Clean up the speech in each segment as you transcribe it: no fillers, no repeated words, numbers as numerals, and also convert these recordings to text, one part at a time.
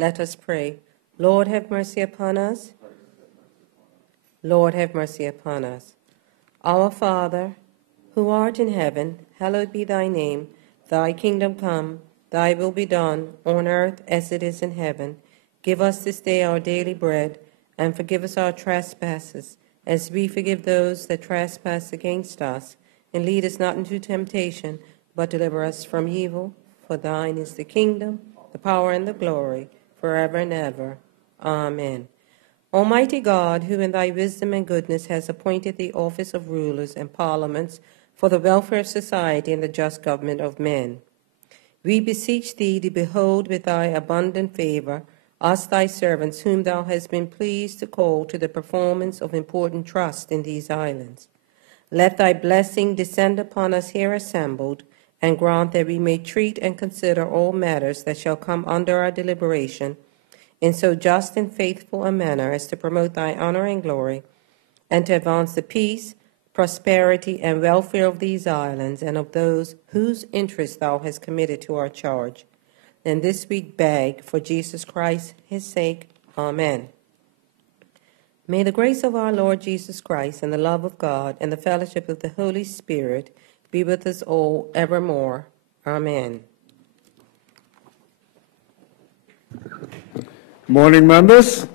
Let us pray. Lord, have mercy upon us. Lord, have mercy upon us. Our Father, who art in heaven, hallowed be thy name. Thy kingdom come, thy will be done, on earth as it is in heaven. Give us this day our daily bread, and forgive us our trespasses, as we forgive those that trespass against us. And lead us not into temptation, but deliver us from evil. For thine is the kingdom, the power, and the glory, forever and ever. Amen. Almighty God, who in thy wisdom and goodness has appointed the office of rulers and parliaments for the welfare of society and the just government of men, we beseech thee to behold with thy abundant favor us thy servants, whom thou hast been pleased to call to the performance of important trust in these islands. Let thy blessing descend upon us here assembled, and grant that we may treat and consider all matters that shall come under our deliberation in so just and faithful a manner as to promote thy honor and glory, and to advance the peace, prosperity, and welfare of these islands and of those whose interests thou hast committed to our charge. And this we beg for Jesus Christ, his sake. Amen. May the grace of our Lord Jesus Christ and the love of God and the fellowship of the Holy Spirit be with us all evermore. Amen. Morning, members.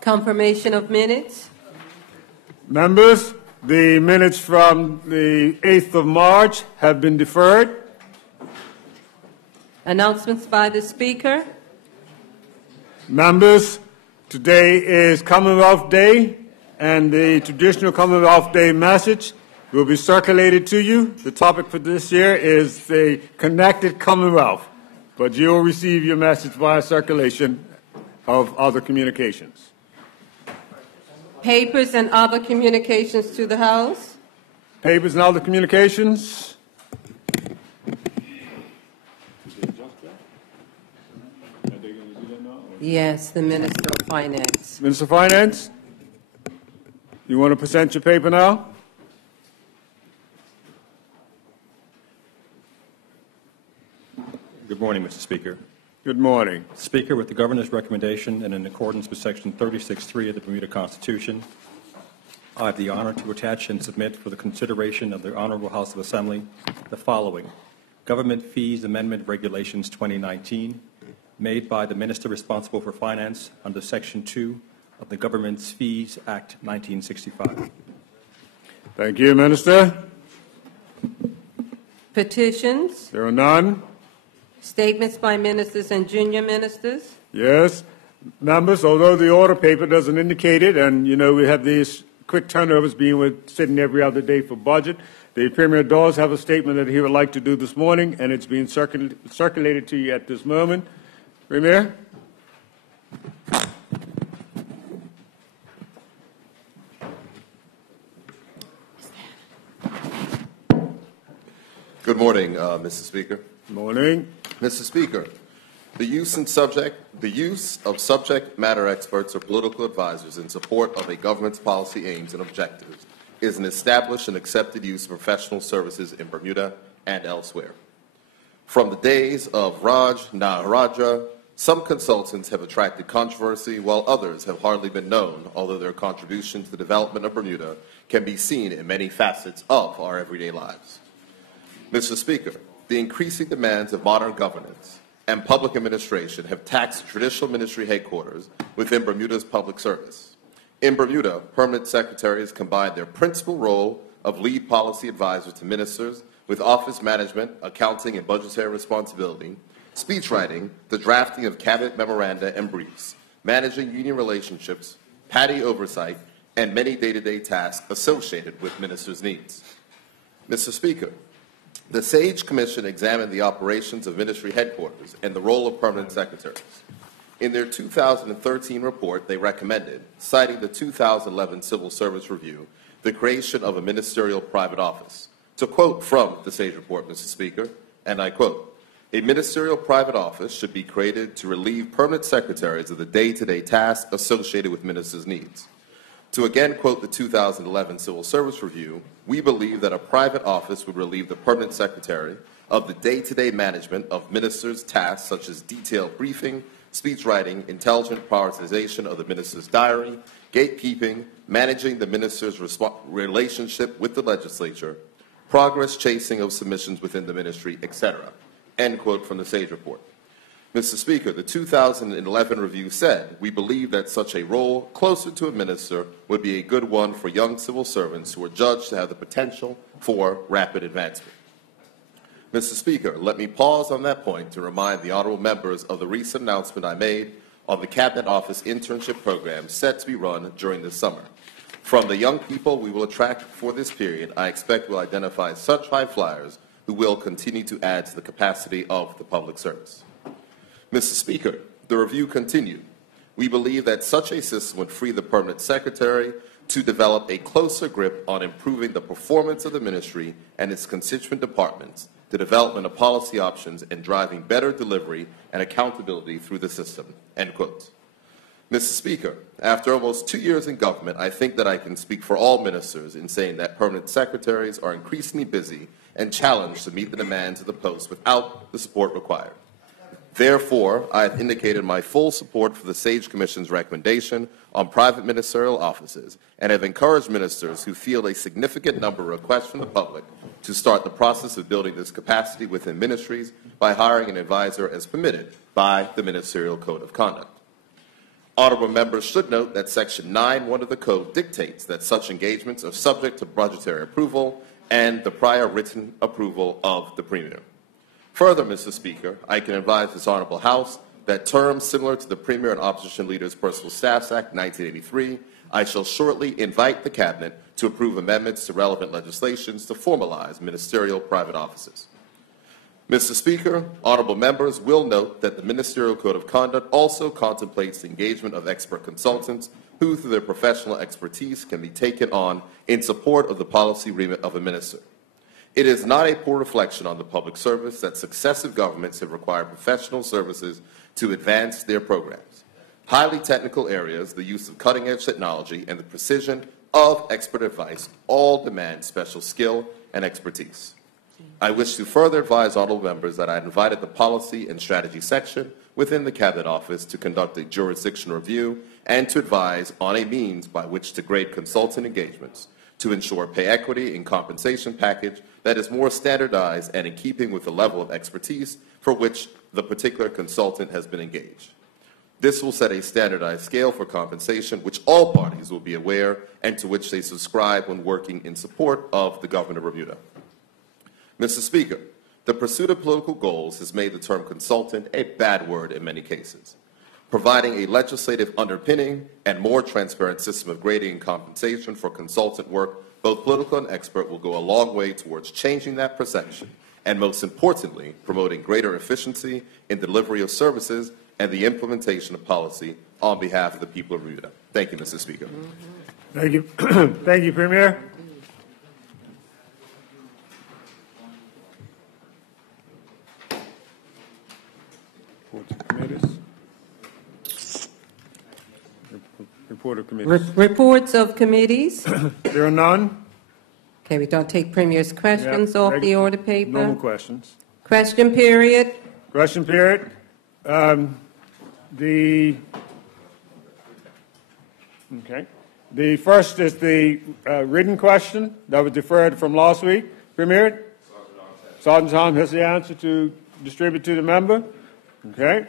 Confirmation of minutes. Members, the minutes from the 8th of March have been deferred. Announcements by the Speaker. Members, today is Commonwealth Day, and the traditional Commonwealth Day message will be circulated to you. The topic for this year is the Connected Commonwealth, but you'll receive your message via circulation of other communications. Papers and other communications to the House. Papers and other communications. Yes, the Minister of Finance. Minister of Finance, you want to present your paper now? Good morning, Mr. Speaker. Good morning. Speaker, with the Governor's recommendation and in accordance with Section 36(3) of the Bermuda Constitution, I have the honor to attach and submit for the consideration of the Honorable House of Assembly the following: Government Fees Amendment Regulations 2019, made by the Minister responsible for Finance under Section 2 of the Government's Fees Act 1965. Thank you, Minister. Petitions. There are none. Statements by ministers and junior ministers. Yes. Members, although the order paper doesn't indicate it, and, you know, we have these quick turnovers being sitting every other day for budget, the Premier does have a statement that he would like to do this morning, and it's being circulated to you at this moment. Premier? Good morning, Mr. Speaker. Good morning. Mr. Speaker, the use of subject matter experts or political advisors in support of a government's policy aims and objectives is an established and accepted use of professional services in Bermuda and elsewhere. From the days of Raj Naharaja, some consultants have attracted controversy, while others have hardly been known, although their contribution to the development of Bermuda can be seen in many facets of our everyday lives. Mr. Speaker, the increasing demands of modern governance and public administration have taxed traditional ministry headquarters within Bermuda's public service. In Bermuda, permanent secretaries combine their principal role of lead policy advisor to ministers with office management, accounting, and budgetary responsibility, speechwriting, the drafting of cabinet memoranda and briefs, managing union relationships, patty oversight, and many day-to-day tasks associated with ministers' needs. Mr. Speaker, The SAGE Commission examined the operations of ministry headquarters and the role of permanent secretaries. In their 2013 report, they recommended, citing the 2011 Civil Service Review, the creation of a ministerial private office. To quote from the SAGE report, Mr. Speaker, and I quote, "A ministerial private office should be created to relieve permanent secretaries of the day-to-day tasks associated with ministers' needs." To again quote the 2011 Civil Service Review, we believe that a private office would relieve the permanent secretary of the day-to-day management of ministers' tasks such as detailed briefing, speech writing, intelligent prioritization of the minister's diary, gatekeeping, managing the minister's relationship with the legislature, progress chasing of submissions within the ministry, etc. End quote from the SAGE report. Mr. Speaker, the 2011 review said, "We believe that such a role closer to a minister would be a good one for young civil servants who are judged to have the potential for rapid advancement." Mr. Speaker, let me pause on that point to remind the honorable members of the recent announcement I made on the Cabinet Office internship program set to be run during this summer. From the young people we will attract for this period, I expect we'll identify such high flyers who will continue to add to the capacity of the public service. Mr. Speaker, the review continued. We believe that such a system would free the permanent secretary to develop a closer grip on improving the performance of the ministry and its constituent departments, the development of policy options, and driving better delivery and accountability through the system. End quote. Mr. Speaker, after almost 2 years in government, I think that I can speak for all ministers in saying that permanent secretaries are increasingly busy and challenged to meet the demands of the post without the support required. Therefore, I have indicated my full support for the SAGE Commission's recommendation on private ministerial offices and have encouraged ministers who feel a significant number of requests from the public to start the process of building this capacity within ministries by hiring an advisor as permitted by the Ministerial Code of Conduct. Honorable members should note that Section 9(1) of the Code dictates that such engagements are subject to budgetary approval and the prior written approval of the Premier. Further, Mr. Speaker, I can advise this Honorable House that terms similar to the Premier and Opposition Leaders' Personal Staffs Act 1983, I shall shortly invite the Cabinet to approve amendments to relevant legislations to formalize ministerial private offices. Mr. Speaker, honorable members will note that the Ministerial Code of Conduct also contemplates the engagement of expert consultants who, through their professional expertise, can be taken on in support of the policy remit of a minister. It is not a poor reflection on the public service that successive governments have required professional services to advance their programs. Highly technical areas, the use of cutting-edge technology, and the precision of expert advice all demand special skill and expertise. I wish to further advise honorable members that I invited the Policy and Strategy section within the Cabinet Office to conduct a jurisdictional review and to advise on a means by which to grade consultant engagements to ensure pay equity and compensation package that is more standardized and in keeping with the level of expertise for which the particular consultant has been engaged. This will set a standardized scale for compensation which all parties will be aware and to which they subscribe when working in support of the Governor of Bermuda. Mr. Speaker, the pursuit of political goals has made the term consultant a bad word in many cases. Providing a legislative underpinning and more transparent system of grading and compensation for consultant work, both political and expert, will go a long way towards changing that perception and, most importantly, promoting greater efficiency in delivery of services and the implementation of policy on behalf of the people of Bermuda. Thank you, Mr. Speaker. Thank you. Thank you, Premier. Report of committees. Reports of committees. There are none. Okay, we don't take Premier's questions off the order paper. Normal questions. Question period. Question period. The first is the written question that was deferred from last week. Premier? Sergeant Tom has the answer to distribute to the member. Okay.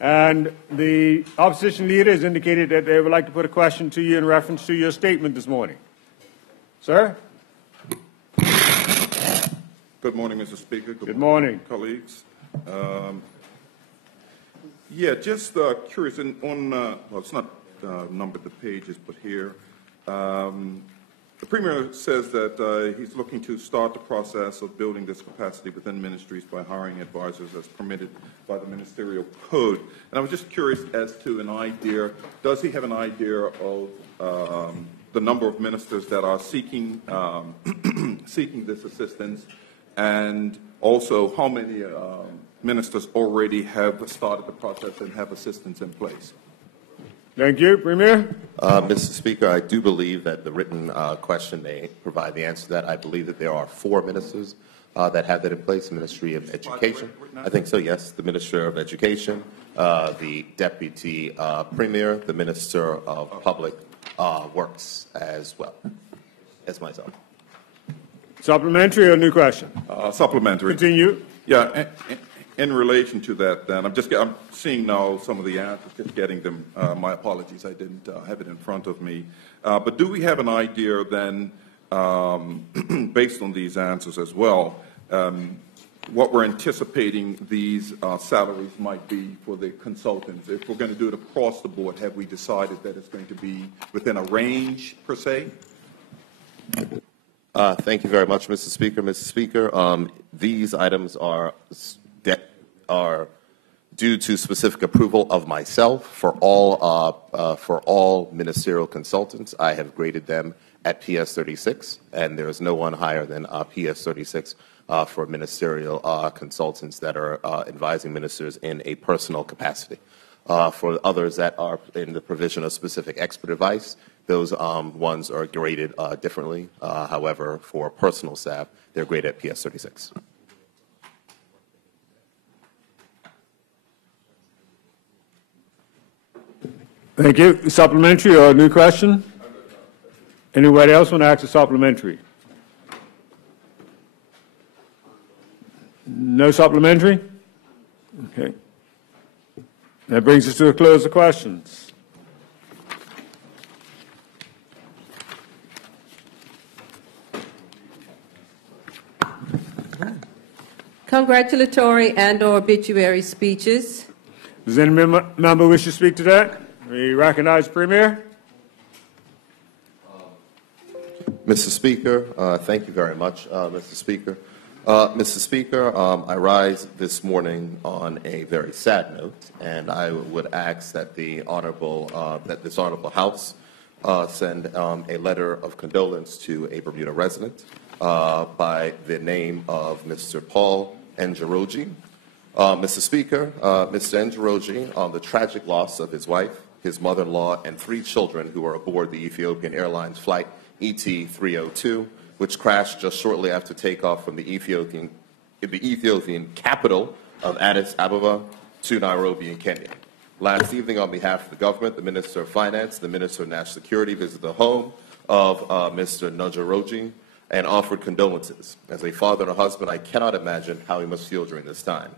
And the opposition leader has indicated that they would like to put a question to you in reference to your statement this morning. Sir? Good morning, Mr. Speaker. Good morning. Colleagues. Just curious, well, it's not numbered the pages, but here, the The Premier says that he's looking to start the process of building this capacity within ministries by hiring advisors as permitted by the ministerial code. And I was just curious as to an idea, does he have an idea of the number of ministers that are seeking seeking this assistance, and also how many ministers already have started the process and have assistance in place? Thank you. Premier? Mr. Speaker, I do believe that the written question may provide the answer to that. I believe that there are 4 ministers that have that in place: the Ministry of Education. I think so, yes. The Minister of Education, the Deputy Premier, the Minister of Public Works as well as myself. Supplementary or new question? Supplementary. Continue. Yeah, in relation to that, then, I'm seeing now some of the answers, just getting them. My apologies, I didn't have it in front of me. But do we have an idea then, based on these answers as well, what we're anticipating these salaries might be for the consultants? If we're going to do it across the board, have we decided that it's going to be within a range, per se? Thank you very much, Mr. Speaker. Mr. Speaker, these items are due to specific approval of myself for all ministerial consultants. I have graded them at PS 36, and there is no one higher than PS 36 for ministerial consultants that are advising ministers in a personal capacity. For others that are in the provision of specific expert advice, those ones are graded differently. However, for personal staff, they're graded at PS 36. Thank you. Supplementary or new question? Anybody else want to ask a supplementary? No supplementary? Okay. That brings us to a close of questions. Congratulatory and/or obituary speeches. Does any member wish to speak to that? We recognize the Premier. Mr. Speaker, thank you very much, Mr. Speaker. Mr. Speaker, I rise this morning on a very sad note, and I would ask that this honorable House send a letter of condolence to a Bermuda resident by the name of Mr. Paul Njiroji. Mr. Speaker, Mr. Njiroji, on the tragic loss of his wife, his mother-in-law, and 3 children who were aboard the Ethiopian Airlines flight ET-302, which crashed just shortly after takeoff from the Ethiopian capital of Addis Ababa to Nairobi in Kenya. Last evening, on behalf of the government, the Minister of Finance, the Minister of National Security visited the home of Mr. Njiroji and offered condolences. As a father and a husband, I cannot imagine how he must feel during this time.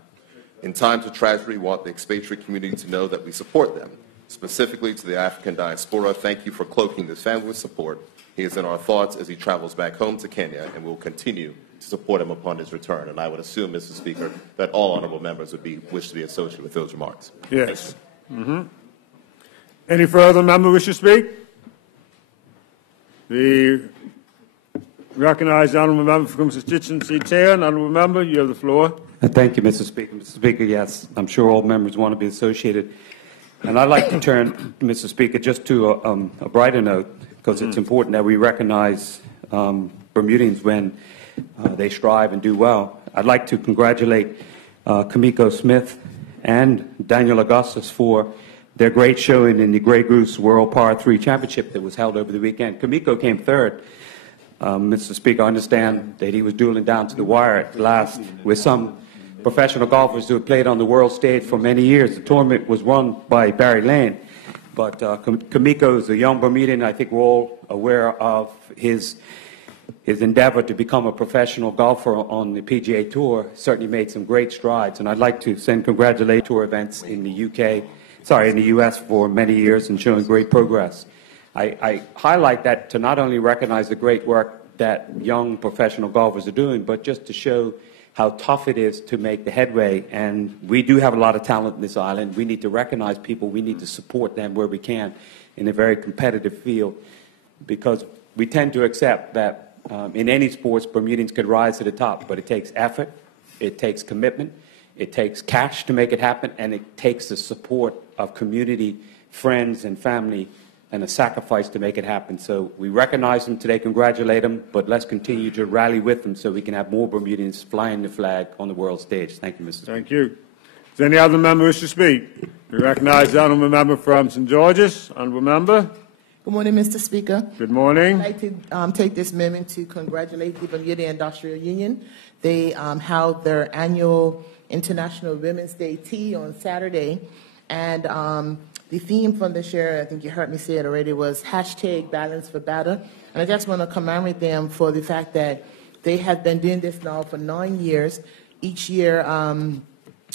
In times of tragedy, we want the expatriate community to know that we support them. Specifically to the African diaspora, thank you for cloaking this family with support. He is in our thoughts as he travels back home to Kenya, and we'll continue to support him upon his return. And I would assume, Mr. Speaker, that all honorable members would wish to be associated with those remarks. Yes. Any further member wish to speak? We recognize the honourable member from constituency 10. Honourable member, you have the floor. Thank you, Mr. Speaker. Mr. Speaker, yes, I'm sure all members want to be associated. And I'd like to turn, Mr. Speaker, just to a brighter note, because it's important that we recognize Bermudians when they strive and do well. I'd like to congratulate Kamiko Smith and Daniel Augustus for their great showing in the Grey Goose World Par 3 Championship that was held over the weekend. Kamiko came third. Mr. Speaker, I understand that he was dueling down to the wire at last with some professional golfers who have played on the world stage for many years. The tournament was won by Barry Lane. But Kamiko is a young Bermudian. I think we're all aware of his endeavor to become a professional golfer on the PGA Tour. Certainly made some great strides. And I'd like to send congratulatory tour events in the in the U.S. for many years and showing great progress. I highlight that to not only recognize the great work that young professional golfers are doing, but just to show how tough it is to make the headway. And we do have a lot of talent in this island. We need to recognize people. We need to support them where we can in a very competitive field, because we tend to accept that in any sports, Bermudians could rise to the top, but it takes effort, it takes commitment, it takes cash to make it happen, and it takes the support of community, friends, and family, and a sacrifice to make it happen. So we recognize them today, congratulate them, but let's continue to rally with them so we can have more Bermudians flying the flag on the world stage. Thank you, Mr. Speaker. Thank you. Does any other member wish to speak? We recognize the honourable member from St. George's. Honourable member. Good morning, Mr. Speaker. Good morning. I'd like to take this moment to congratulate the Bermuda Industrial Union. They held their annual International Women's Day tea on Saturday, and the theme from this year, I think you heard me say it already, was #Balance for Better. And I just want to commemorate them for the fact that they have been doing this now for 9 years. Each year,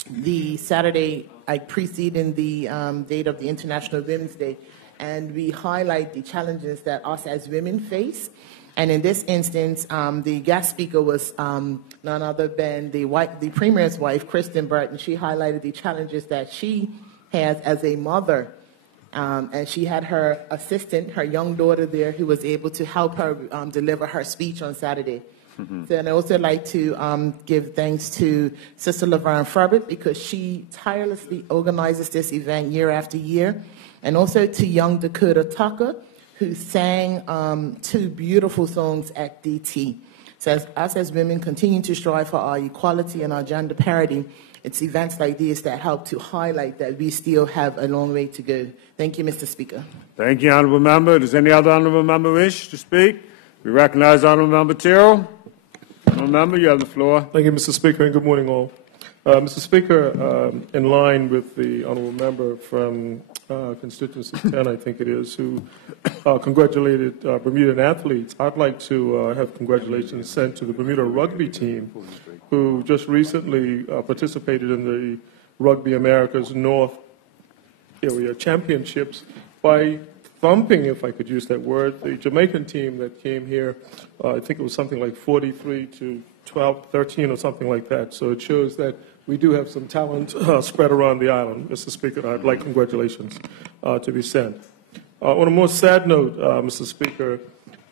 the Saturday preceding the date of the International Women's Day, and we highlight the challenges that us as women face. And in this instance, the guest speaker was none other than the Premier's wife, Kristen Burton. She highlighted the challenges that she has as a mother. And she had her assistant, her young daughter there, who was able to help her deliver her speech on Saturday. So, and I also like to give thanks to Sister Laverne Furbert, because she tirelessly organizes this event year after year. And also to young Dakota Tucker, who sang 2 beautiful songs at DT. So as us as women continue to strive for our equality and our gender parity, it's events like these that help to highlight that we still have a long way to go. Thank you, Mr. Speaker. Thank you, honourable member. Does any other honourable member wish to speak? We recognize honourable member Tyrrell. Honourable member, you have the floor. Thank you, Mr. Speaker, and good morning, all. Mr. Speaker, in line with the honourable member from constituency 10, I think it is, who congratulated Bermudan athletes, I'd like to have congratulations sent to the Bermuda rugby team, who just recently participated in the Rugby Americas North Area Championships by thumping, if I could use that word, the Jamaican team that came here. I think it was something like 43 to 12, 13 or something like that. So it shows that we do have some talent spread around the island, Mr. Speaker. I'd like congratulations to be sent. On a more sad note, Mr. Speaker,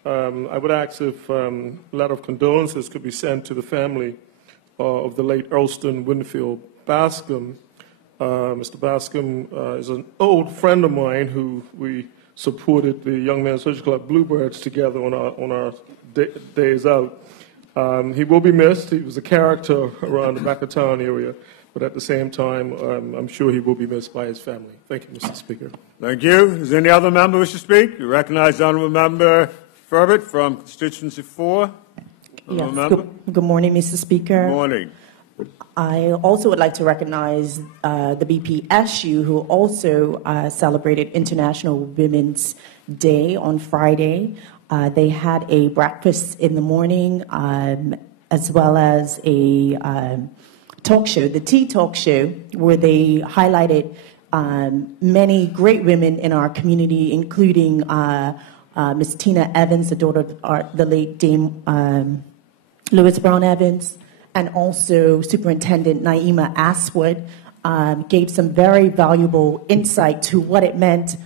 I would ask if a letter of condolences could be sent to the family of the late Earlston Winfield Bascom. Mr. Bascom is an old friend of mine who we supported the Young Men's Social Club Bluebirds together on our days out. He will be missed. He was a character around the back of town area, but at the same time, I'm sure he will be missed by his family. Thank you, Mr. Speaker. Thank you. Does any other member wish to speak? You recognize the honourable member Furbert from constituency 4. Yes. Good morning, Mr. Speaker. Good morning. I also would like to recognize the BPSU, who also celebrated International Women's Day on Friday. They had a breakfast in the morning, as well as a talk show, the Tea Talk Show, where they highlighted many great women in our community, including Ms. Tina Evans, the daughter of the late Dame Lewis Brown Evans, and also Superintendent Naima Aswood gave some very valuable insight to what it meant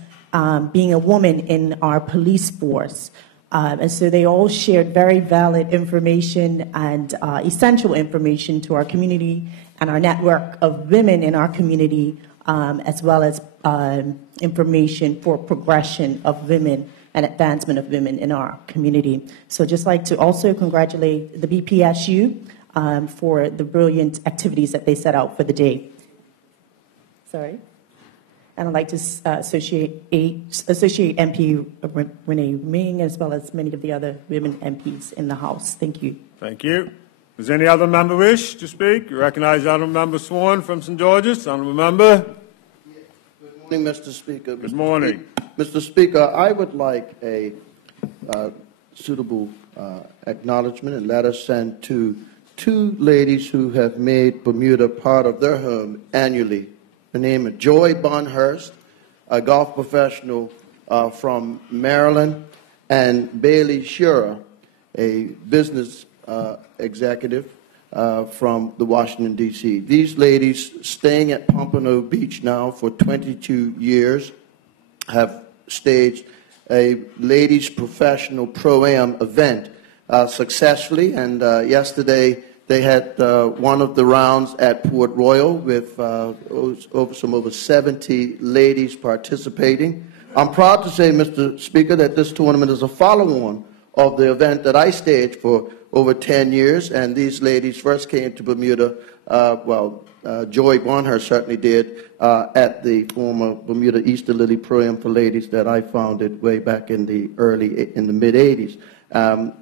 being a woman in our police force. And so they all shared very valid information and essential information to our community and our network of women in our community, as well as information for progression of women and advancement of women in our community. So just like to also congratulate the BPSU for the brilliant activities that they set out for the day. Sorry. And I'd like to associate MP Renee Ming, as well as many of the other women MPs in the House. Thank you. Thank you. Does any other member wish to speak? You recognize the honourable member Swan from St. George's. Honourable member. Yes. Good morning, Mr. Speaker. Good morning. Mr. Speaker, I would like a suitable acknowledgement and letter sent to 2 ladies who have made Bermuda part of their home annually. The name of Joy Bonhurst, a golf professional from Maryland, and Bailey Shearer, a business executive from the Washington, D.C. These ladies, staying at Pompano Beach now for 22 years, have staged a ladies professional pro-am event successfully, and yesterday they had one of the rounds at Port Royal with over 70 ladies participating. I'm proud to say, Mr. Speaker, that this tournament is a follow-on of the event that I staged for over 10 years, and these ladies first came to Bermuda, Joy Bonhurst certainly did, at the former Bermuda Easter Lily Pro-Am for Ladies that I founded way back in the mid-'80s.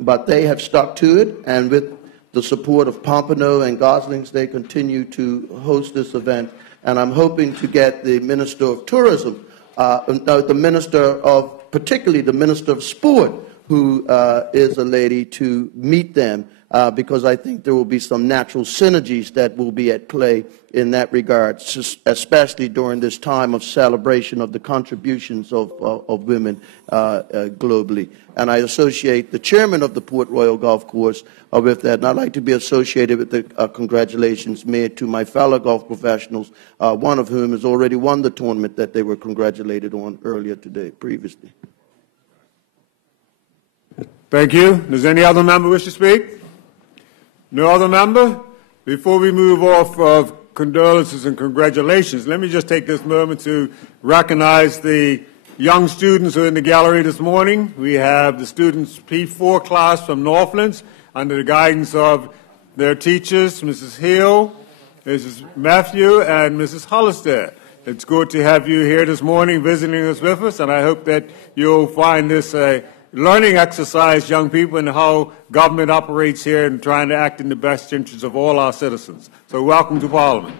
But they have stuck to it, and with the support of Pompano and Goslings, they continue to host this event, and I'm hoping to get the Minister of Tourism, particularly the Minister of Sport, who is a lady, to meet them, because I think there will be some natural synergies that will be at play in that regard, especially during this time of celebration of the contributions of women globally. And I associate the chairman of the Port Royal Golf Course with that, and I'd like to be associated with the congratulations made to my fellow golf professionals, one of whom has already won the tournament that they were congratulated on earlier today, previously. Thank you. Does any other member wish to speak? No other member? Before we move off of condolences and congratulations, let me just take this moment to recognize the young students who are in the gallery this morning. We have the students P4 class from Northlands under the guidance of their teachers, Mrs. Hill, Mrs. Matthew, and Mrs. Hollister. It's good to have you here this morning visiting us with us, and I hope that you'll find this a learning exercise, young people, in how government operates here and trying to act in the best interests of all our citizens. So welcome to Parliament.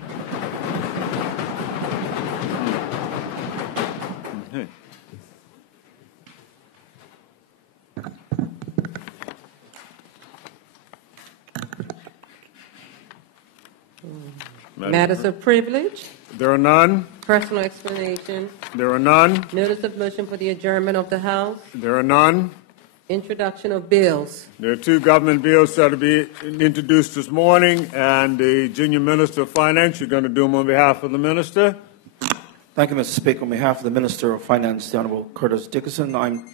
Matters of privilege. There are none. Personal explanation. There are none. Notice of motion for the adjournment of the House. There are none. Introduction of bills. There are two government bills that will be introduced this morning, and the Junior Minister of Finance, you're going to do them on behalf of the Minister. Thank you, Mr. Speaker. On behalf of the Minister of Finance, the Honourable Curtis Dickinson, I'm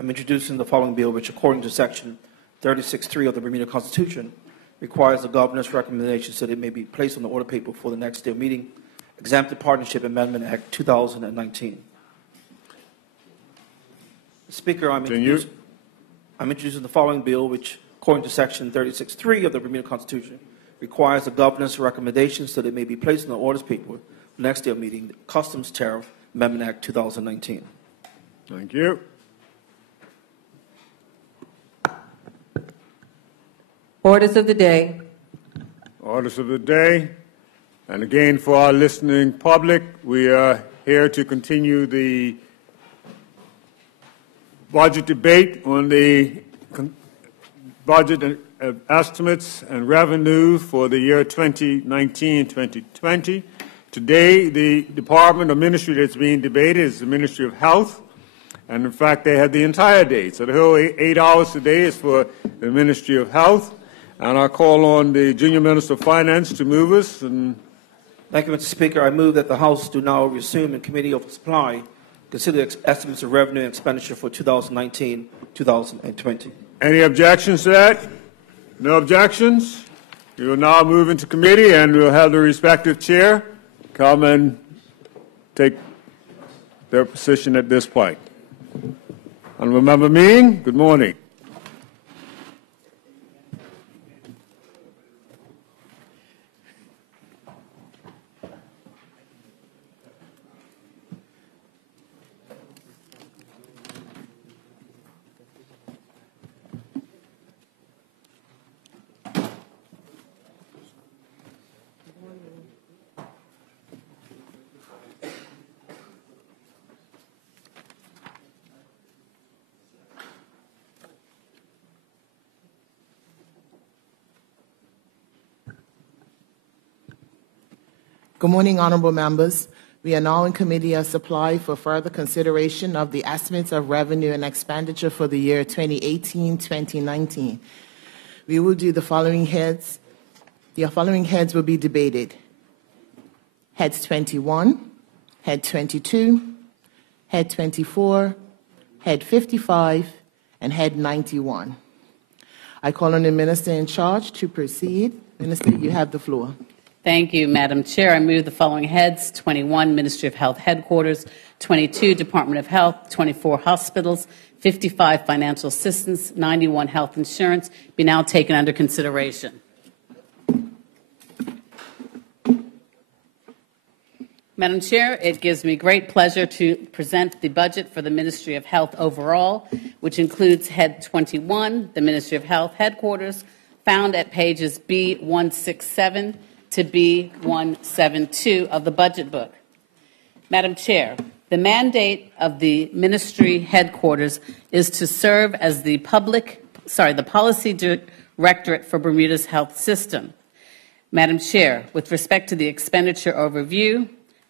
introducing the following bill, which, according to Section 36(3) of the Bermuda Constitution, requires the Governor's recommendations that it may be placed on the order paper for the next day meeting. Exempted Partnership Amendment Act 2019. Speaker, I'm introducing the following bill, which, according to Section 36(3) of the Bermuda Constitution, requires the Governor's recommendations that it may be placed on the orders paper for the next day meeting. Customs Tariff Amendment Act 2019. Thank you. Orders of the day. Orders of the day. And again, for our listening public, we are here to continue the budget debate on the budget estimates and revenue for the year 2019-2020. Today, the department or ministry that's being debated is the Ministry of Health. And in fact, they had the entire day. So the whole 8 hours today is for the Ministry of Health. And I'll call on the Junior Minister of Finance to move us. Thank you, Mr. Speaker. I move that the House do now resume in Committee of Supply, consider estimates of revenue and expenditure for 2019-2020. Any objections to that? No objections? We will now move into committee, and we'll have the respective chair come and take their position at this point. Honourable Member Meehan, good morning. Good morning, honorable members. We are now in Committee of Supply for further consideration of the estimates of revenue and expenditure for the year 2018-2019. We will do the following heads. The following heads will be debated. Heads 21, Head 22, Head 24, Head 55, and Head 91. I call on the Minister in charge to proceed. Minister, you have the floor. Thank you, Madam Chair. I move the following heads: 21, Ministry of Health Headquarters; 22, Department of Health; 24, Hospitals; 55, Financial Assistance; 91, Health Insurance, be now taken under consideration. Madam Chair, it gives me great pleasure to present the budget for the Ministry of Health overall, which includes Head 21, the Ministry of Health Headquarters, found at pages B167 to B172 of the budget book. Madam Chair, the mandate of the Ministry Headquarters is to serve as the policy directorate for Bermuda's health system. Madam Chair, with respect to the expenditure overview,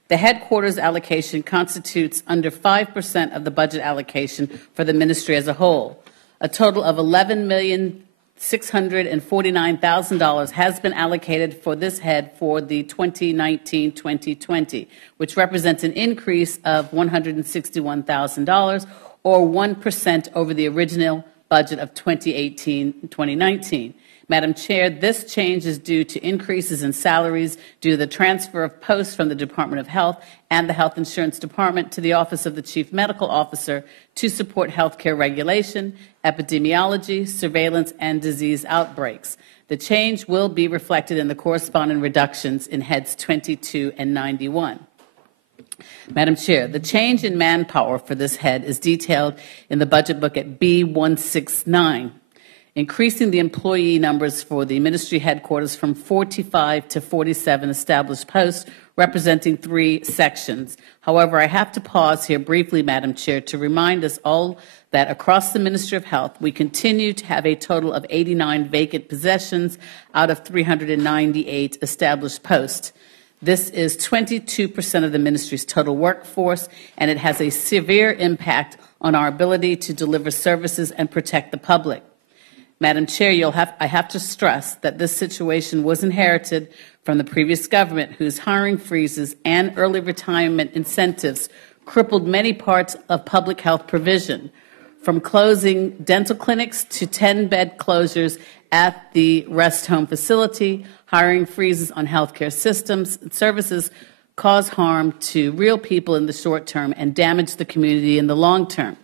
the headquarters allocation constitutes under 5% of the budget allocation for the ministry as a whole. A total of $11,649,000 has been allocated for this head for the 2019-2020, which represents an increase of $161,000 or 1% over the original budget of 2018-2019. Madam Chair, this change is due to increases in salaries due to the transfer of posts from the Department of Health and the Health Insurance Department to the Office of the Chief Medical Officer to support healthcare regulation, epidemiology, surveillance, and disease outbreaks. The change will be reflected in the corresponding reductions in Heads 22 and 91. Madam Chair, the change in manpower for this head is detailed in the budget book at B169. Increasing the employee numbers for the ministry headquarters from 45 to 47 established posts, representing 3 sections. However, I have to pause here briefly, Madam Chair, to remind us all that across the Ministry of Health, we continue to have a total of 89 vacant positions out of 398 established posts. This is 22% of the ministry's total workforce, and it has a severe impact on our ability to deliver services and protect the public. Madam Chair, I have to stress that this situation was inherited from the previous government, whose hiring freezes and early retirement incentives crippled many parts of public health provision, from closing dental clinics to 10-bed closures at the rest home facility. Hiring freezes on healthcare systems and services cause harm to real people in the short term and damage the community in the long term.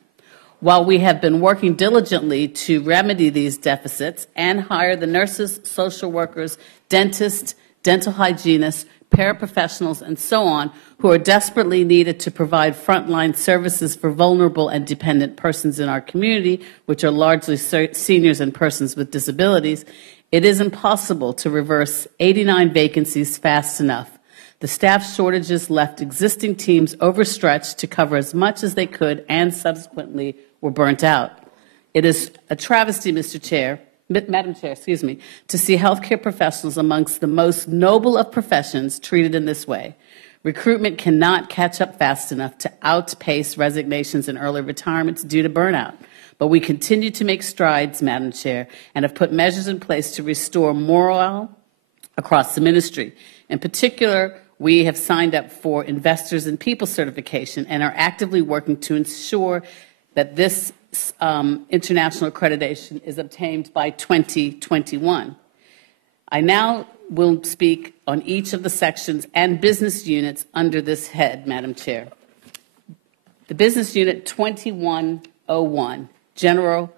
While we have been working diligently to remedy these deficits and hire the nurses, social workers, dentists, dental hygienists, paraprofessionals, and so on, who are desperately needed to provide frontline services for vulnerable and dependent persons in our community, which are largely seniors and persons with disabilities, it is impossible to reverse 89 vacancies fast enough. The staff shortages left existing teams overstretched to cover as much as they could and subsequently were burnt out. It is a travesty, Madam Chair, to see healthcare professionals amongst the most noble of professions treated in this way. Recruitment cannot catch up fast enough to outpace resignations and early retirements due to burnout. But we continue to make strides, Madam Chair, and have put measures in place to restore morale across the ministry. In particular, we have signed up for Investors in People certification and are actively working to ensure that this international accreditation is obtained by 2021. I now will speak on each of the sections and business units under this head, Madam Chair. The business unit 2101, General,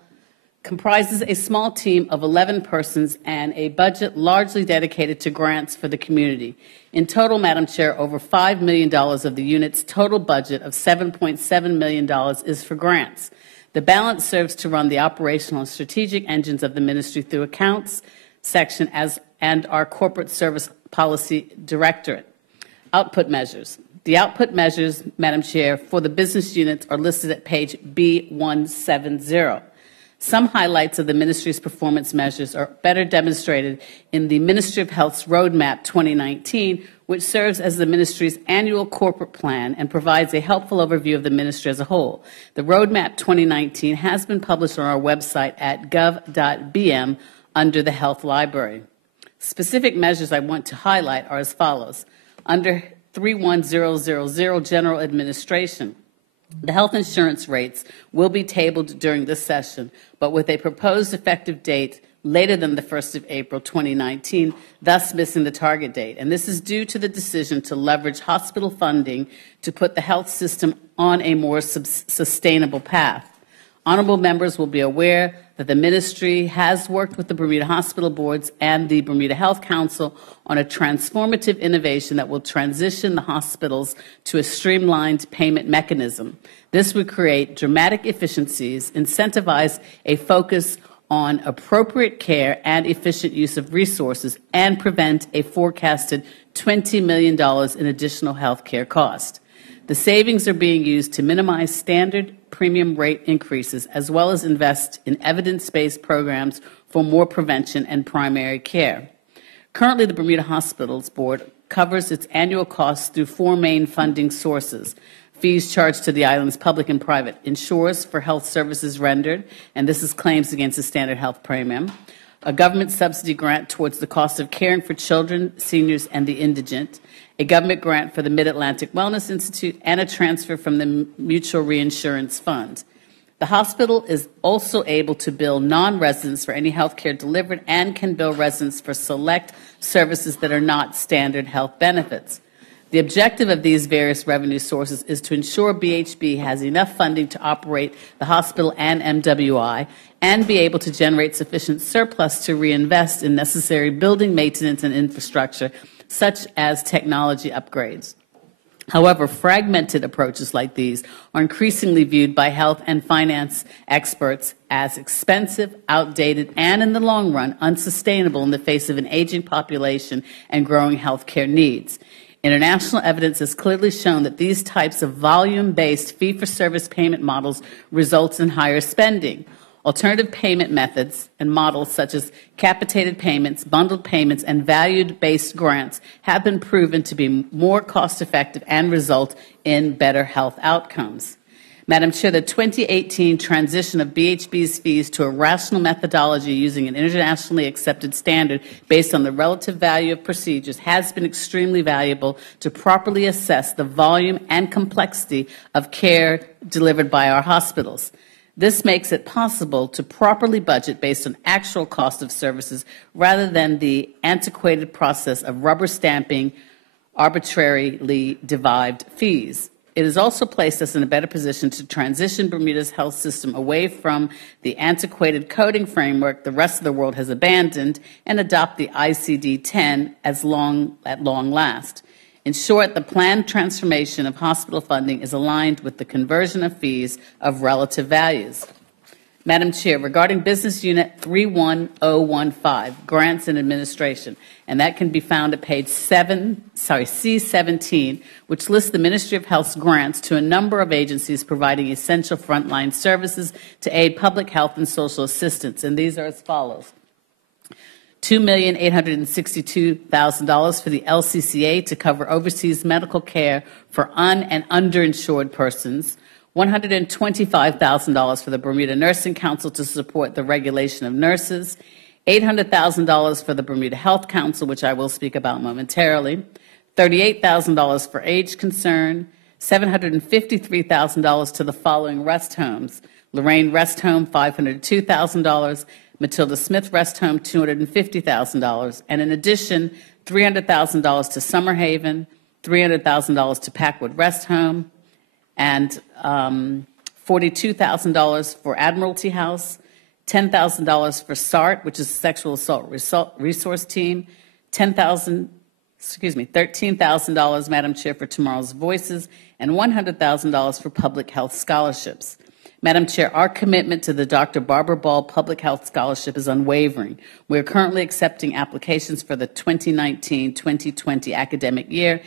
comprises a small team of 11 persons and a budget largely dedicated to grants for the community. In total, Madam Chair, over $5 million of the unit's total budget of $7.7 million is for grants. The balance serves to run the operational and strategic engines of the ministry through accounts section and our corporate service policy directorate. Output measures. The output measures, Madam Chair, for the business units are listed at page B170. Some highlights of the ministry's performance measures are better demonstrated in the Ministry of Health's Roadmap 2019, which serves as the ministry's annual corporate plan and provides a helpful overview of the ministry as a whole. The Roadmap 2019 has been published on our website at gov.bm under the Health Library. Specific measures I want to highlight are as follows. Under 31000, General Administration, The health insurance rates will be tabled during this session, but with a proposed effective date later than the 1st of April 2019, thus missing the target date. And this is due to the decision to leverage hospital funding to put the health system on a more sustainable path. Honorable members will be aware that the ministry has worked with the Bermuda Hospital Boards and the Bermuda Health Council on a transformative innovation that will transition the hospitals to a streamlined payment mechanism. This would create dramatic efficiencies, incentivize a focus on appropriate care and efficient use of resources, and prevent a forecasted $20 million in additional health care cost. The savings are being used to minimize standard premium rate increases, as well as invest in evidence-based programs for more prevention and primary care. Currently, the Bermuda Hospitals Board covers its annual costs through 4 main funding sources: fees charged to the island's public and private insurers for health services rendered, and this is claims against the standard health premium; a government subsidy grant towards the cost of caring for children, seniors, and the indigent; a government grant for the Mid-Atlantic Wellness Institute; and a transfer from the Mutual Reinsurance Fund. The hospital is also able to bill non-residents for any health care delivered and can bill residents for select services that are not standard health benefits. The objective of these various revenue sources is to ensure BHB has enough funding to operate the hospital and MWI and be able to generate sufficient surplus to reinvest in necessary building maintenance and infrastructure, such as technology upgrades. However, fragmented approaches like these are increasingly viewed by health and finance experts as expensive, outdated, and in the long run, unsustainable in the face of an aging population and growing health care needs. International evidence has clearly shown that these types of volume-based fee-for-service payment models results in higher spending. Alternative payment methods and models such as capitated payments, bundled payments, and valued-based grants have been proven to be more cost-effective and result in better health outcomes. Madam Chair, the 2018 transition of BHB's fees to a rational methodology using an internationally accepted standard based on the relative value of procedures has been extremely valuable to properly assess the volume and complexity of care delivered by our hospitals. This makes it possible to properly budget based on actual cost of services rather than the antiquated process of rubber stamping arbitrarily derived fees. It has also placed us in a better position to transition Bermuda's health system away from the antiquated coding framework the rest of the world has abandoned and adopt the ICD-10 at long last. In short, the planned transformation of hospital funding is aligned with the conversion of fees of relative values. Madam Chair, regarding Business Unit 31015, Grants and Administration, and that can be found at page C17, which lists the Ministry of Health's grants to a number of agencies providing essential frontline services to aid public health and social assistance, and these are as follows. $2,862,000 for the LCCA to cover overseas medical care for un- and underinsured persons, $125,000 for the Bermuda Nursing Council to support the regulation of nurses, $800,000 for the Bermuda Health Council, which I will speak about momentarily, $38,000 for Age Concern, $753,000 to the following rest homes: Lorraine Rest Home, $502,000, Matilda Smith Rest Home, $250,000, and in addition, $300,000 to Summer Haven, $300,000 to Packwood Rest Home, and $42,000 for Admiralty House, $10,000 for SART, which is Sexual Assault Resource Team, $13,000, Madam Chair, for Tomorrow's Voices, and $100,000 for Public Health Scholarships. Madam Chair, our commitment to the Dr. Barbara Ball Public Health Scholarship is unwavering. We are currently accepting applications for the 2019-2020 academic year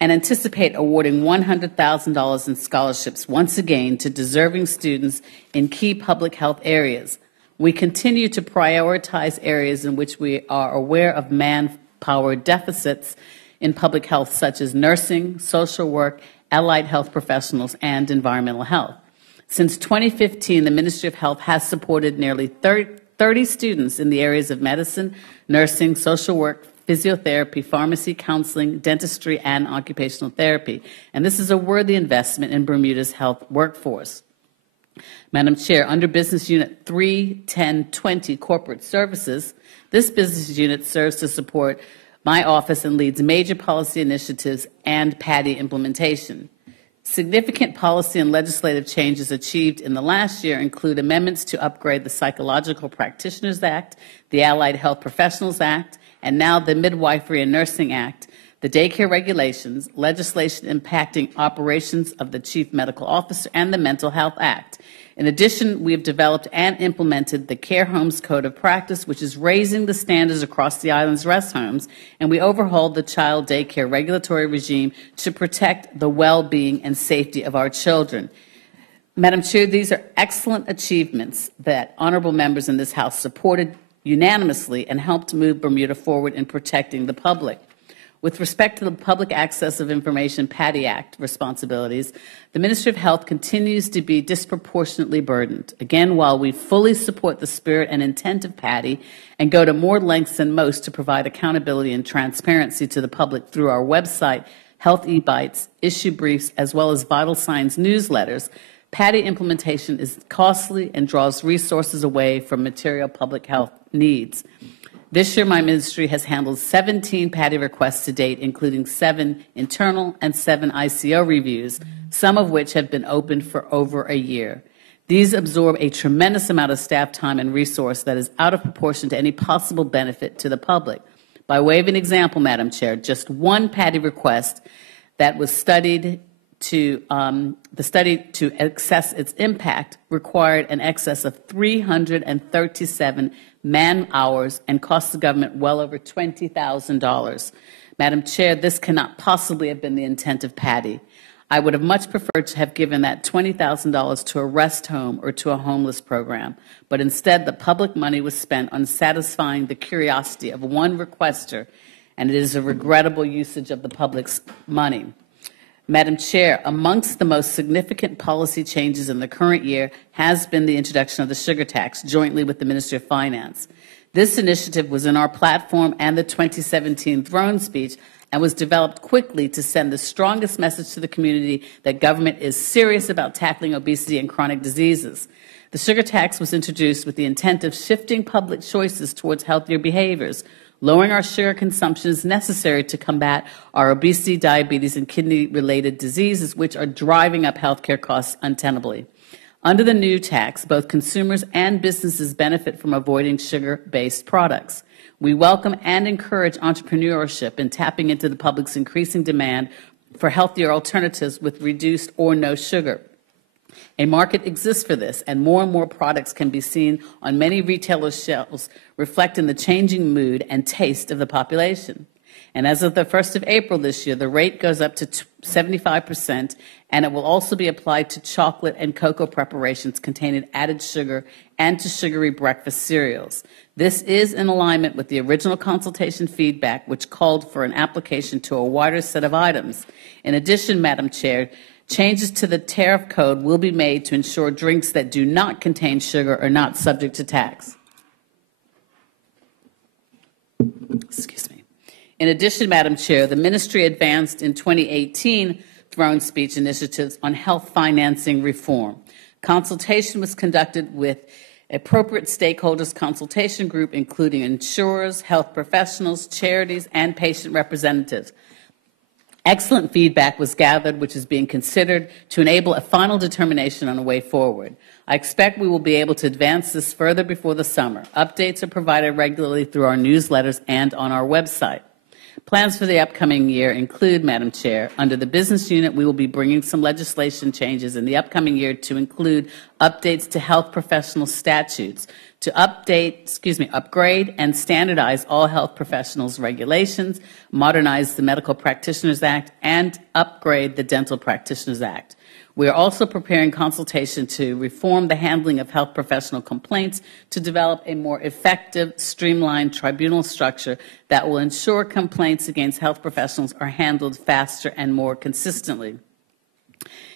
and anticipate awarding $100,000 in scholarships once again to deserving students in key public health areas. We continue to prioritize areas in which we are aware of manpower deficits in public health, such as nursing, social work, allied health professionals, and environmental health. Since 2015, the Ministry of Health has supported nearly 30 students in the areas of medicine, nursing, social work, physiotherapy, pharmacy, counseling, dentistry, and occupational therapy. And this is a worthy investment in Bermuda's health workforce. Madam Chair, under Business Unit 31020, Corporate Services, this business unit serves to support my office and leads major policy initiatives and PADI implementation. Significant policy and legislative changes achieved in the last year include amendments to upgrade the Psychological Practitioners Act, the Allied Health Professionals Act, and now the Midwifery and Nursing Act, the daycare regulations, legislation impacting operations of the Chief Medical Officer, and the Mental Health Act. In addition, we have developed and implemented the Care Homes Code of Practice, which is raising the standards across the island's rest homes, and we overhauled the child daycare regulatory regime to protect the well-being and safety of our children. Madam Chair, these are excellent achievements that honorable members in this House supported unanimously and helped move Bermuda forward in protecting the public. With respect to the Public Access of Information PADI Act responsibilities, the Ministry of Health continues to be disproportionately burdened. Again, while we fully support the spirit and intent of PADI and go to more lengths than most to provide accountability and transparency to the public through our website, Health eBites, issue briefs, as well as Vital Signs newsletters, PADI implementation is costly and draws resources away from material public health needs. This year, my ministry has handled 17 PADI requests to date, including 7 internal and 7 ICO reviews, some of which have been open for over a year. These absorb a tremendous amount of staff time and resource that is out of proportion to any possible benefit to the public. By way of an example, Madam Chair, just one PADI request that was studied to assess its impact required an excess of 337 man-hours and cost the government well over $20,000. Madam Chair, this cannot possibly have been the intent of PADI. I would have much preferred to have given that $20,000 to a rest home or to a homeless program, but instead the public money was spent on satisfying the curiosity of one requester, and it is a regrettable usage of the public's money. Madam Chair, amongst the most significant policy changes in the current year has been the introduction of the sugar tax jointly with the Ministry of Finance. This initiative was in our platform and the 2017 throne speech and was developed quickly to send the strongest message to the community that government is serious about tackling obesity and chronic diseases. The sugar tax was introduced with the intent of shifting public choices towards healthier behaviors. Lowering our sugar consumption is necessary to combat our obesity, diabetes, and kidney-related diseases, which are driving up healthcare costs untenably. Under the new tax, both consumers and businesses benefit from avoiding sugar-based products. We welcome and encourage entrepreneurship in tapping into the public's increasing demand for healthier alternatives with reduced or no sugar. A market exists for this, and more products can be seen on many retailers' shelves, reflecting the changing mood and taste of the population. And as of the 1st of April this year, the rate goes up to 75%, and it will also be applied to chocolate and cocoa preparations containing added sugar and to sugary breakfast cereals. This is in alignment with the original consultation feedback, which called for an application to a wider set of items. In addition, Madam Chair, changes to the tariff code will be made to ensure drinks that do not contain sugar are not subject to tax. Excuse me. In addition, Madam Chair, the Ministry advanced in 2018 throne speech initiatives on health financing reform. Consultation was conducted with appropriate stakeholders consultation group, including insurers, health professionals, charities, and patient representatives. Excellent feedback was gathered, which is being considered to enable a final determination on a way forward. I expect we will be able to advance this further before the summer. Updates are provided regularly through our newsletters and on our website. Plans for the upcoming year include, Madam Chair, under the business unit, we will be bringing some legislation changes in the upcoming year to include updates to health professional statutes, to upgrade and standardize all health professionals' regulations, modernize the Medical Practitioners Act, and upgrade the Dental Practitioners Act. We are also preparing consultation to reform the handling of health professional complaints to develop a more effective, streamlined tribunal structure that will ensure complaints against health professionals are handled faster and more consistently.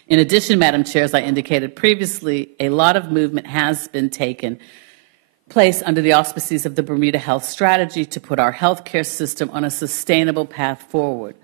In addition, Madam Chair, as I indicated previously, a lot of movement has been taken place under the auspices of the Bermuda Health Strategy to put our healthcare system on a sustainable path forward.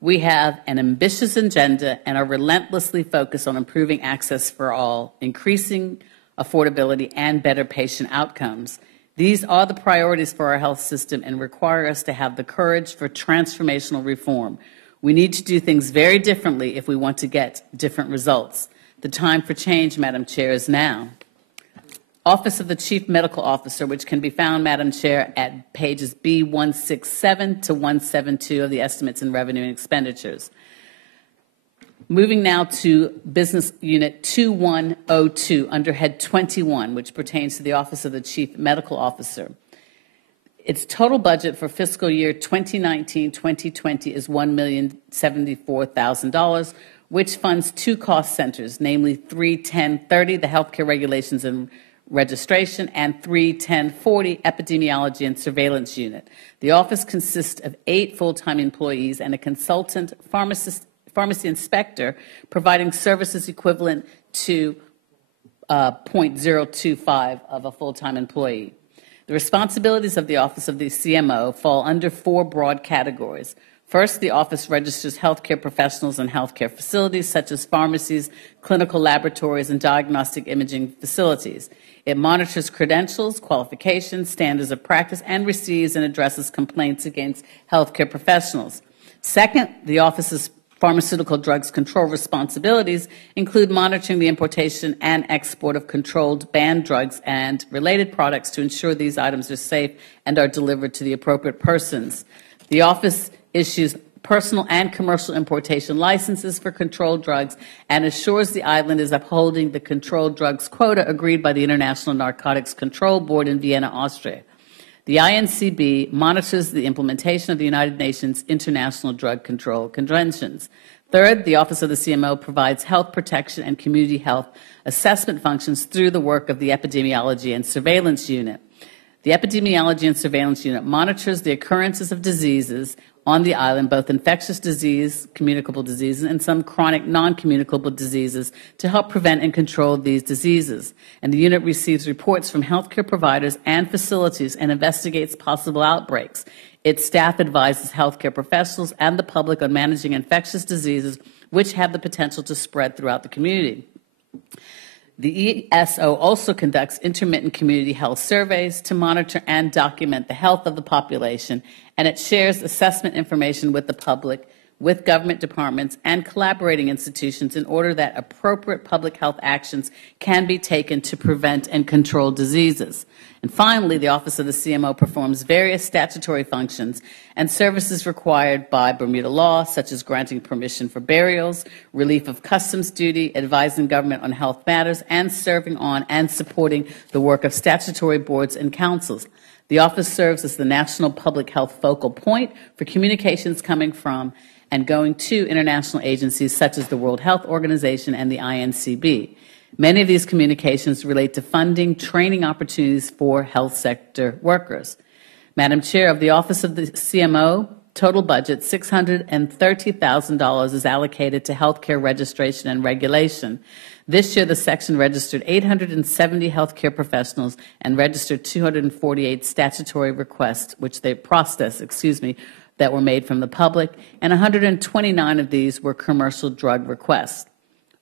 We have an ambitious agenda and are relentlessly focused on improving access for all, increasing affordability, and better patient outcomes. These are the priorities for our health system and require us to have the courage for transformational reform. We need to do things very differently if we want to get different results. The time for change, Madam Chair, is now. Office of the Chief Medical Officer, which can be found, Madam Chair, at pages B167 to 172 of the Estimates in Revenue and Expenditures. Moving now to Business Unit 2102 under Head 21, which pertains to the Office of the Chief Medical Officer. Its total budget for fiscal year 2019-2020 is $1,074,000, which funds two cost centers, namely 31030, the Healthcare Regulations and Registration, and 31040, Epidemiology and Surveillance Unit. The office consists of 8 full-time employees and a consultant pharmacy inspector providing services equivalent to 0.025 of a full-time employee. The responsibilities of the Office of the CMO fall under 4 broad categories. First, the office registers healthcare professionals and healthcare facilities such as pharmacies, clinical laboratories, and diagnostic imaging facilities. It monitors credentials, qualifications, standards of practice, and receives and addresses complaints against healthcare professionals. Second, the office's pharmaceutical drugs control responsibilities include monitoring the importation and export of controlled banned drugs and related products to ensure these items are safe and are delivered to the appropriate persons. The office issues personal and commercial importation licenses for controlled drugs and assures the island is upholding the controlled drugs quota agreed by the International Narcotics Control Board in Vienna, Austria. The INCB monitors the implementation of the United Nations International Drug Control Conventions. Third, the Office of the CMO provides health protection and community health assessment functions through the work of the Epidemiology and Surveillance Unit. The Epidemiology and Surveillance Unit monitors the occurrences of diseases on the island, both infectious disease, communicable diseases, and some chronic non-communicable diseases to help prevent and control these diseases. And the unit receives reports from healthcare providers and facilities and investigates possible outbreaks. Its staff advises healthcare professionals and the public on managing infectious diseases which have the potential to spread throughout the community. The ESO also conducts intermittent community health surveys to monitor and document the health of the population, and it shares assessment information with the public, with government departments, and collaborating institutions in order that appropriate public health actions can be taken to prevent and control diseases. And finally, the Office of the CMO performs various statutory functions and services required by Bermuda law, such as granting permission for burials, relief of customs duty, advising government on health matters, and serving on and supporting the work of statutory boards and councils. The office serves as the national public health focal point for communications coming from and going to international agencies such as the World Health Organization and the INCB. Many of these communications relate to funding, training opportunities for health sector workers. Madam Chair, of the Office of the CMO, total budget $630,000 is allocated to healthcare registration and regulation. This year, the section registered 870 healthcare professionals and registered 248 statutory requests, which they processed, that were made from the public, and 129 of these were commercial drug requests.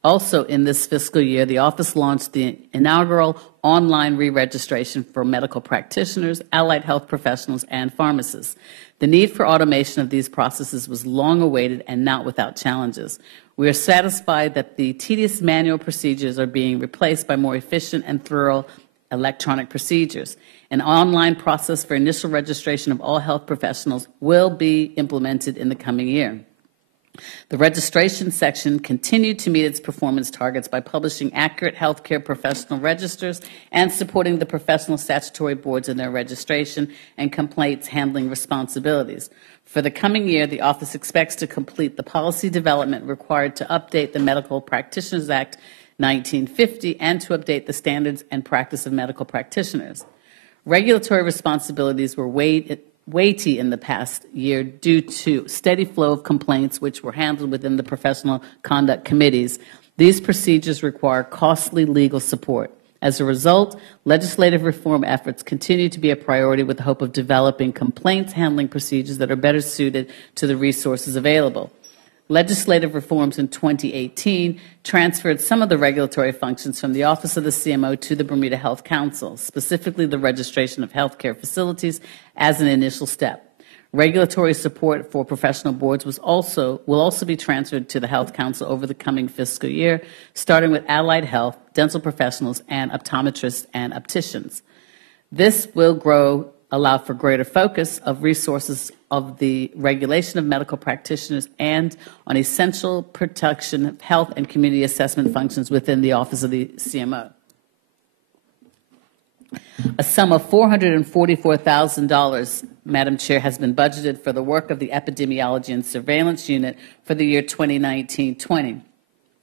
Also, in this fiscal year, the office launched the inaugural online re-registration for medical practitioners, allied health professionals, and pharmacists. The need for automation of these processes was long awaited and not without challenges. We are satisfied that the tedious manual procedures are being replaced by more efficient and thorough electronic procedures. An online process for initial registration of all health professionals will be implemented in the coming year. The registration section continued to meet its performance targets by publishing accurate healthcare professional registers and supporting the professional statutory boards in their registration and complaints handling responsibilities. For the coming year, the office expects to complete the policy development required to update the Medical Practitioners Act 1950 and to update the standards and practice of medical practitioners. Regulatory responsibilities were weighty in the past year due to steady flow of complaints which were handled within the professional conduct committees. These procedures require costly legal support. As a result, legislative reform efforts continue to be a priority with the hope of developing complaints handling procedures that are better suited to the resources available. Legislative reforms in 2018 transferred some of the regulatory functions from the Office of the CMO to the Bermuda Health Council, specifically the registration of healthcare facilities as an initial step. Regulatory support for professional boards will also be transferred to the Health Council over the coming fiscal year, starting with allied health, dental professionals, and optometrists and opticians. This will allow for greater focus of resources of the regulation of medical practitioners and on essential protection of health and community assessment functions within the Office of the CMO. A sum of $444,000, Madam Chair, has been budgeted for the work of the Epidemiology and Surveillance Unit for the year 2019-20.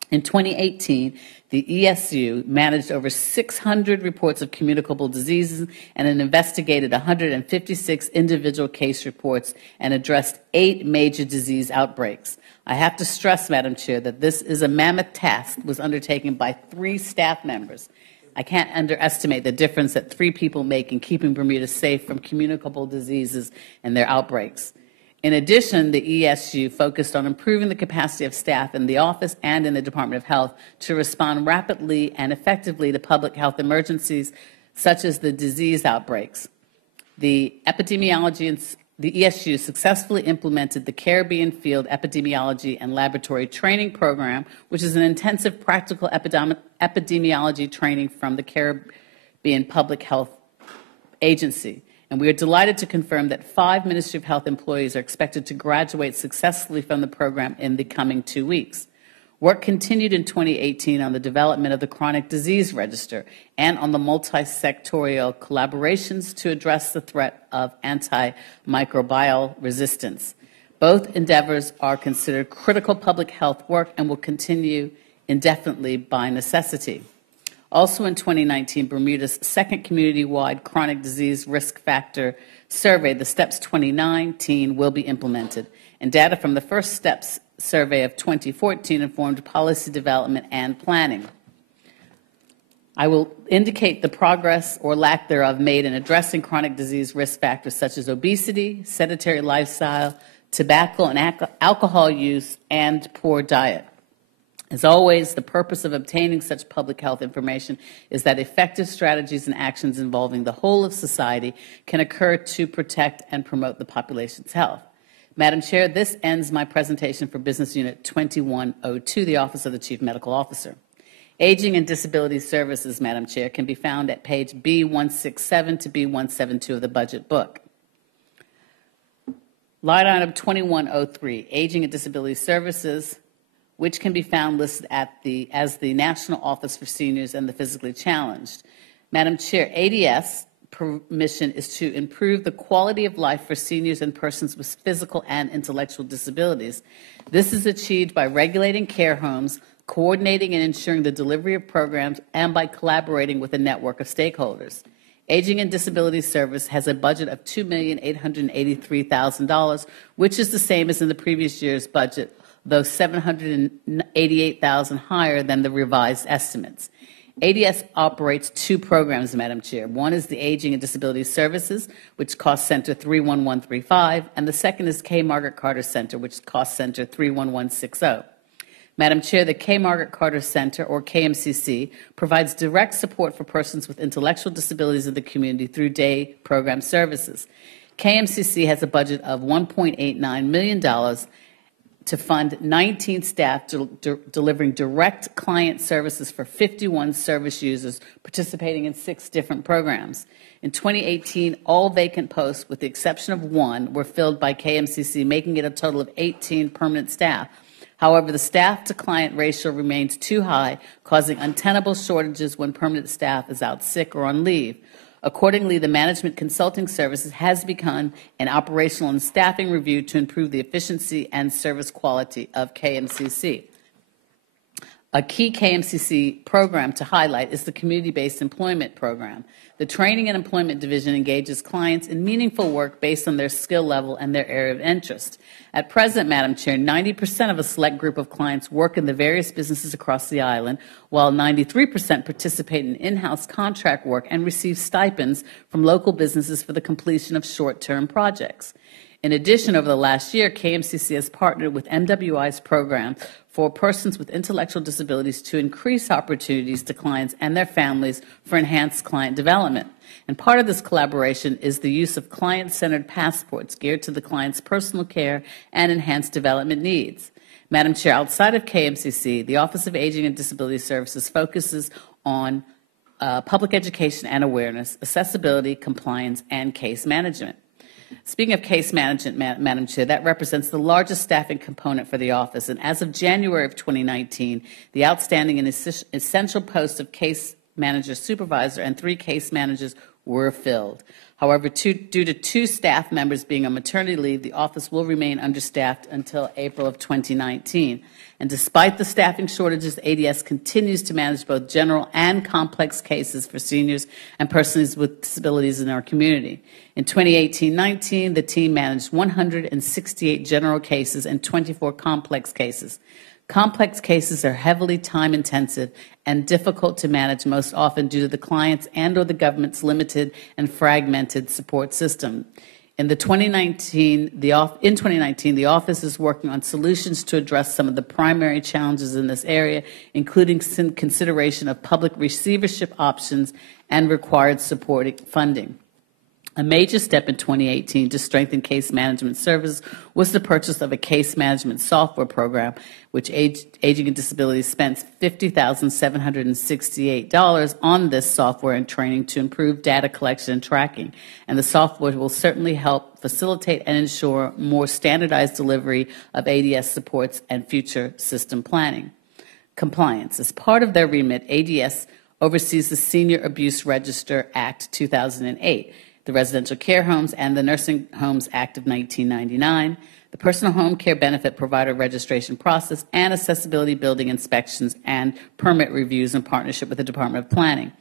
In 2018, the ESU managed over 600 reports of communicable diseases and investigated 156 individual case reports and addressed 8 major disease outbreaks. I have to stress, Madam Chair, that this is a mammoth task that was undertaken by 3 staff members. I can't underestimate the difference that 3 people make in keeping Bermuda safe from communicable diseases and their outbreaks. In addition, the ESU focused on improving the capacity of staff in the office and in the Department of Health to respond rapidly and effectively to public health emergencies such as the disease outbreaks. The ESU successfully implemented the Caribbean Field Epidemiology and Laboratory Training Program, which is an intensive practical epidemiology training from the Caribbean Public Health Agency. And we are delighted to confirm that 5 Ministry of Health employees are expected to graduate successfully from the program in the coming 2 weeks. Work continued in 2018 on the development of the Chronic Disease Register and on the multi-sectorial collaborations to address the threat of antimicrobial resistance. Both endeavors are considered critical public health work and will continue indefinitely by necessity. Also in 2019, Bermuda's second community-wide chronic disease risk factor survey, the STEPS 2019, will be implemented. And data from the first STEPS survey of 2014 informed policy development and planning. I will indicate the progress or lack thereof made in addressing chronic disease risk factors such as obesity, sedentary lifestyle, tobacco and alcohol use, and poor diet. As always, the purpose of obtaining such public health information is that effective strategies and actions involving the whole of society can occur to protect and promote the population's health. Madam Chair, this ends my presentation for Business Unit 2102, the Office of the Chief Medical Officer. Aging and Disability Services, Madam Chair, can be found at page B167 to B172 of the budget book. Line item 2103, Aging and Disability Services, which can be found listed as the National Office for Seniors and the Physically Challenged. Madam Chair, ADS mission is to improve the quality of life for seniors and persons with physical and intellectual disabilities. This is achieved by regulating care homes, coordinating and ensuring the delivery of programs, and by collaborating with a network of stakeholders. Aging and Disability Service has a budget of $2,883,000, which is the same as in the previous year's budget, though $788,000 higher than the revised estimates. ADS operates 2 programs, Madam Chair. One is the Aging and Disability Services, which cost center 31135, and the second is K. Margaret Carter Center, which cost center 31160. Madam Chair, the K. Margaret Carter Center, or KMCC, provides direct support for persons with intellectual disabilities in the community through day program services. KMCC has a budget of $1.89 million to fund 19 staff delivering direct client services for 51 service users participating in 6 different programs. In 2018, all vacant posts, with the exception of 1, were filled by KMCC, making it a total of 18 permanent staff. However, the staff-to-client ratio remains too high, causing untenable shortages when permanent staff is out sick or on leave. Accordingly, the Management Consulting Services has begun an operational and staffing review to improve the efficiency and service quality of KMCC. A key KMCC program to highlight is the Community-Based Employment Program. The Training and Employment Division engages clients in meaningful work based on their skill level and their area of interest. At present, Madam Chair, 90% of a select group of clients work in the various businesses across the island, while 93% participate in in-house contract work and receive stipends from local businesses for the completion of short-term projects. In addition, over the last year, KMCC has partnered with MWI's program for persons with intellectual disabilities to increase opportunities to clients and their families for enhanced client development. And part of this collaboration is the use of client-centered passports geared to the client's personal care and enhanced development needs. Madam Chair, outside of KMCC, the Office of Aging and Disability Services focuses on public education and awareness, accessibility, compliance, and case management. Speaking of case management, Madam Chair, that represents the largest staffing component for the office, and as of January of 2019, the outstanding and essential posts of case manager supervisor and 3 case managers were filled. However, due to 2 staff members being on maternity leave, the office will remain understaffed until April of 2019. And despite the staffing shortages, ADS continues to manage both general and complex cases for seniors and persons with disabilities in our community. In 2018-19, the team managed 168 general cases and 24 complex cases. Complex cases are heavily time-intensive and difficult to manage, most often due to the client's and/or the government's limited and fragmented support system. In 2019, the office is working on solutions to address some of the primary challenges in this area, including consideration of public receivership options and required supporting funding. A major step in 2018 to strengthen case management services was the purchase of a case management software program, which Aging and Disability spent $50,768 on this software and training to improve data collection and tracking. And the software will certainly help facilitate and ensure more standardized delivery of ADS supports and future system planning. Compliance. As part of their remit, ADS oversees the Senior Abuse Register Act 2008, the Residential Care Homes and the Nursing Homes Act of 1999, the Personal Home Care Benefit Provider Registration Process, and accessibility building inspections and permit reviews in partnership with the Department of Planning.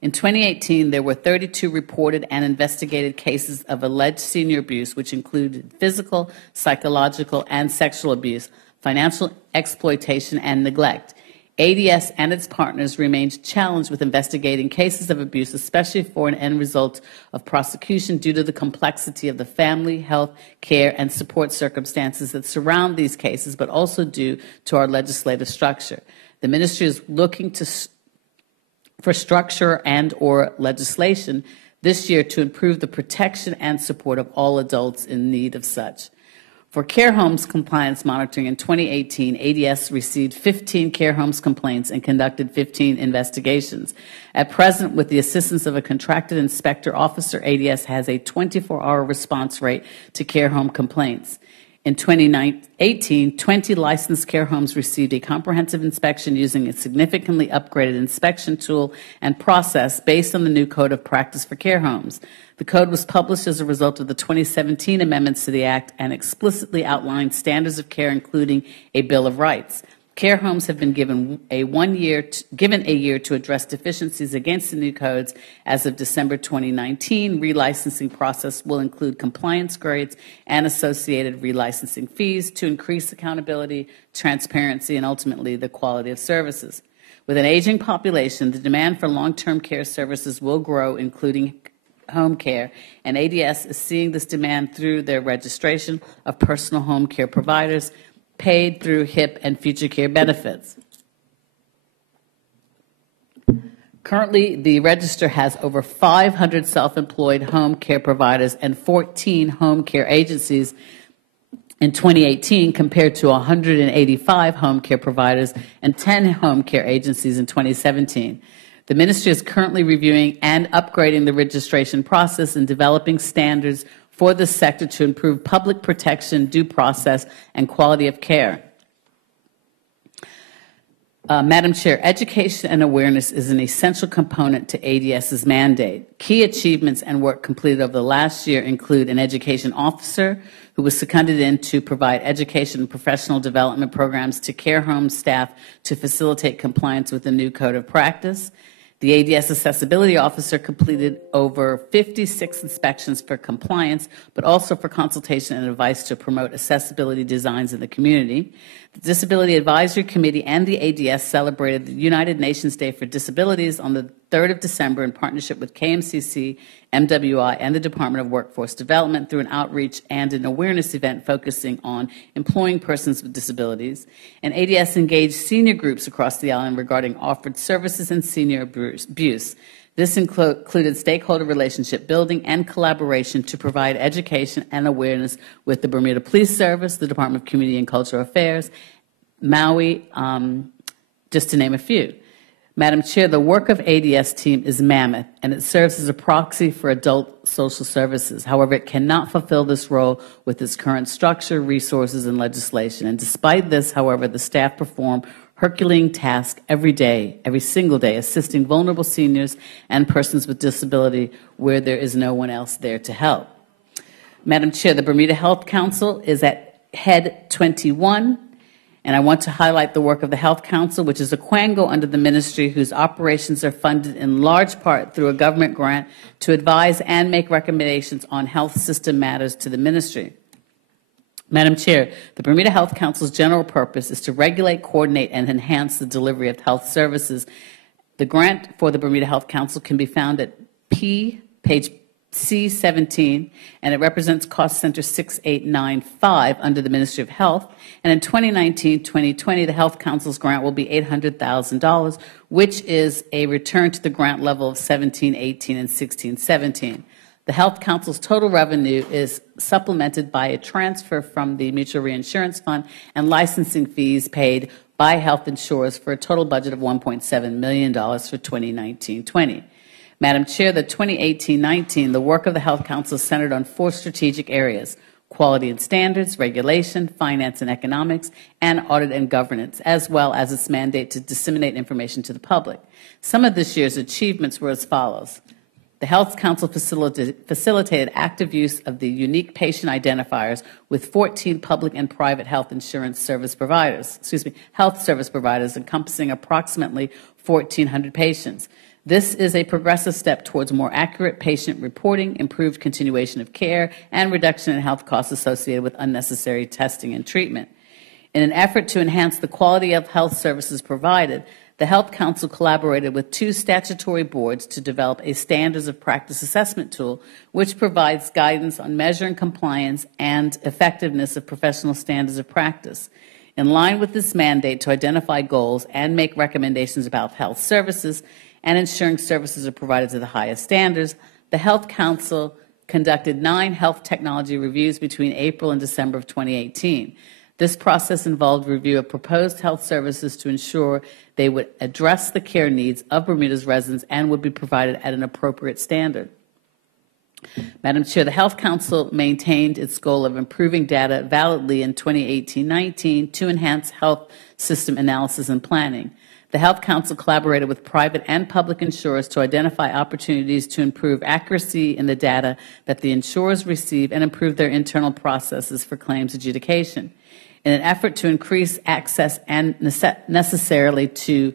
In 2018, there were 32 reported and investigated cases of alleged senior abuse, which included physical, psychological, and sexual abuse, financial exploitation, and neglect. ADS and its partners remained challenged with investigating cases of abuse, especially for an end result of prosecution due to the complexity of the family, health, care, and support circumstances that surround these cases, but also due to our legislative structure. The ministry is looking for structure and/or legislation this year to improve the protection and support of all adults in need of such. For care homes compliance monitoring in 2018, ADS received 15 care homes complaints and conducted 15 investigations. At present, with the assistance of a contracted inspector officer, ADS has a 24-hour response rate to care home complaints. In 2018, 20 licensed care homes received a comprehensive inspection using a significantly upgraded inspection tool and process based on the new Code of Practice for Care Homes. The code was published as a result of the 2017 amendments to the Act and explicitly outlined standards of care, including a Bill of Rights. Care homes have been given a year to address deficiencies against the new codes. As of December 2019, relicensing process will include compliance grades and associated relicensing fees to increase accountability, transparency, and ultimately the quality of services. With an aging population, the demand for long-term care services will grow, including home care, and ADS is seeing this demand through their registration of personal home care providers paid through HIP and future care benefits. Currently, the register has over 500 self-employed home care providers and 14 home care agencies in 2018 compared to 185 home care providers and 10 home care agencies in 2017. The ministry is currently reviewing and upgrading the registration process and developing standards for the sector to improve public protection, due process, and quality of care. Madam Chair, education and awareness is an essential component to ADS's mandate. Key achievements and work completed over the last year include an education officer who was seconded in to provide education and professional development programs to care home staff to facilitate compliance with the new code of practice. The ADS accessibility officer completed over 56 inspections for compliance, but also for consultation and advice to promote accessibility designs in the community. The Disability Advisory Committee and the ADS celebrated the United Nations Day for Disabilities on the 3rd of December in partnership with KMCC, MWI, and the Department of Workforce Development through an outreach and an awareness event focusing on employing persons with disabilities. And ADS engaged senior groups across the island regarding offered services and senior abuse. This included stakeholder relationship building and collaboration to provide education and awareness with the Bermuda Police Service, the Department of Community and Cultural Affairs, Maui, just to name a few. Madam Chair, the work of ADS team is mammoth, and it serves as a proxy for adult social services. However, it cannot fulfill this role with its current structure, resources, and legislation. And despite this, however, the staff perform Herculean task every day, every single day, assisting vulnerable seniors and persons with disability where there is no one else there to help. Madam Chair, the Bermuda Health Council is at Head 21, and I want to highlight the work of the Health Council, which is a quango under the ministry whose operations are funded in large part through a government grant to advise and make recommendations on health system matters to the ministry. Madam Chair, the Bermuda Health Council's general purpose is to regulate, coordinate, and enhance the delivery of health services. The grant for the Bermuda Health Council can be found at page C17, and it represents cost center 6895 under the Ministry of Health. And in 2019-2020, the Health Council's grant will be $800,000, which is a return to the grant level of 17-18 and 16-17. The Health Council's total revenue is supplemented by a transfer from the Mutual Reinsurance Fund and licensing fees paid by health insurers for a total budget of $1.7 million for 2019-20. Madam Chair, the 2018-19, the work of the Health Council is centered on 4 strategic areas: quality and standards, regulation, finance and economics, and audit and governance, as well as its mandate to disseminate information to the public. Some of this year's achievements were as follows. The Health Council facilitated active use of the unique patient identifiers with 14 public and private health service providers encompassing approximately 1,400 patients. This is a progressive step towards more accurate patient reporting, improved continuation of care, and reduction in health costs associated with unnecessary testing and treatment. In an effort to enhance the quality of health services provided, the Health Council collaborated with 2 statutory boards to develop a standards of practice assessment tool, which provides guidance on measuring compliance and effectiveness of professional standards of practice. In line with this mandate to identify goals and make recommendations about health services and ensuring services are provided to the highest standards, the Health Council conducted 9 health technology reviews between April and December of 2018. This process involved review of proposed health services to ensure they would address the care needs of Bermuda's residents and would be provided at an appropriate standard. Madam Chair, the Health Council maintained its goal of improving data validly in 2018-19 to enhance health system analysis and planning. The Health Council collaborated with private and public insurers to identify opportunities to improve accuracy in the data that the insurers receive and improve their internal processes for claims adjudication. In an effort to increase access and necessarily to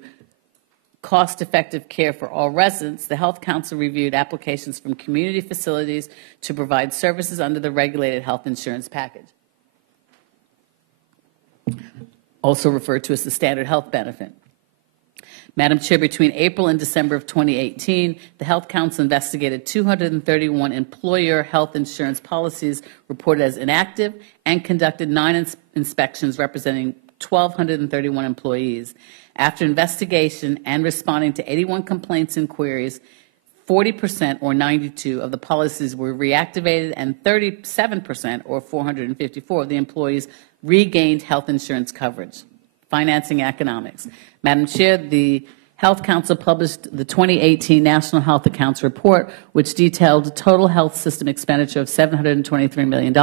cost-effective care for all residents, the Health Council reviewed applications from community facilities to provide services under the regulated health insurance package, also referred to as the standard health benefit. Madam Chair, between April and December of 2018, the Health Council investigated 231 employer health insurance policies reported as inactive and conducted 9 inspections representing 1,231 employees. After investigation and responding to 81 complaints and queries, 40% or 92 of the policies were reactivated and 37% or 454 of the employees regained health insurance coverage. Financing economics. Madam Chair, the Health Council published the 2018 National Health Accounts Report, which detailed total health system expenditure of $723 million,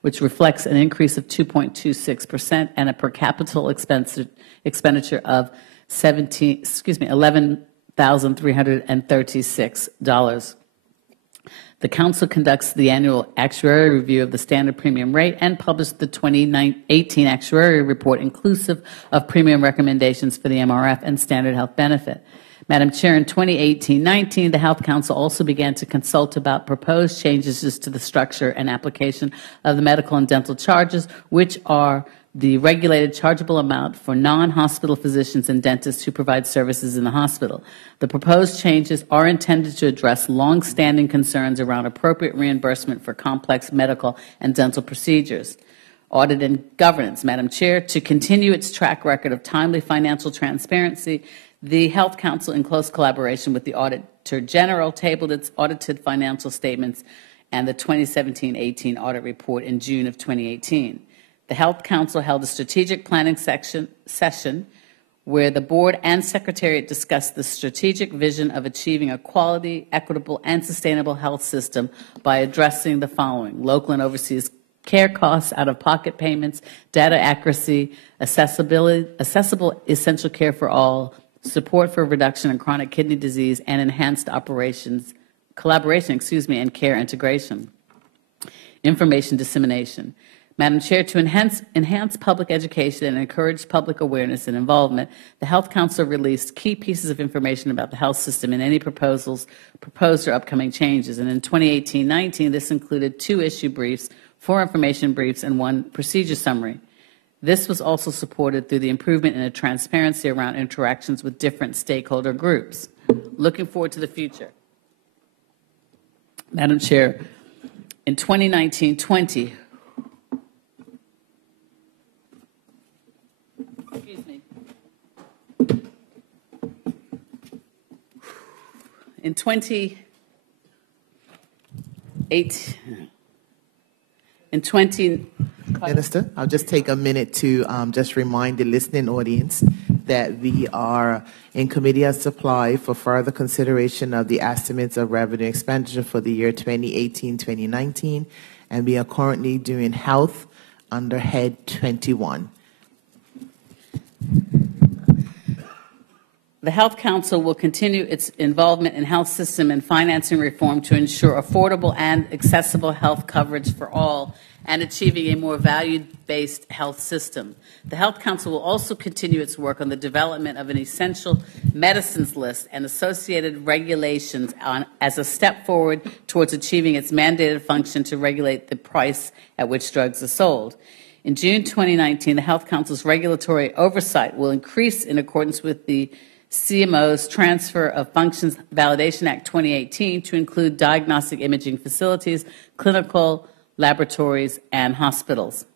which reflects an increase of 2.26% and a per capita expenditure of $11,336. The Council conducts the annual actuarial review of the standard premium rate and published the 2018 actuarial report inclusive of premium recommendations for the MRF and standard health benefit. Madam Chair, in 2018-19, the Health Council also began to consult about proposed changes to the structure and application of the medical and dental charges, which are the regulated chargeable amount for non-hospital physicians and dentists who provide services in the hospital. The proposed changes are intended to address long-standing concerns around appropriate reimbursement for complex medical and dental procedures. Audit and governance. Madam Chair, to continue its track record of timely financial transparency, the Health Council, in close collaboration with the Auditor General, tabled its audited financial statements and the 2017-18 audit report in June of 2018. The Health Council held a strategic planning session where the Board and Secretariat discussed the strategic vision of achieving a quality, equitable, and sustainable health system by addressing the following: local and overseas care costs, out-of-pocket payments, data accuracy, accessible essential care for all, support for reduction in chronic kidney disease, and enhanced collaboration, and care integration. Information dissemination. Madam Chair, to enhance public education and encourage public awareness and involvement, the Health Council released key pieces of information about the health system and any proposed or upcoming changes. And in 2018-19, this included 2 issue briefs, 4 information briefs, and 1 procedure summary. This was also supported through the improvement in the transparency around interactions with different stakeholder groups. Looking forward to the future. Madam Chair, in 2019-20, in 20 Minister, I'll just take a minute to just remind the listening audience that we are in committee of supply for further consideration of the estimates of revenue expenditure for the year 2018-2019, and we are currently doing health under head 21. The Health Council will continue its involvement in health system and financing reform to ensure affordable and accessible health coverage for all and achieving a more value-based health system. The Health Council will also continue its work on the development of an essential medicines list and associated regulations as a step forward towards achieving its mandated function to regulate the price at which drugs are sold. In June 2019, the Health Council's regulatory oversight will increase in accordance with the CMO's Transfer of Functions Validation Act 2018 to include diagnostic imaging facilities, clinical laboratories, and hospitals.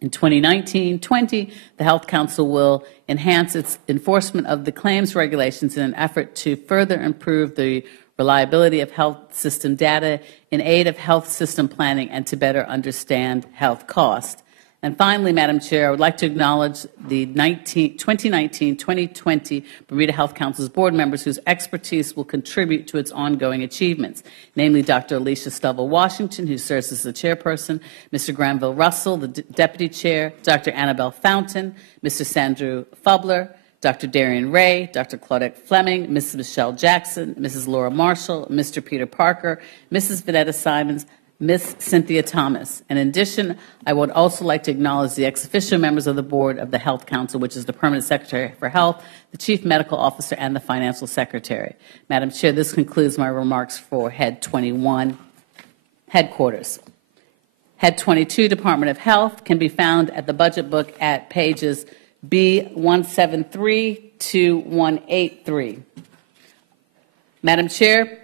In 2019-20, the Health Council will enhance its enforcement of the claims regulations in an effort to further improve the reliability of health system data in aid of health system planning and to better understand health costs. And finally, Madam Chair, I would like to acknowledge the 2019-2020 Bermuda Health Council's board members whose expertise will contribute to its ongoing achievements, namely Dr. Alicia Stovall-Washington, who serves as the chairperson, Mr. Granville Russell, the deputy chair, Dr. Annabelle Fountain, Mr. Sandru Fubler, Dr. Darian Ray, Dr. Claudette Fleming, Mrs. Michelle Jackson, Mrs. Laura Marshall, Mr. Peter Parker, Mrs. Vanetta Simons, Ms. Cynthia Thomas. In addition, I would also like to acknowledge the ex-officio members of the board of the Health Council, which is the Permanent Secretary for Health, the Chief Medical Officer, and the Financial Secretary. Madam Chair, this concludes my remarks for Head 21, Headquarters. Head 22, Department of Health, can be found at the budget book at pages B173 to 183. Madam Chair,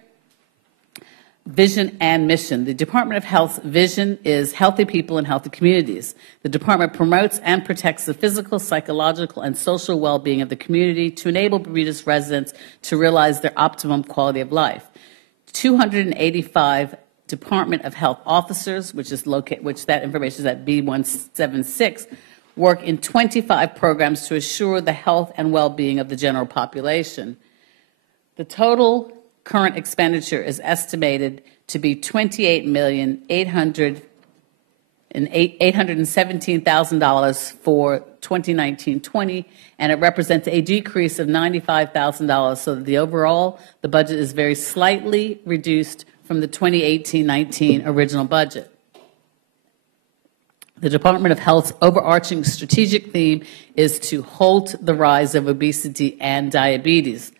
vision and mission. The Department of Health's vision is healthy people and healthy communities. The department promotes and protects the physical, psychological, and social well-being of the community to enable Bermuda's residents to realize their optimum quality of life. 285 Department of Health officers, which that information is at B176, work in 25 programs to assure the health and well-being of the general population. The total current expenditure is estimated to be $28,800,000 $817,000 for 2019-20, and it represents a decrease of $95,000, so that the budget is very slightly reduced from the 2018-19 original budget. The Department of Health's overarching strategic theme is to halt the rise of obesity and diabetes.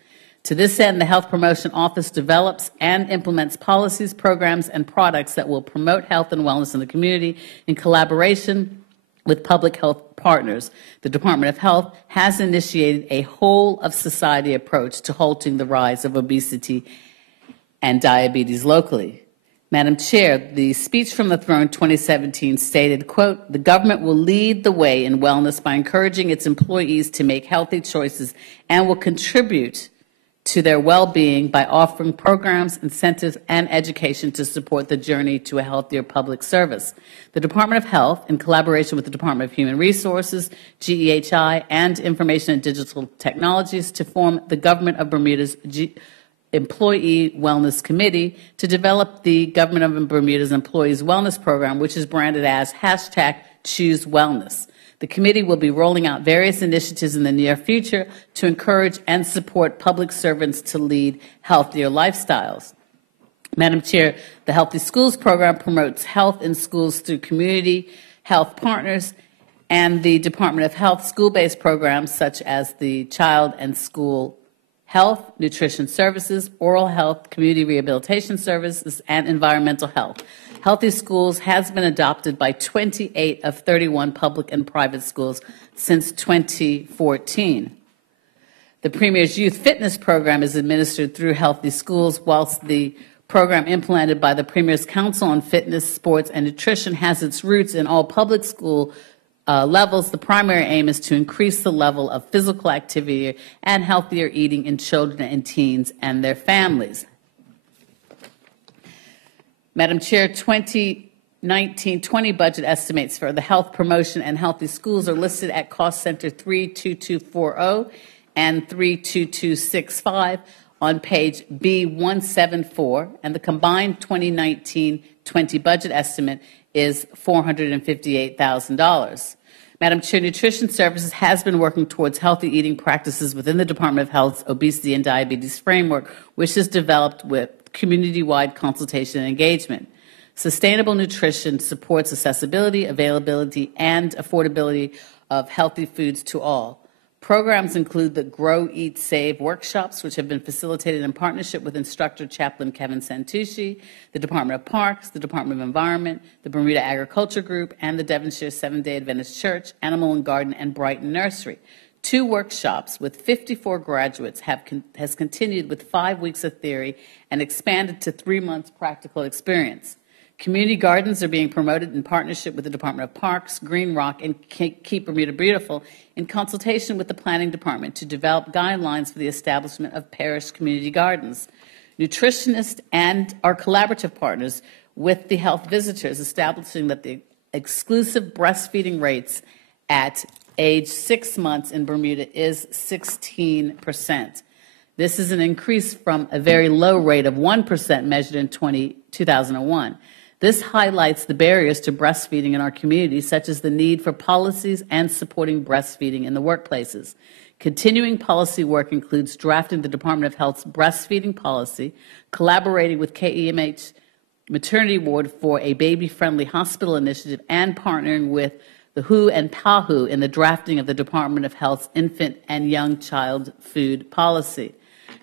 To this end, the Health Promotion Office develops and implements policies, programs, and products that will promote health and wellness in the community in collaboration with public health partners. The Department of Health has initiated a whole-of-society approach to halting the rise of obesity and diabetes locally. Madam Chair, the speech from the throne 2017 stated, quote, "The government will lead the way in wellness by encouraging its employees to make healthy choices and will contribute to their well-being by offering programs, incentives, and education to support the journey to a healthier public service." The Department of Health, in collaboration with the Department of Human Resources, GEHI, and Information and Digital Technologies, to form the Government of Bermuda's Employee Wellness Committee to develop the Government of Bermuda's Employees Wellness Program, which is branded as #ChooseWellness. The committee will be rolling out various initiatives in the near future to encourage and support public servants to lead healthier lifestyles. Madam Chair, the Healthy Schools Program promotes health in schools through community health partners and the Department of Health school-based programs such as the Child and School Health, Nutrition Services, Oral Health, Community Rehabilitation Services, and Environmental Health. Healthy Schools has been adopted by 28 of 31 public and private schools since 2014. The Premier's Youth Fitness Program is administered through Healthy Schools, whilst the program implemented by the Premier's Council on Fitness, Sports, and Nutrition has its roots in all public school levels. The primary aim is to increase the level of physical activity and healthier eating in children and teens and their families. Madam Chair, 2019-20 budget estimates for the health promotion and healthy schools are listed at cost center 32240 and 32265 on page B174, and the combined 2019-20 budget estimate is $458,000. Madam Chair, Nutrition Services has been working towards healthy eating practices within the Department of Health's obesity and diabetes framework, which is developed with community-wide consultation and engagement. Sustainable nutrition supports accessibility, availability, and affordability of healthy foods to all. Programs include the Grow, Eat, Save workshops, which have been facilitated in partnership with instructor chaplain Kevin Santucci, the Department of Parks, the Department of Environment, the Bermuda Agriculture Group, and the Devonshire Seventh-day Adventist Church, Animal and Garden, and Brighton Nursery. 2 workshops with 54 graduates has continued with 5 weeks of theory and expanded to 3 months practical experience. Community gardens are being promoted in partnership with the Department of Parks, Green Rock, and Keep Bermuda Beautiful in consultation with the Planning Department to develop guidelines for the establishment of parish community gardens. Nutritionists and our collaborative partners with the health visitors establishing that the exclusive breastfeeding rates at age 6 months in Bermuda is 16%. This is an increase from a very low rate of 1% measured in 2001. This highlights the barriers to breastfeeding in our community, such as the need for policies and supporting breastfeeding in the workplaces. Continuing policy work includes drafting the Department of Health's breastfeeding policy, collaborating with KEMH Maternity Ward for a baby-friendly hospital initiative, and partnering with the WHO and PAHU in the drafting of the Department of Health's infant and young child food policy.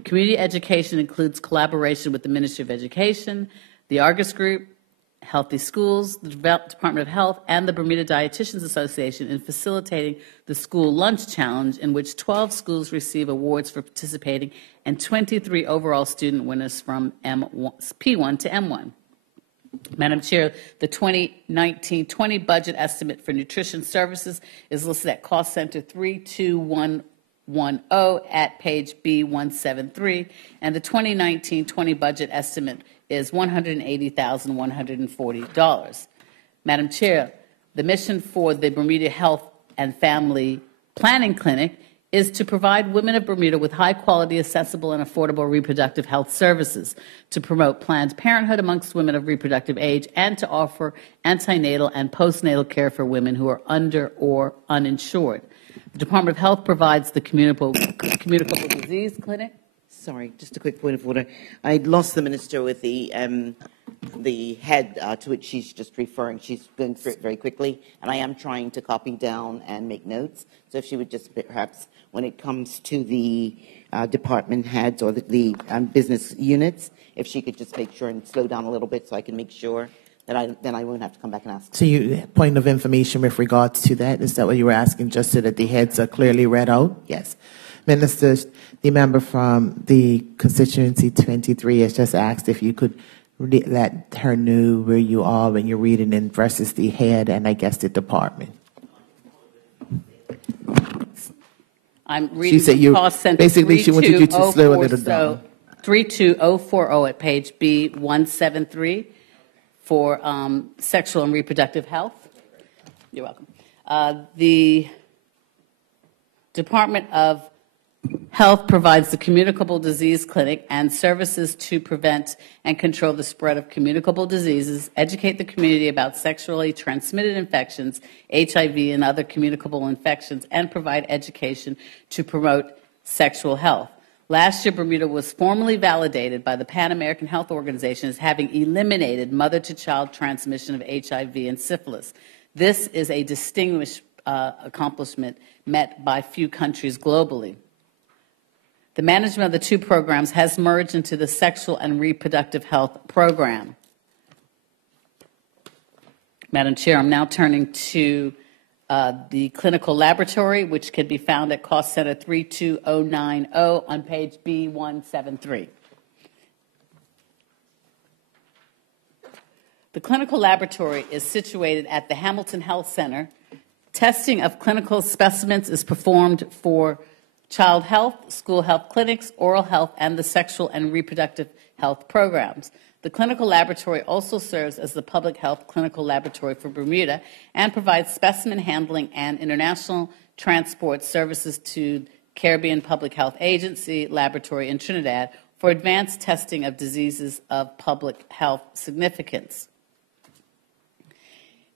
Community education includes collaboration with the Ministry of Education, the Argus Group, Healthy Schools, the Department of Health, and the Bermuda Dietitians Association in facilitating the School Lunch Challenge, in which 12 schools receive awards for participating and 23 overall student winners from P1 to M1. Madam Chair, the 2019-20 budget estimate for nutrition services is listed at cost center 32110 at page B173, and the 2019-20 budget estimate is $180,140. Madam Chair, the mission for the Bermuda Health and Family Planning Clinic is to provide women of Bermuda with high-quality, accessible, and affordable reproductive health services, to promote Planned Parenthood amongst women of reproductive age, and to offer antenatal and postnatal care for women who are under or uninsured. The Department of Health provides the communicable disease clinic. Sorry, just a quick point of order. I lost the minister with the head to which she's just referring. She's going through it very quickly, and I am trying to copy down and make notes. So if she would just perhaps, when it comes to the department heads or the business units, if she could just make sure and slow down a little bit so I can make sure that then I won't have to come back and ask. So you point of information with regards to that, is that what you were asking, just so that the heads are clearly read out? Yes. Minister, the member from the constituency 23 has just asked if you could let her know where you are when you're reading in versus the head and I guess the department. I'm reading She said from cost center basically she wanted you to slow a little down. 32040 at page B173 for sexual and reproductive health. You're welcome. The Department of Health provides the Communicable Disease Clinic and services to prevent and control the spread of communicable diseases, educate the community about sexually transmitted infections, HIV, and other communicable infections, and provide education to promote sexual health. Last year, Bermuda was formally validated by the Pan American Health Organization as having eliminated mother-to-child transmission of HIV and syphilis. This is a distinguished accomplishment met by few countries globally. The management of the two programs has merged into the Sexual and Reproductive Health Program. Madam Chair, I'm now turning to the clinical laboratory, which can be found at Cost Center 32090 on page B173. The clinical laboratory is situated at the Hamilton Health Center. Testing of clinical specimens is performed for child health, school health clinics, oral health, and the sexual and reproductive health programs. The clinical laboratory also serves as the public health clinical laboratory for Bermuda and provides specimen handling and international transport services to Caribbean Public Health Agency laboratory in Trinidad for advanced testing of diseases of public health significance.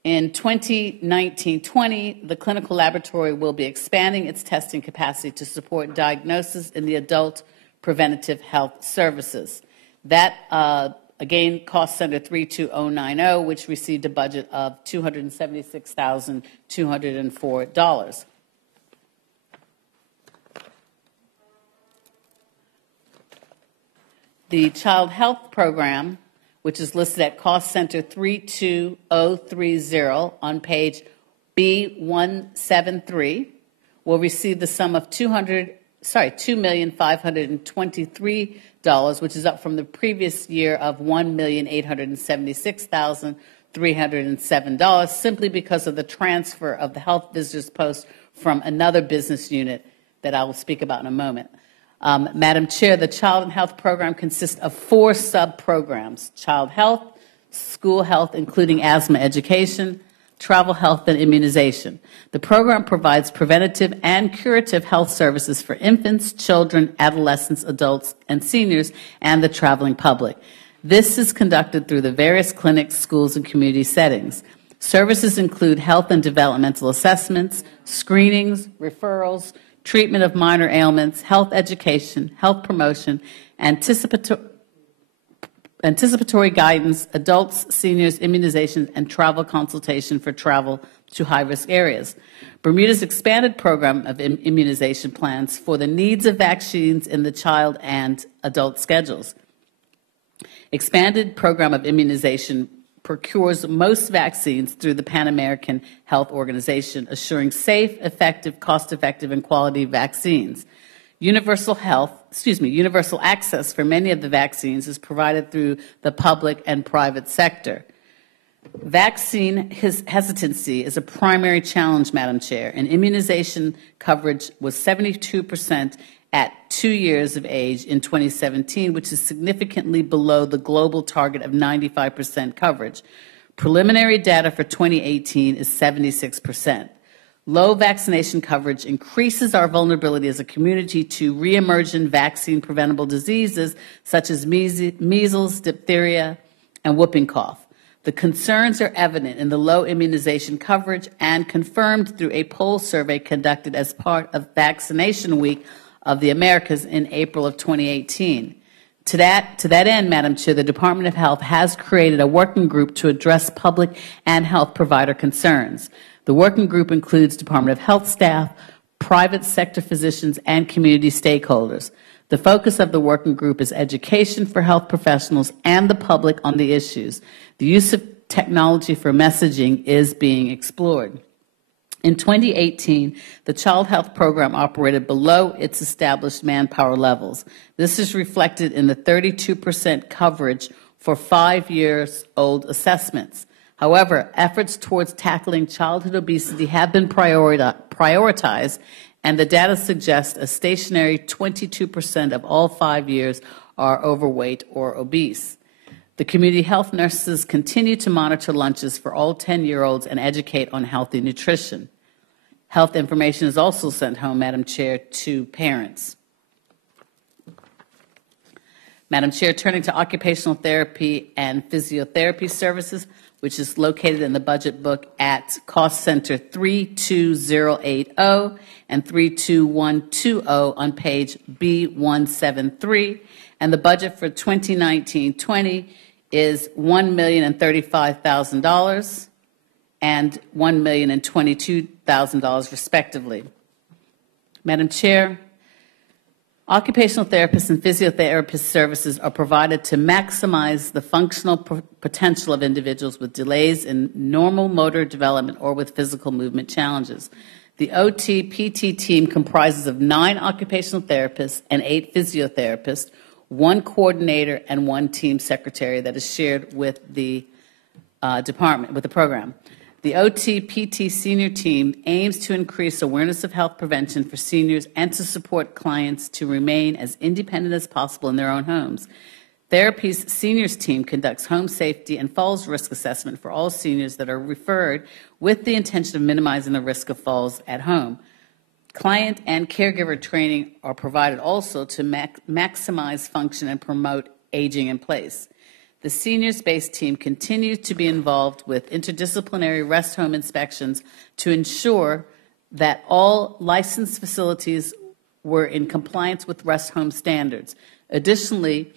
In 2019-20, the clinical laboratory will be expanding its testing capacity to support diagnosis in the adult preventative health services. That, again, Cost Center 32090, which received a budget of $276,204. The Child Health Program, which is listed at Cost Center 32030 on page B173, will receive the sum of $2,523, which is up from the previous year of $1,876,307, simply because of the transfer of the health visitors post from another business unit that I will speak about in a moment. Madam Chair, the Child and Health Program consists of 4 sub-programs: child health, school health, including asthma education, travel health, and immunization. The program provides preventative and curative health services for infants, children, adolescents, adults, and seniors, and the traveling public. This is conducted through the various clinics, schools, and community settings. Services include health and developmental assessments, screenings, referrals, treatment of minor ailments, health education, health promotion, anticipatory guidance, adults, seniors, immunizations, and travel consultation for travel to high-risk areas. Bermuda's expanded program of immunization plans for the needs of vaccines in the child and adult schedules. Expanded program of immunization procures most vaccines through the Pan American Health Organization, assuring safe, effective, cost-effective, and quality vaccines. Universal access for many of the vaccines is provided through the public and private sector. Vaccine hesitancy is a primary challenge, Madam Chair, and immunization coverage was 72% at 2 years of age in 2017, which is significantly below the global target of 95% coverage. Preliminary data for 2018 is 76%. Low vaccination coverage increases our vulnerability as a community to reemergent vaccine-preventable diseases such as measles, diphtheria, and whooping cough. The concerns are evident in the low immunization coverage and confirmed through a poll survey conducted as part of Vaccination Week of the Americas in April of 2018. To that end, Madam Chair, the Department of Health has created a working group to address public and health provider concerns. The working group includes Department of Health staff, private sector physicians, and community stakeholders. The focus of the working group is education for health professionals and the public on the issues. The use of technology for messaging is being explored. In 2018, the Child Health Program operated below its established manpower levels. This is reflected in the 32% coverage for 5-year-old assessments. However, efforts towards tackling childhood obesity have been prioritized, and the data suggests a stationary 22% of all 5 years are overweight or obese. The community health nurses continue to monitor lunches for all 10-year-olds and educate on healthy nutrition. Health information is also sent home, Madam Chair, to parents. Madam Chair, turning to occupational therapy and physiotherapy services, which is located in the budget book at Cost Center 32080 and 32120 on page B173, and the budget for 2019-20 is $1,035,000 and $1,022,000 respectively. Madam Chair, occupational therapists and physiotherapist services are provided to maximize the functional potential of individuals with delays in normal motor development or with physical movement challenges. The OT-PT team comprises of 9 occupational therapists and 8 physiotherapists, 1 coordinator, and 1 team secretary that is shared with the department, with the program. The OT-PT senior team aims to increase awareness of health prevention for seniors and to support clients to remain as independent as possible in their own homes. Therapy's seniors team conducts home safety and falls risk assessment for all seniors that are referred with the intention of minimizing the risk of falls at home. Client and caregiver training are provided also to maximize function and promote aging in place. The seniors-based team continues to be involved with interdisciplinary rest home inspections to ensure that all licensed facilities were in compliance with rest home standards. Additionally,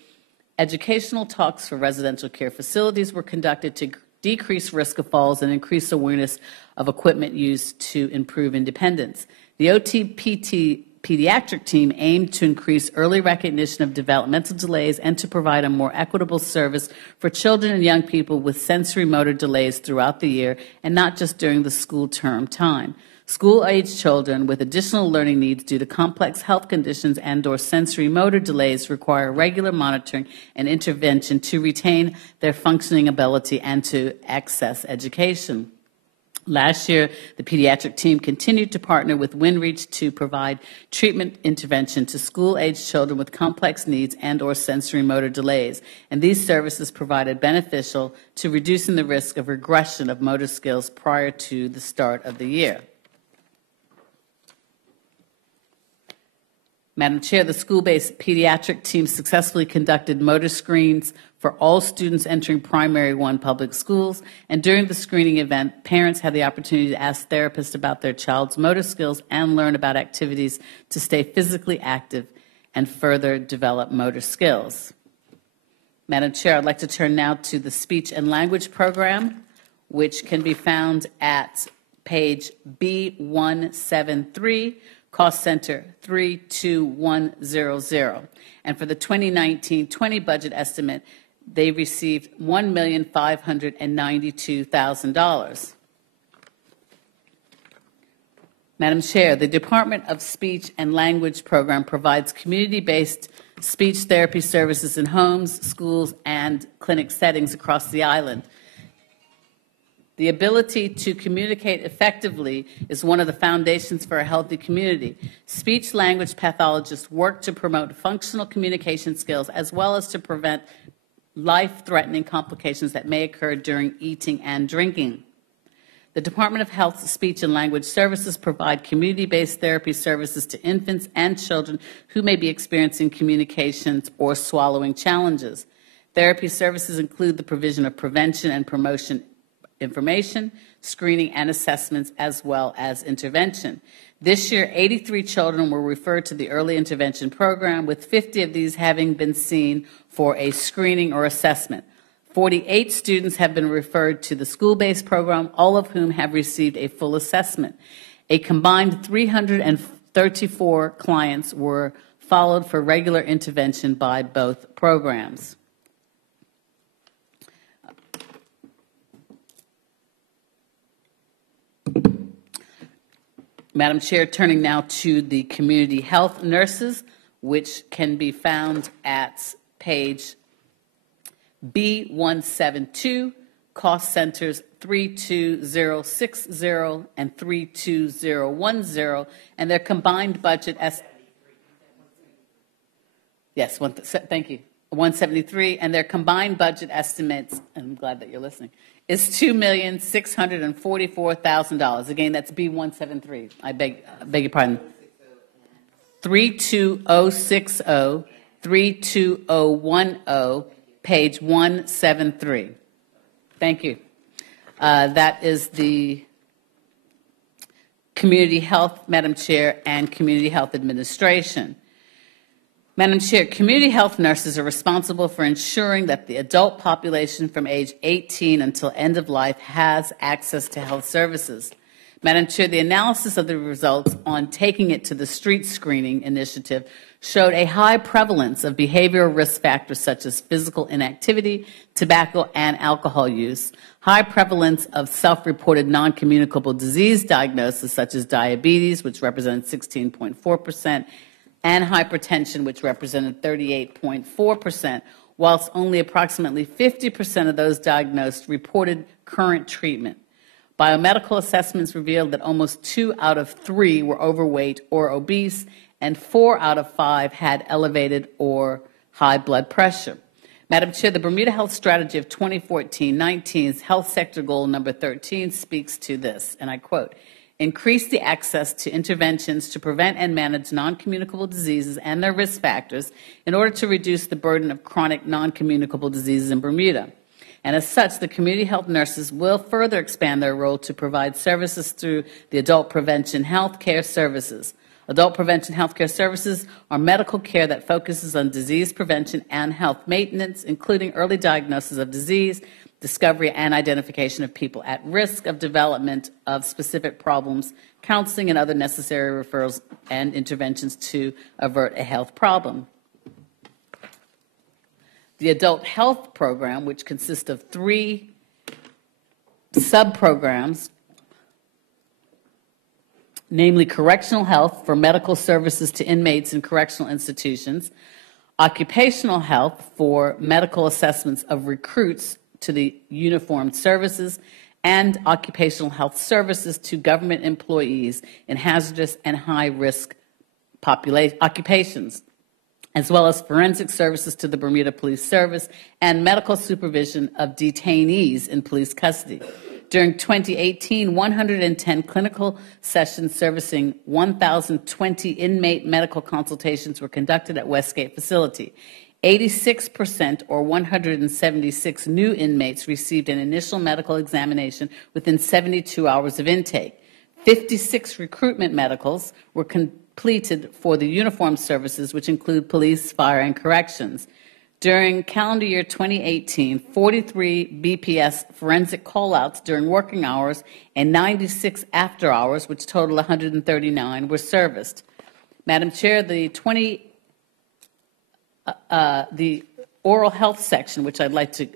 educational talks for residential care facilities were conducted to decrease risk of falls and increase awareness of equipment used to improve independence. The OT-PT pediatric team aimed to increase early recognition of developmental delays and to provide a more equitable service for children and young people with sensory motor delays throughout the year and not just during the school term time. School-aged children with additional learning needs due to complex health conditions and/or sensory motor delays require regular monitoring and intervention to retain their functioning ability and to access education. Last year, the pediatric team continued to partner with WinReach to provide treatment intervention to school-aged children with complex needs and/or sensory motor delays, and these services provided beneficial to reducing the risk of regression of motor skills prior to the start of the year. Madam Chair, the school-based pediatric team successfully conducted motor screens for all students entering primary 1 public schools, and during the screening event, parents had the opportunity to ask therapists about their child's motor skills and learn about activities to stay physically active and further develop motor skills. Madam Chair, I'd like to turn now to the speech and language program, which can be found at page B173, Cost Center 32100. And for the 2019-20 budget estimate, they received $1,592,000. Madam Chair, the Department of Speech and Language Program provides community-based speech therapy services in homes, schools, and clinic settings across the island. The ability to communicate effectively is one of the foundations for a healthy community. Speech-language pathologists work to promote functional communication skills as well as to prevent life-threatening complications that may occur during eating and drinking. The Department of Health's Speech and Language Services provide community-based therapy services to infants and children who may be experiencing communications or swallowing challenges. Therapy services include the provision of prevention and promotion information, screening and assessments, as well as intervention. This year, 83 children were referred to the early intervention program, with 50 of these having been seen for a screening or assessment. 48 students have been referred to the school-based program, all of whom have received a full assessment. A combined 334 clients were followed for regular intervention by both programs. Madam Chair, turning now to the community health nurses, which can be found at page B172, cost centers 32060 and 32010, and their combined budget yes, thank you. 173, and their combined budget estimates, and I'm glad that you're listening, is $2,644,000. Again, that's B173. I beg your pardon. 32060, 32010, page 173. Thank you. That is the Community Health, Madam Chair, and Community Health Administration. Madam Chair, community health nurses are responsible for ensuring that the adult population from age 18 until end of life has access to health services. Madam Chair, the analysis of the results on Taking It to the Street screening initiative showed a high prevalence of behavioral risk factors such as physical inactivity, tobacco and alcohol use, high prevalence of self-reported non-communicable disease diagnosis such as diabetes, which represented 16.4%, and hypertension, which represented 38.4%, whilst only approximately 50% of those diagnosed reported current treatment. Biomedical assessments revealed that almost 2 out of 3 were overweight or obese, and 4 out of 5 had elevated or high blood pressure. Madam Chair, the Bermuda Health Strategy of 2014-19's Health Sector Goal number 13 speaks to this, and I quote, increase the access to interventions to prevent and manage non-communicable diseases and their risk factors in order to reduce the burden of chronic non-communicable diseases in Bermuda. And as such, the community health nurses will further expand their role to provide services through the adult prevention health care services. Adult prevention health care services are medical care that focuses on disease prevention and health maintenance, including early diagnosis of disease, discovery and identification of people at risk of development of specific problems, counseling and other necessary referrals and interventions to avert a health problem. The adult health program, which consists of 3 sub-programs, namely correctional health for medical services to inmates in correctional institutions, occupational health for medical assessments of recruits to the uniformed services, and occupational health services to government employees in hazardous and high-risk occupations, as well as forensic services to the Bermuda Police Service and medical supervision of detainees in police custody. During 2018, 110 clinical sessions servicing 1,020 inmate medical consultations were conducted at Westgate facility. 86% or 176 new inmates received an initial medical examination within 72 hours of intake. 56 recruitment medicals were completed for the uniformed services, which include police, fire, and corrections. During calendar year 2018, 43 BPS forensic call-outs during working hours and 96 after hours, which total 139, were serviced. Madam Chair, the oral health section, which I'd like to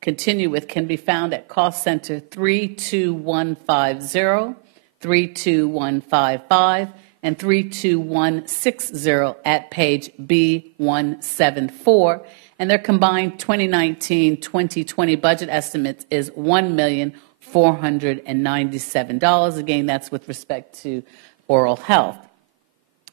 continue with, can be found at cost center 32150, 32155, and 32160 at page B174, and their combined 2019-2020 budget estimate is $1,497,000. Again, that's with respect to oral health.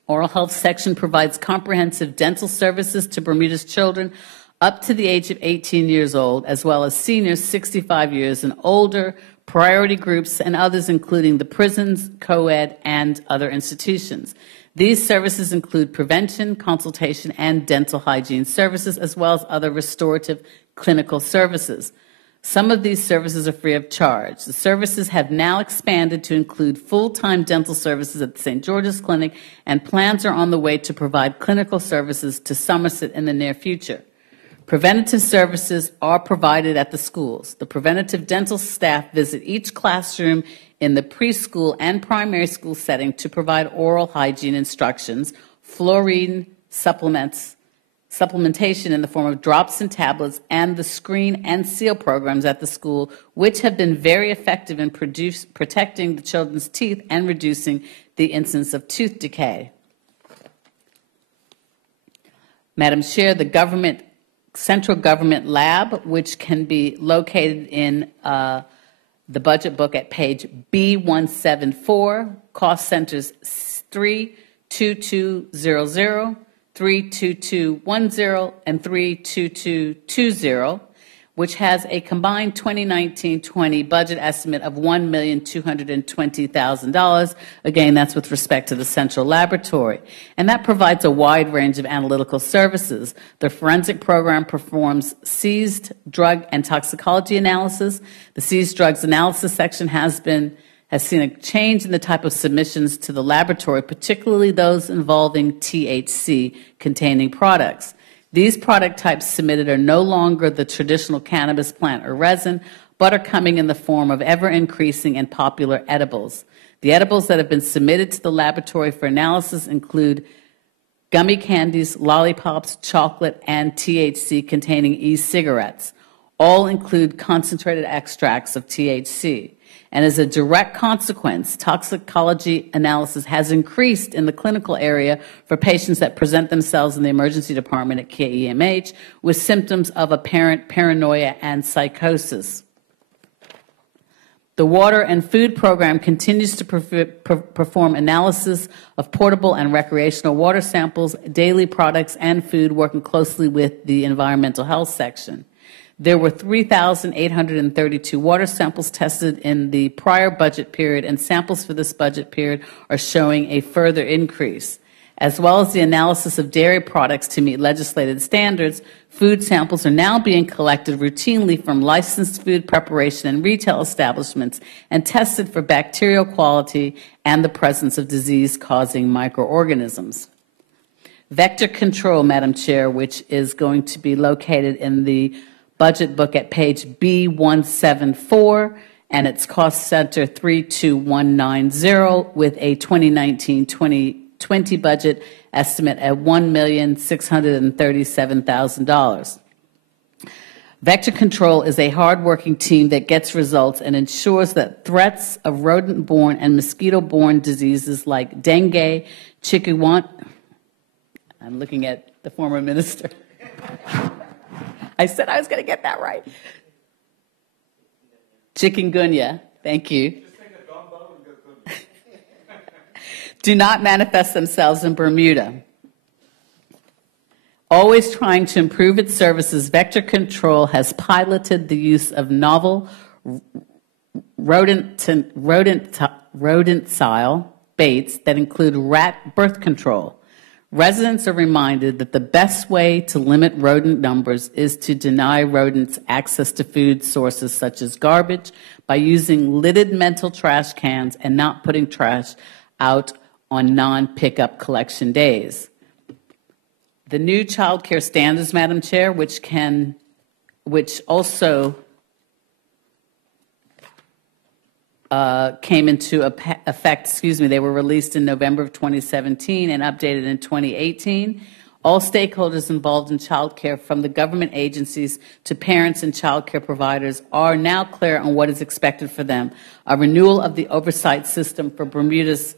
Oral health section provides comprehensive dental services to Bermuda's children up to the age of 18 years old, as well as seniors 65 years and older, priority groups, and others including the prisons, co-ed, and other institutions. These services include prevention, consultation, and dental hygiene services, as well as other restorative clinical services. Some of these services are free of charge. The services have now expanded to include full-time dental services at the St. George's Clinic, and plans are on the way to provide clinical services to Somerset in the near future. Preventative services are provided at the schools. The preventative dental staff visit each classroom in the preschool and primary school setting to provide oral hygiene instructions, fluoride supplementation in the form of drops and tablets, and the screen and seal programs at the school, which have been very effective in protecting the children's teeth and reducing the incidence of tooth decay. Madam Chair, the central government lab, which can be located in the budget book at page B174, cost centers 32200, 32210, and 32220, which has a combined 2019-20 budget estimate of $1,220,000. Again, that's with respect to the central laboratory. And that provides a wide range of analytical services. The forensic program performs seized drug and toxicology analysis. The seized drugs analysis section has seen a change in the type of submissions to the laboratory, particularly those involving THC-containing products. These product types submitted are no longer the traditional cannabis plant or resin, but are coming in the form of ever-increasing and popular edibles. The edibles that have been submitted to the laboratory for analysis include gummy candies, lollipops, chocolate, and THC-containing e-cigarettes. All include concentrated extracts of THC. And as a direct consequence, toxicology analysis has increased in the clinical area for patients that present themselves in the emergency department at KEMH with symptoms of apparent paranoia and psychosis. The water and food program continues to perform analysis of portable and recreational water samples, daily products, and food, working closely with the environmental health section. There were 3,832 water samples tested in the prior budget period, and samples for this budget period are showing a further increase. As well as the analysis of dairy products to meet legislated standards, food samples are now being collected routinely from licensed food preparation and retail establishments and tested for bacterial quality and the presence of disease-causing microorganisms. Vector control, Madam Chair, which is going to be located in the budget book at page B174, and its cost center 32190 with a 2019-2020 budget estimate at $1,637,000. Vector control is a hard-working team that gets results and ensures that threats of rodent-borne and mosquito-borne diseases like dengue, chikungunya, I'm looking at the former minister. I said I was going to get that right. Chikungunya, thank you. Do not manifest themselves in Bermuda. Always trying to improve its services, Vector Control has piloted the use of novel rodentile baits that include rat birth control. Residents are reminded that the best way to limit rodent numbers is to deny rodents access to food sources such as garbage by using lidded metal trash cans and not putting trash out on non-pickup collection days. The new child care standards, Madam Chair, which also came into effect, they were released in November of 2017 and updated in 2018. All stakeholders involved in child care, from the government agencies to parents and child care providers, are now clear on what is expected for them. A renewal of the oversight system for Bermuda's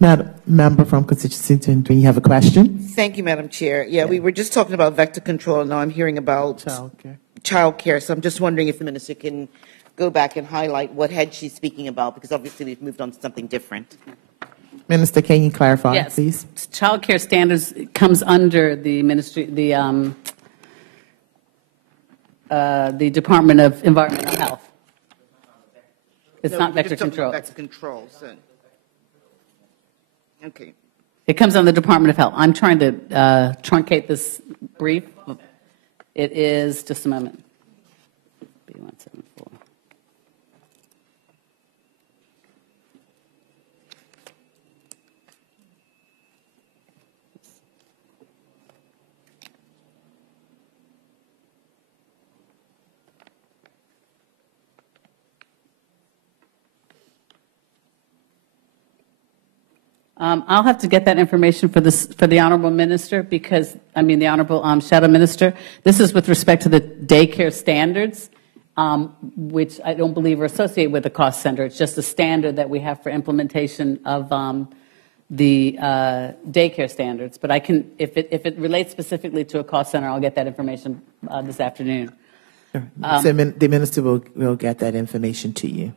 Madam Member from Constituency 23, you have a question? Thank you, Madam Chair. Yeah, we were just talking about vector control, and now I'm hearing about child care. So I'm just wondering if the minister can go back and highlight what head she's speaking about, because obviously we've moved on to something different. Minister, can you clarify, yes, please? Child care standards comes under the ministry, the the Department of Environmental Health. It's No, not we're vector just talking control. about vector control, so. Okay. It comes on the Department of Health. I'm trying to truncate this brief. It is, just a moment. B174. I'll have to get that information for the Honorable Minister because, the Honorable Shadow Minister. This is with respect to the daycare standards, which I don't believe are associated with the cost center. It's just a standard that we have for implementation of the daycare standards. But I can, if it relates specifically to a cost center, I'll get that information this afternoon. So the minister will get that information to you.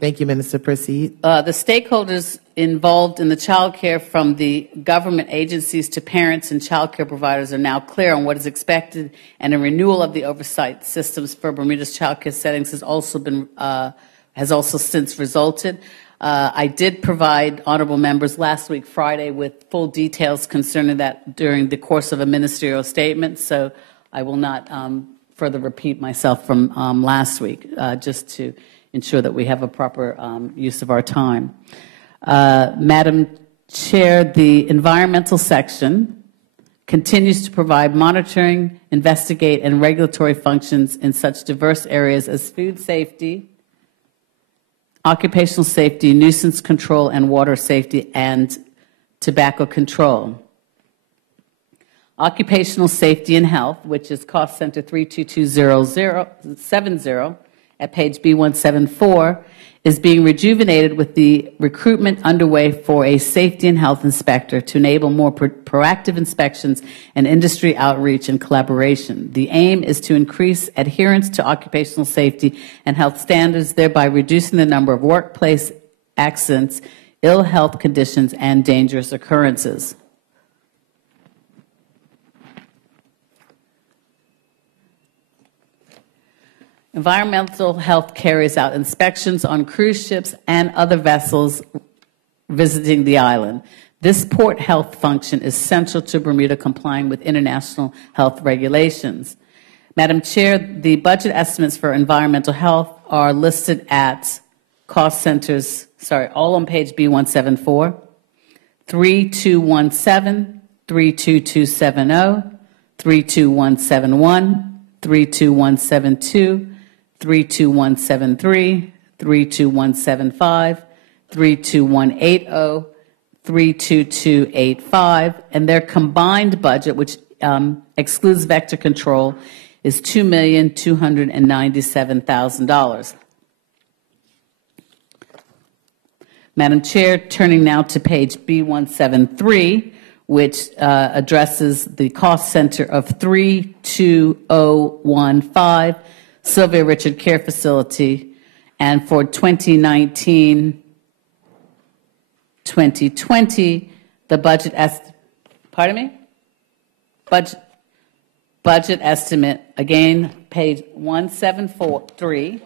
Thank you, Minister. Proceed. The stakeholders involved in the child care, from the government agencies to parents and child care providers, are now clear on what is expected, and a renewal of the oversight systems for Bermuda's child care settings has also since resulted. I did provide honorable members last week, Friday, with full details concerning that during the course of a ministerial statement, so I will not further repeat myself from last week, just to ensure that we have a proper use of our time. Madam Chair, the environmental section continues to provide monitoring, investigate, and regulatory functions in such diverse areas as food safety, occupational safety, nuisance control, and water safety, and tobacco control. Occupational safety and health, which is Cost Center 3220070, at page B174, is being rejuvenated with the recruitment underway for a safety and health inspector to enable more proactive inspections and industry outreach and collaboration. The aim is to increase adherence to occupational safety and health standards, thereby reducing the number of workplace accidents, ill health conditions, and dangerous occurrences. Environmental Health carries out inspections on cruise ships and other vessels visiting the island. This port health function is central to Bermuda complying with international health regulations. Madam Chair, the budget estimates for environmental health are listed at cost centers, all on page B174, 32117, 32270, 32171, 32172, 32173, 32175, 32180, 32285, and their combined budget, which excludes vector control, is $2,297,000. Madam Chair, turning now to page B173, which addresses the cost center of 32015, Sylvia Richard Care Facility, and for 2019-2020, the budget budget estimate, again, page 173,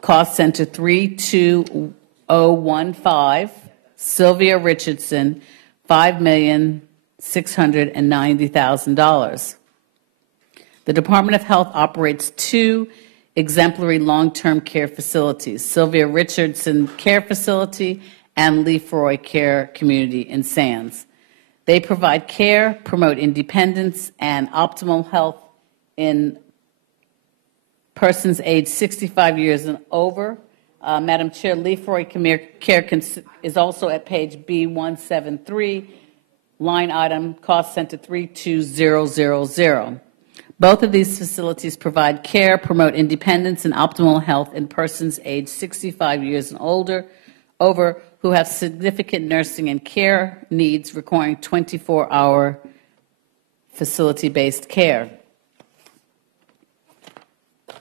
cost center 32015, Sylvia Richardson, $5,690,000. The Department of Health operates 2 exemplary long-term care facilities, Sylvia Richardson Care Facility and Leafroy Care Community in Sands. They provide care, promote independence, and optimal health in persons aged 65 years and over. Madam Chair, Leafroy Care is also at page B173, line item, cost center 32000. Both of these facilities provide care, promote independence, and optimal health in persons aged 65 years and over who have significant nursing and care needs requiring 24-hour facility-based care.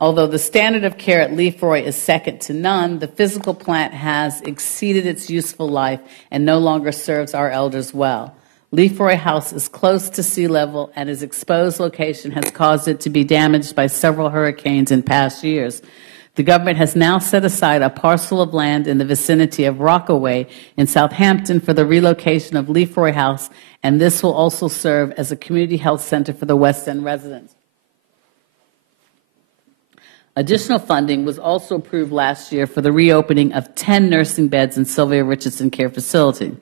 Although the standard of care at Leafroy is second to none, the physical plant has exceeded its useful life and no longer serves our elders well. Leafroy House is close to sea level, and its exposed location has caused it to be damaged by several hurricanes in past years. The government has now set aside a parcel of land in the vicinity of Rockaway in Southampton for the relocation of Leafroy House, and this will also serve as a community health center for the West End residents. Additional funding was also approved last year for the reopening of 10 nursing beds in Sylvia Richardson Care Facility.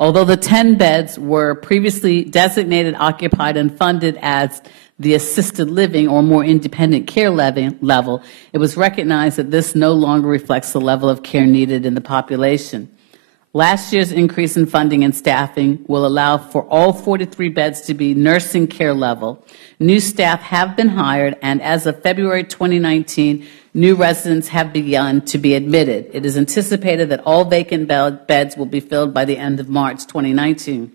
Although the 10 beds were previously designated, occupied, and funded as the assisted living or more independent care level, it was recognized that this no longer reflects the level of care needed in the population. Last year's increase in funding and staffing will allow for all 43 beds to be nursing care level. New staff have been hired, and as of February 2019, new residents have begun to be admitted. It is anticipated that all vacant beds will be filled by the end of March 2019.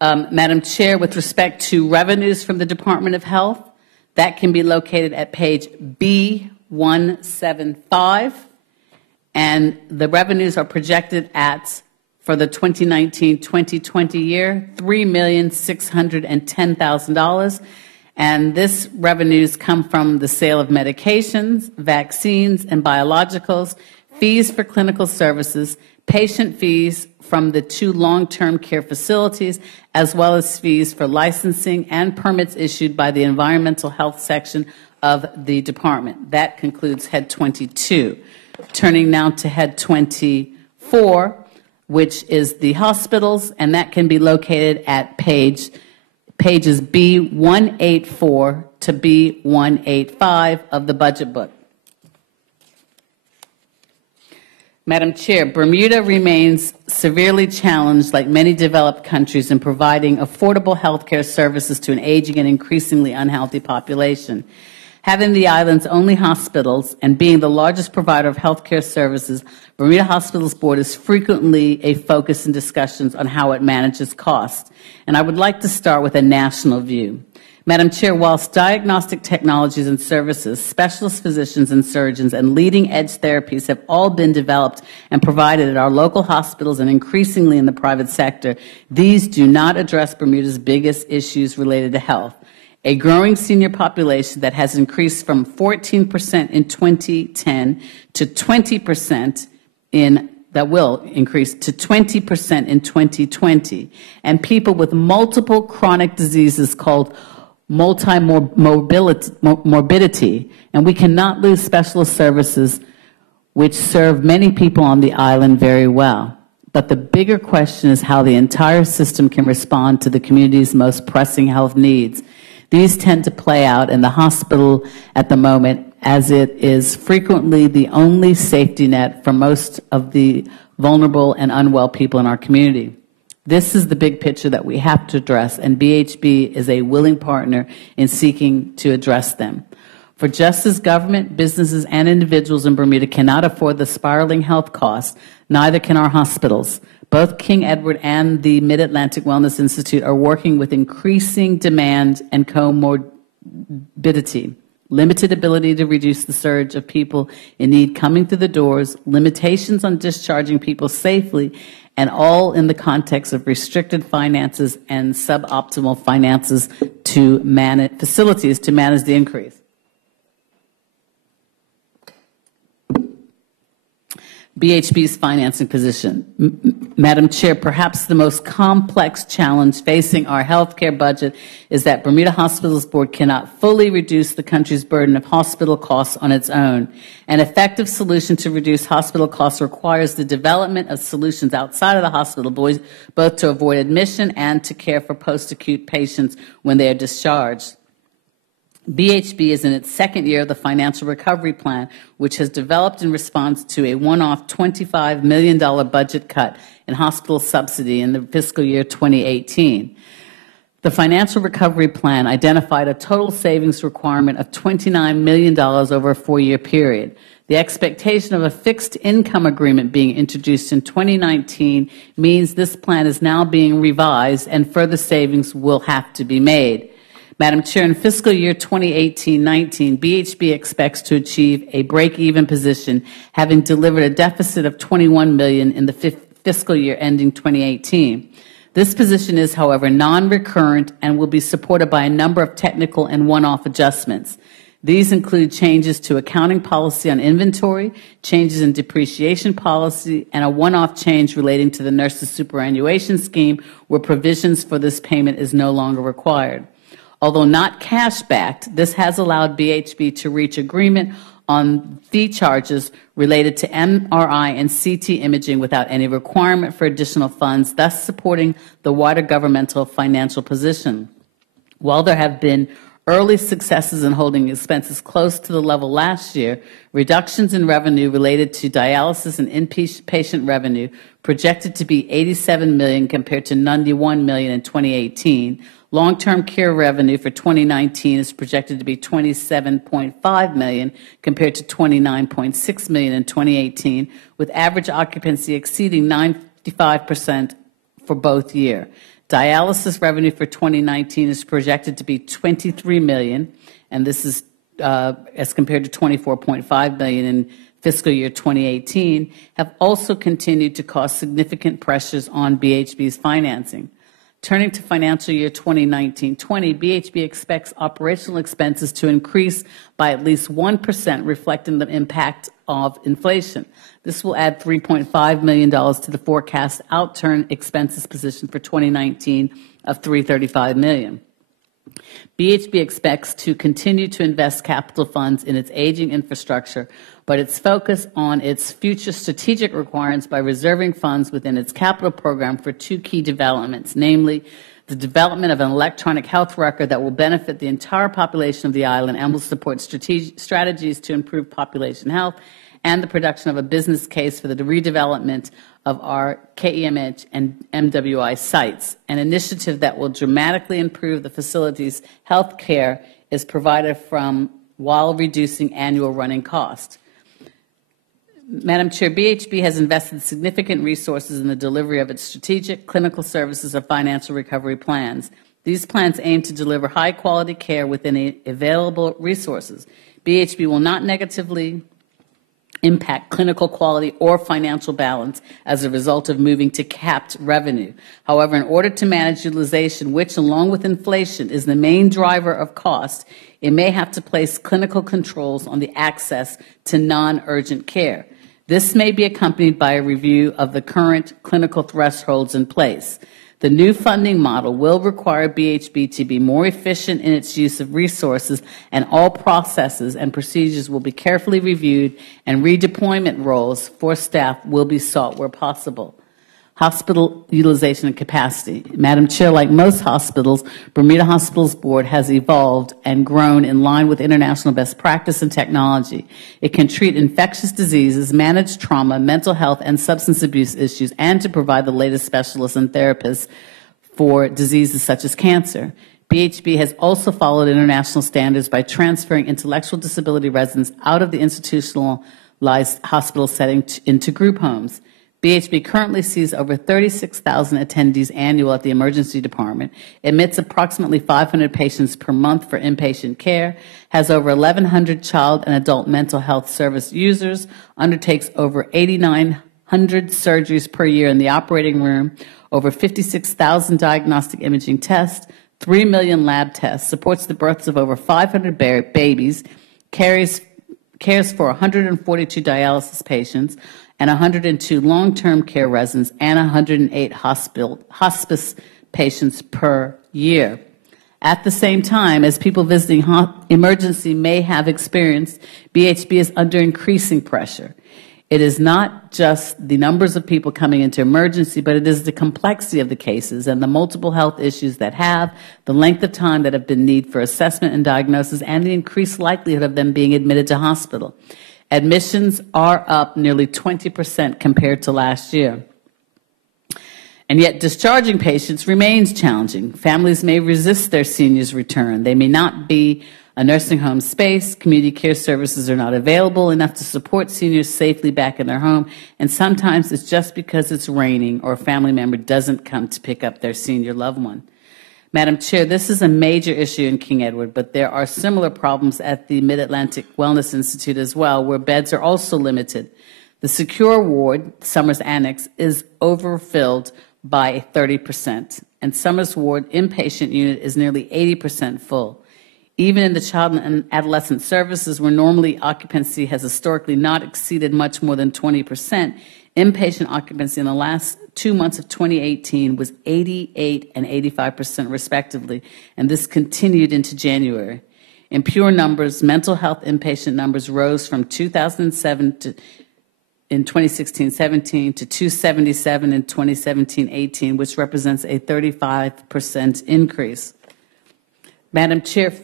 Madam Chair, with respect to revenues from the Department of Health, that can be located at page B175, and the revenues are projected at, for the 2019-2020 year, $3,610,000, and this revenues come from the sale of medications, vaccines, and biologicals, fees for clinical services, patient fees from the 2 long-term care facilities, as well as fees for licensing and permits issued by the environmental health section of the department. That concludes Head 22. Turning now to Head 24, which is the hospitals, and that can be located at pages B184 to B185 of the budget book. Madam Chair, Bermuda remains severely challenged, like many developed countries, in providing affordable health care services to an aging and increasingly unhealthy population. Having the island's only hospitals and being the largest provider of health care services, Bermuda Hospitals Board is frequently a focus in discussions on how it manages costs. And I would like to start with a national view. Madam Chair, whilst diagnostic technologies and services, specialist physicians and surgeons, and leading-edge therapies have all been developed and provided at our local hospitals and increasingly in the private sector, these do not address Bermuda's biggest issues related to health. A growing senior population that has increased from 14% in 2010 to 20% that will increase to 20% in 2020, and people with multiple chronic diseases called morbidity, and we cannot lose specialist services which serve many people on the island very well. But the bigger question is how the entire system can respond to the community's most pressing health needs. These tend to play out in the hospital at the moment, as it is frequently the only safety net for most of the vulnerable and unwell people in our community. This is the big picture that we have to address, and BHB is a willing partner in seeking to address them. For just as government, businesses, and individuals in Bermuda cannot afford the spiraling health costs, neither can our hospitals. Both King Edward and the Mid-Atlantic Wellness Institute are working with increasing demand and comorbidity, limited ability to reduce the surge of people in need coming through the doors, limitations on discharging people safely, and all in the context of restricted finances and suboptimal finances to manage facilities to manage the increase. BHB's financing position. Madam Chair, perhaps the most complex challenge facing our healthcare budget is that Bermuda Hospitals Board cannot fully reduce the country's burden of hospital costs on its own. An effective solution to reduce hospital costs requires the development of solutions outside of the hospital, both to avoid admission and to care for post-acute patients when they are discharged. BHB is in its second year of the Financial Recovery Plan, which has developed in response to a one-off $25 million budget cut in hospital subsidy in the fiscal year 2018. The Financial Recovery Plan identified a total savings requirement of $29 million over a 4-year period. The expectation of a fixed income agreement being introduced in 2019 means this plan is now being revised and further savings will have to be made. Madam Chair, in fiscal year 2018-19, BHB expects to achieve a break-even position, having delivered a deficit of $21 million in the fiscal year ending 2018. This position is, however, non-recurrent and will be supported by a number of technical and one-off adjustments. These include changes to accounting policy on inventory, changes in depreciation policy, and a one-off change relating to the nurses' superannuation scheme, where provisions for this payment is no longer required. Although not cash-backed, this has allowed BHB to reach agreement on fee charges related to MRI and CT imaging without any requirement for additional funds, thus supporting the wider governmental financial position. While there have been early successes in holding expenses close to the level last year, reductions in revenue related to dialysis and inpatient revenue projected to be $87 million compared to $91 million in 2018. Long-term care revenue for 2019 is projected to be $27.5 million compared to $29.6 million in 2018, with average occupancy exceeding 95% for both years. Dialysis revenue for 2019 is projected to be $23 million, and this is as compared to $24.5 million in fiscal year 2018, have also continued to cause significant pressures on BHB's financing. Turning to financial year 2019-20, BHB expects operational expenses to increase by at least 1%, reflecting the impact of inflation. This will add $3.5 million to the forecast outturn expenses position for 2019 of $335 million. BHB expects to continue to invest capital funds in its aging infrastructure, but its focus on its future strategic requirements by reserving funds within its capital program for two key developments, namely the development of an electronic health record that will benefit the entire population of the island and will support strategies to improve population health, and the production of a business case for the redevelopment of our KEMH and MWI sites. An initiative that will dramatically improve the facility's health care is provided from while reducing annual running costs. Madam Chair, BHB has invested significant resources in the delivery of its strategic, clinical services, or financial recovery plans. These plans aim to deliver high-quality care within available resources. BHB will not negatively impact clinical quality or financial balance as a result of moving to capped revenue. However, in order to manage utilization, which, along with inflation, is the main driver of cost, it may have to place clinical controls on the access to non-urgent care. This may be accompanied by a review of the current clinical thresholds in place. The new funding model will require BHB to be more efficient in its use of resources, and all processes and procedures will be carefully reviewed, and redeployment roles for staff will be sought where possible. Hospital utilization and capacity. Madam Chair, like most hospitals, Bermuda Hospitals Board has evolved and grown in line with international best practice and technology. It can treat infectious diseases, manage trauma, mental health, and substance abuse issues, and to provide the latest specialists and therapists for diseases such as cancer. BHB has also followed international standards by transferring intellectual disability residents out of the institutionalized hospital setting into group homes. BHB currently sees over 36,000 attendees annual at the emergency department, admits approximately 500 patients per month for inpatient care, has over 1,100 child and adult mental health service users, undertakes over 8,900 surgeries per year in the operating room, over 56,000 diagnostic imaging tests, 3 million lab tests, supports the births of over 500 babies, cares for 142 dialysis patients, and 102 long-term care residents, and 108 hospice patients per year. At the same time, as people visiting emergency may have experienced, BHB is under increasing pressure. It is not just the numbers of people coming into emergency, but it is the complexity of the cases and the multiple health issues that have, the length of time that have been needed for assessment and diagnosis, and the increased likelihood of them being admitted to hospital. Admissions are up nearly 20% compared to last year. And yet discharging patients remains challenging. Families may resist their seniors' return. They may not be a nursing home space. Community care services are not available enough to support seniors safely back in their home. And sometimes it's just because it's raining or a family member doesn't come to pick up their senior loved one. Madam Chair, this is a major issue in King Edward, but there are similar problems at the Mid-Atlantic Wellness Institute as well, where beds are also limited. The secure ward, Summers Annex, is overfilled by 30%, and Summers Ward inpatient unit is nearly 80% full. Even in the child and adolescent services, where normally occupancy has historically not exceeded much more than 20%, inpatient occupancy in the last 2 months of 2018 was 88 and 85% respectively, and this continued into January. In pure numbers, mental health inpatient numbers rose from 2007 to in 2016-17 to 277 in 2017-18, which represents a 35% increase. Madam Chair.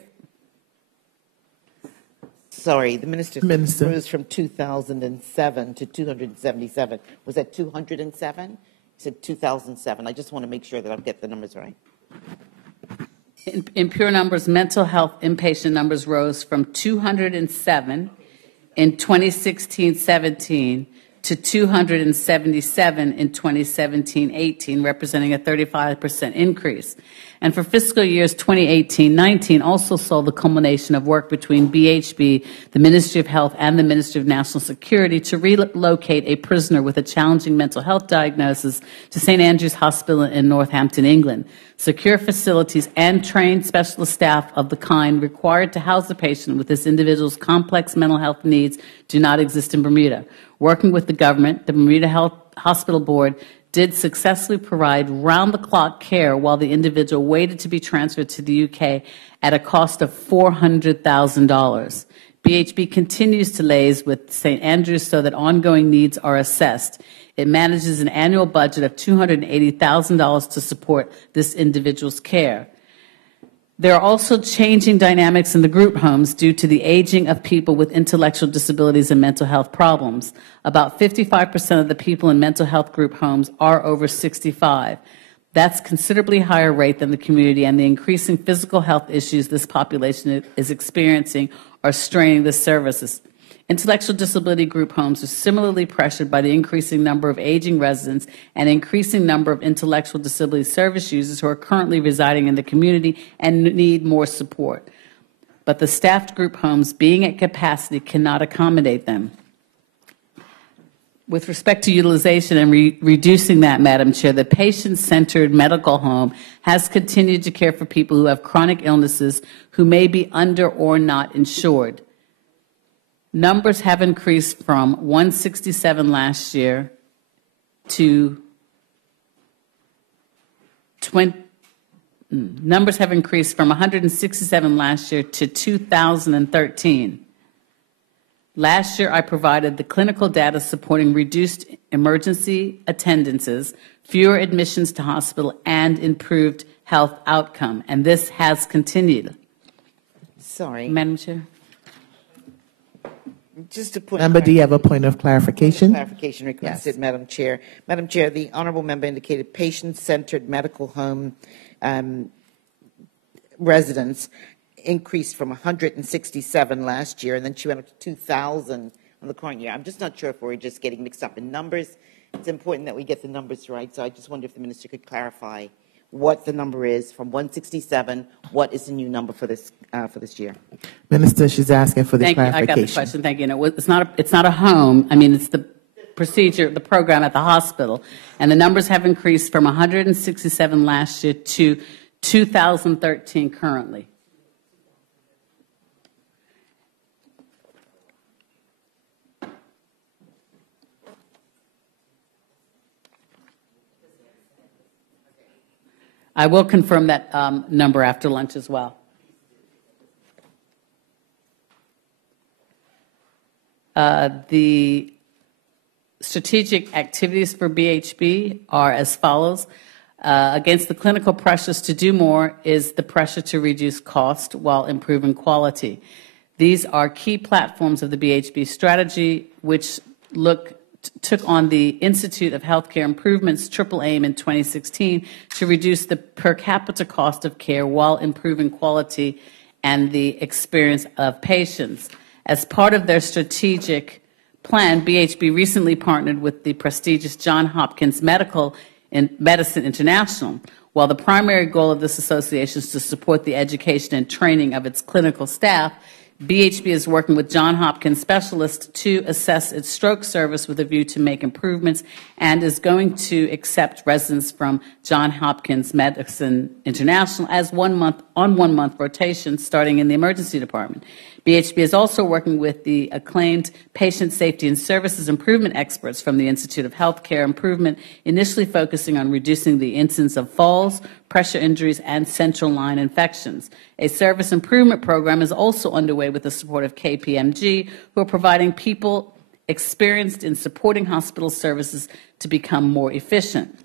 Sorry, the minister rose from 2007 to 277. Was that 207? He said 2007. I just want to make sure that I get the numbers right. In pure numbers, mental health inpatient numbers rose from 207 in 2016-17 to 277 in 2017-18, representing a 35% increase. And for fiscal years 2018-19 also saw the culmination of work between BHB, the Ministry of Health, and the Ministry of National Security to relocate a prisoner with a challenging mental health diagnosis to St. Andrew's Hospital in Northampton, England. Secure facilities and trained specialist staff of the kind required to house the patient with this individual's complex mental health needs do not exist in Bermuda. Working with the government, the Bermuda Hospital Board did successfully provide round-the-clock care while the individual waited to be transferred to the UK at a cost of $400,000. BHB continues to liaise with St. Andrews so that ongoing needs are assessed. It manages an annual budget of $280,000 to support this individual's care. There are also changing dynamics in the group homes due to the aging of people with intellectual disabilities and mental health problems. About 55% of the people in mental health group homes are over 65. That's considerably higher rate than the community, and the increasing physical health issues this population is experiencing are straining the services. Intellectual disability group homes are similarly pressured by the increasing number of aging residents and increasing number of intellectual disability service users who are currently residing in the community and need more support. But the staffed group homes, being at capacity, cannot accommodate them. With respect to utilization and reducing that, Madam Chair, the patient-centered medical home has continued to care for people who have chronic illnesses who may be under or not insured. Numbers have increased from 167 last year to numbers have increased from 167 last year to 2013. Last year, I provided the clinical data supporting reduced emergency attendances, fewer admissions to hospital, and improved health outcome, and this has continued. Sorry. Madam Chair. Just a point. Member, do you have a point of clarification? Clarification requested, yes. Madam Chair. Madam Chair, the honourable member indicated patient-centered medical home residents increased from 167 last year, and then she went up to 2,000 on the current year. I'm just not sure if we're just getting mixed up in numbers. It's important that we get the numbers right, so I just wonder if the minister could clarify what the number is from 167. What is the new number for this year? Minister, she's asking for the clarification. I got the question. Thank you. No, it's not a home. I mean, it's the procedure, the program at the hospital, and the numbers have increased from 167 last year to 2013 currently. I will confirm that number after lunch as well. The strategic activities for BHB are as follows. Against the clinical pressures to do more is the pressure to reduce cost while improving quality. These are key platforms of the BHB strategy, which took on the Institute of Healthcare Improvement's triple aim in 2016 to reduce the per capita cost of care while improving quality and the experience of patients. As part of their strategic plan, BHB recently partnered with the prestigious Johns Hopkins Medicine International. While the primary goal of this association is to support the education and training of its clinical staff, BHB is working with Johns Hopkins specialists to assess its stroke service with a view to make improvements and is going to accept residents from Johns Hopkins Medicine International as 1 month on 1 month rotation starting in the emergency department. BHB is also working with the acclaimed patient safety and services improvement experts from the Institute of Healthcare Improvement, initially focusing on reducing the incidence of falls, pressure injuries, and central line infections. A service improvement program is also underway with the support of KPMG, who are providing people experienced in supporting hospital services to become more efficient.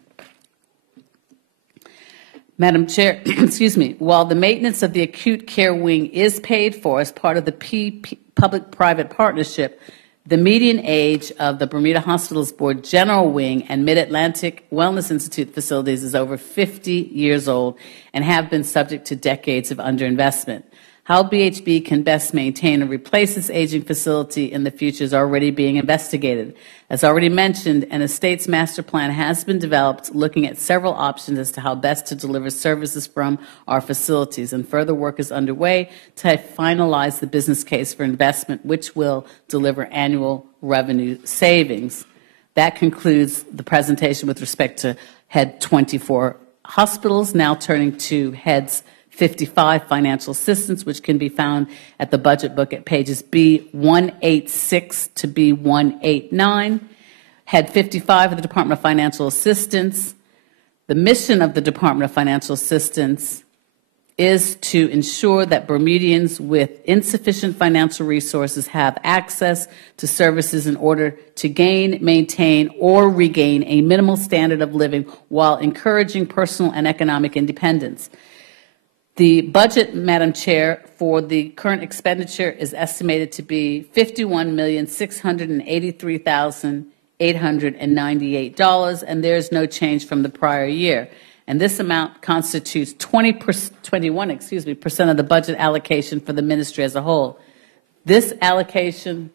Madam Chair, excuse me, while the maintenance of the acute care wing is paid for as part of the public-private partnership, the median age of the Bermuda Hospitals Board General Wing and Mid-Atlantic Wellness Institute facilities is over 50 years old and have been subject to decades of underinvestment. How BHB can best maintain and replace its aging facility in the future is already being investigated. As already mentioned, an estates master plan has been developed looking at several options as to how best to deliver services from our facilities, and further work is underway to finalize the business case for investment, which will deliver annual revenue savings. That concludes the presentation with respect to Head 24 hospitals. Now turning to Heads 55, financial assistance, which can be found at the budget book at pages B186 to B189. Head 55 of the Department of Financial Assistance. The mission of the Department of Financial Assistance is to ensure that Bermudians with insufficient financial resources have access to services in order to gain, maintain, or regain a minimal standard of living while encouraging personal and economic independence. The budget, Madam Chair, for the current expenditure is estimated to be $51,683,898, and there is no change from the prior year. And this amount constitutes 21% of the budget allocation for the ministry as a whole. This allocation.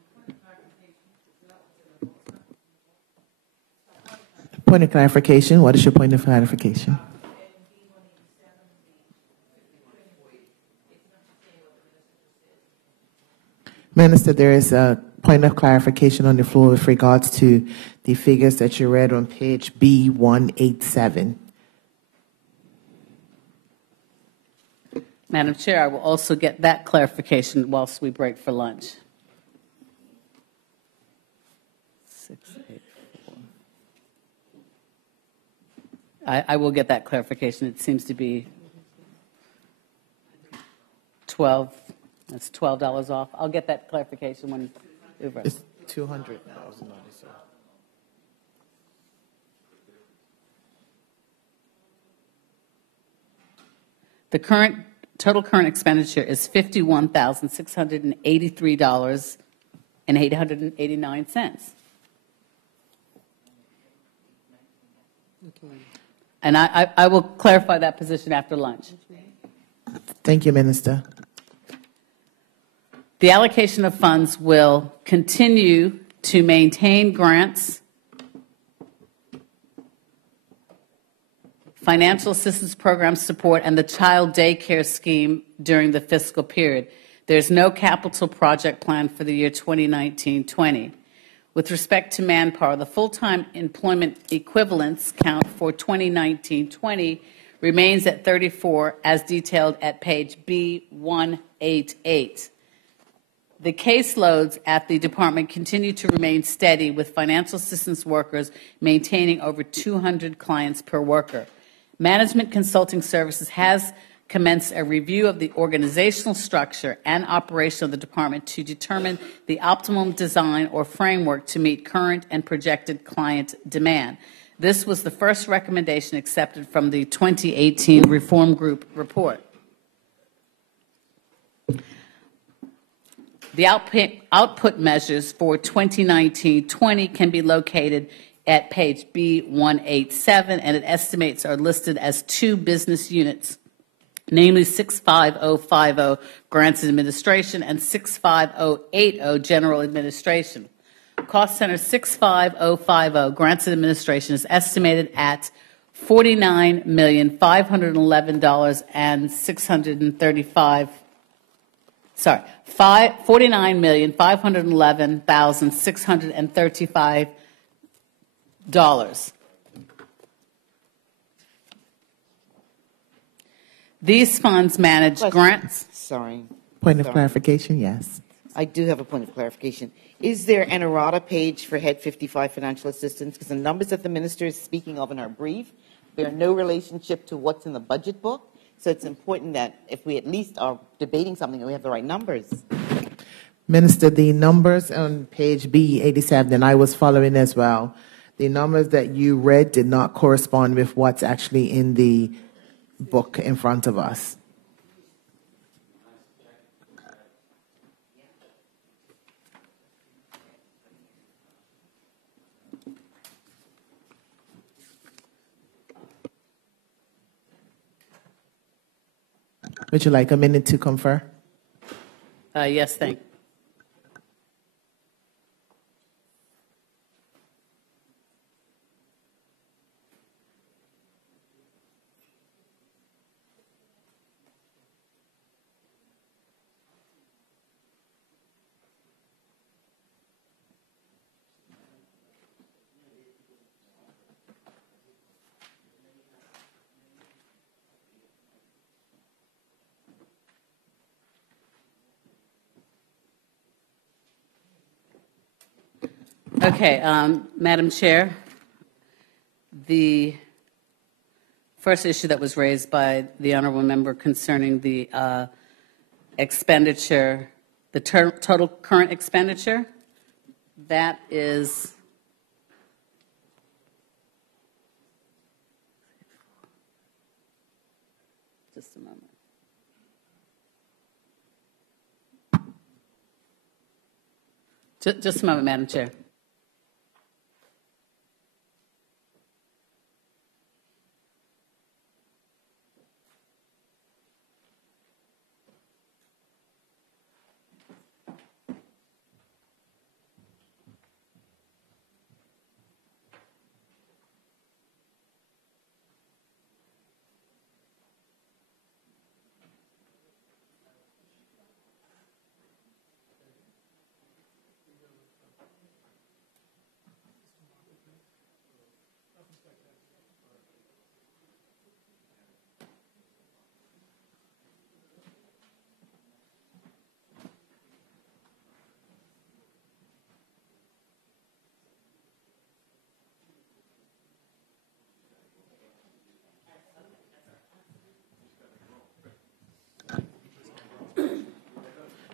Point of clarification. What is your point of clarification? Minister, there is a point of clarification on the floor with regards to the figures that you read on page B187. Madam Chair, I will also get that clarification whilst we break for lunch. 684. I will get that clarification. It seems to be 12. That's $12 off. I'll get that clarification when over. It's $200,000. The total current expenditure is $51,683.889. And I will clarify that position after lunch. Thank you, Minister. The allocation of funds will continue to maintain grants, financial assistance program support, and the child daycare scheme during the fiscal period. There's no capital project plan for the year 2019-20. With respect to manpower, the full-time employment equivalence count for 2019-20 remains at 34 as detailed at page B188. The caseloads at the department continue to remain steady, with financial assistance workers maintaining over 200 clients per worker. Management Consulting Services has commenced a review of the organizational structure and operation of the department to determine the optimum design or framework to meet current and projected client demand. This was the first recommendation accepted from the 2018 Reform Group report. The output measures for 2019-20 can be located at page B187, and it estimates are listed as 2 business units, namely 65050 Grants and Administration and 65080 General Administration. Cost Center 65050 Grants and Administration is estimated at $49,511,635. Sorry, $49,511,635. These funds manage Question. grants. Sorry. Point of Sorry. clarification, yes. I do have a point of clarification. Is there an errata page for Head 55 financial assistance? Because the numbers that the minister is speaking of in our brief bear no relationship to what's in the budget book. So it's important that if we at least are debating something, that we have the right numbers. Minister, the numbers on page B87, and I was following as well, the numbers that you read did not correspond with what's actually in the book in front of us. Would you like a minute to confer? Yes, thank you. Okay, Madam Chair, the first issue that was raised by the honorable member concerning the expenditure, the total current expenditure, that is just a moment. Just a moment, Madam Chair.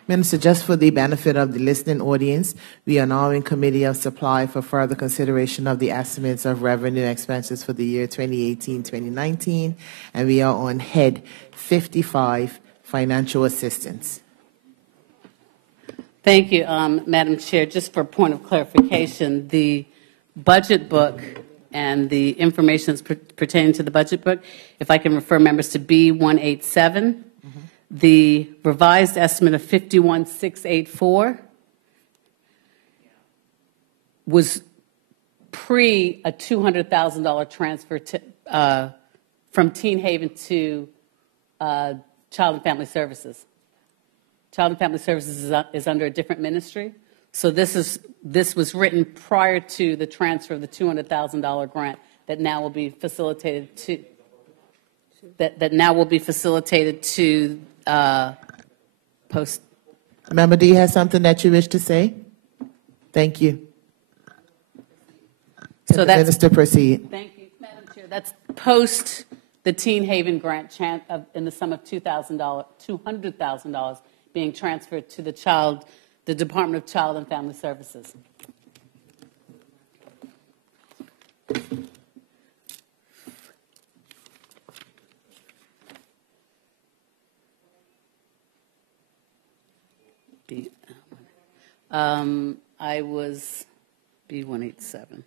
Minister, just for the benefit of the listening audience, we are now in Committee of Supply for further consideration of the estimates of revenue expenses for the year 2018-2019, and we are on Head 55, Financial Assistance. Thank you, Madam Chair. Just for a point of clarification, the budget book and the information that's pertaining to the budget book, if I can refer members to B187, the revised estimate of 51,684 was pre a $200,000 transfer to, from Teen Haven to Child and Family Services. Child and Family Services is under a different ministry, so this was written prior to the transfer of the $200,000 grant that now will be facilitated to post. Member, do you have something that you wish to say? Thank you. So that's, Minister, proceed. Thank you, Madam Chair. That's post the Teen Haven grant in the sum of $200,000 being transferred to the Department of Child and Family Services. I was B187.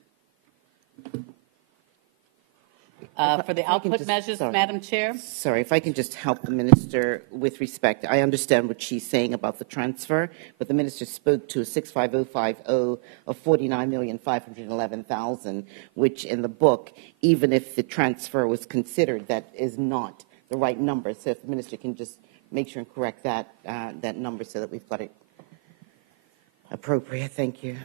For the output measures, Madam Chair? Sorry, if I can just help the minister with respect. I understand what she's saying about the transfer, but the minister spoke to 65050 of $49,511,000, which in the book, even if the transfer was considered, that is not the right number. So if the minister can just make sure and correct that, that number so that we've got it appropriate. Thank you.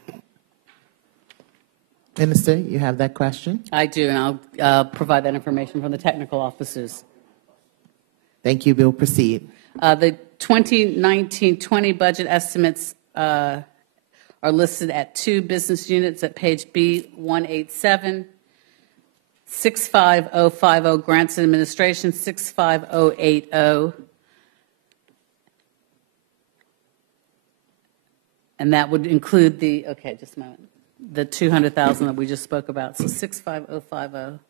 Minister, you have that question? I do, and I'll provide that information from the technical officers. Thank you. We'll proceed. The 2019-20 budget estimates are listed at 2 business units at page B187, 65050 Grants and Administration, 65080. And that would include the, okay, just a moment, the 200,000 that we just spoke about. So 65050.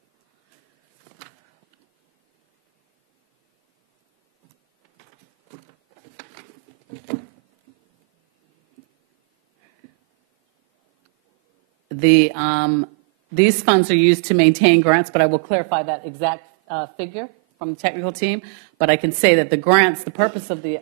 These funds are used to maintain grants, but I will clarify that exact figure from the technical team. But I can say that the grants, the purpose of the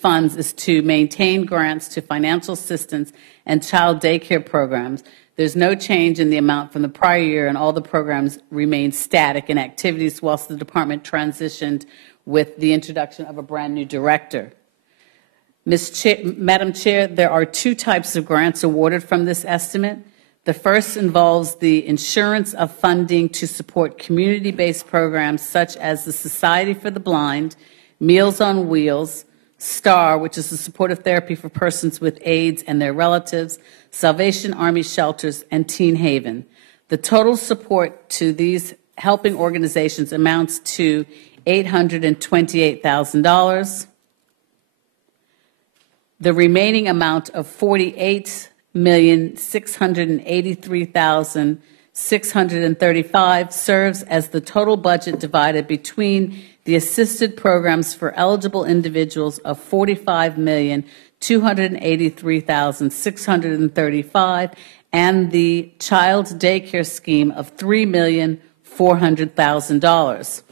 funds is to maintain grants to financial assistance and child daycare programs. There's no change in the amount from the prior year, and all the programs remain static in activities whilst the department transitioned with the introduction of a brand new director. Madam Chair, there are 2 types of grants awarded from this estimate. The first involves the insurance of funding to support community-based programs such as the Society for the Blind, Meals on Wheels, STAR, which is the supportive therapy for persons with AIDS and their relatives, Salvation Army Shelters, and Teen Haven. The total support to these helping organizations amounts to $828,000. The remaining amount of $48,683,635 serves as the total budget divided between the assisted programs for eligible individuals of $45,283,635 and the child daycare scheme of $3,400,000.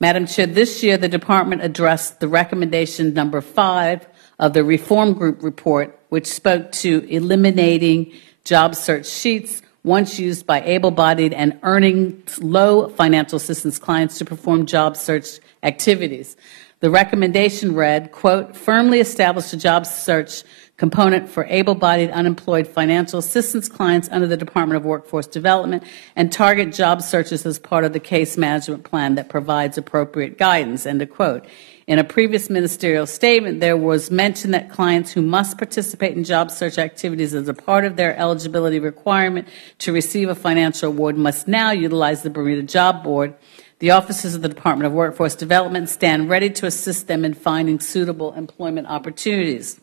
Madam Chair, this year the department addressed the recommendation number 5 of the Reform Group report, which spoke to eliminating job search sheets once used by able-bodied and earning low financial assistance clients to perform job search activities. The recommendation read, quote, firmly establish a job search component for able-bodied unemployed financial assistance clients under the Department of Workforce Development and target job searches as part of the case management plan that provides appropriate guidance, end of quote. In a previous ministerial statement, there was mention that clients who must participate in job search activities as a part of their eligibility requirement to receive a financial award must now utilize the Bermuda Job Board. The officers of the Department of Workforce Development stand ready to assist them in finding suitable employment opportunities.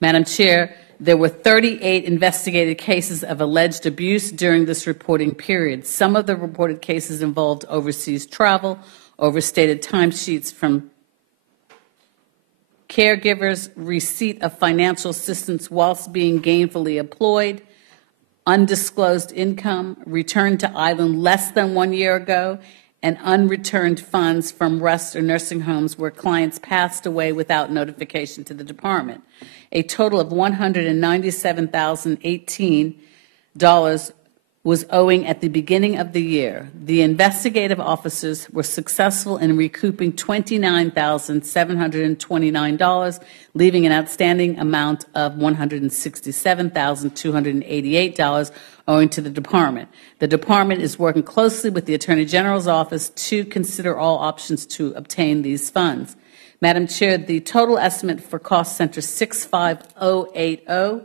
Madam Chair, there were 38 investigated cases of alleged abuse during this reporting period. Some of the reported cases involved overseas travel, overstated timesheets from caregivers, receipt of financial assistance whilst being gainfully employed, undisclosed income, returned to island less than 1 year ago, and unreturned funds from rest or nursing homes where clients passed away without notification to the department. A total of $197,018 was owing at the beginning of the year. The investigative officers were successful in recouping $29,729, leaving an outstanding amount of $167,288 owing to the department. The department is working closely with the Attorney General's office to consider all options to obtain these funds. Madam Chair, the total estimate for cost center 65080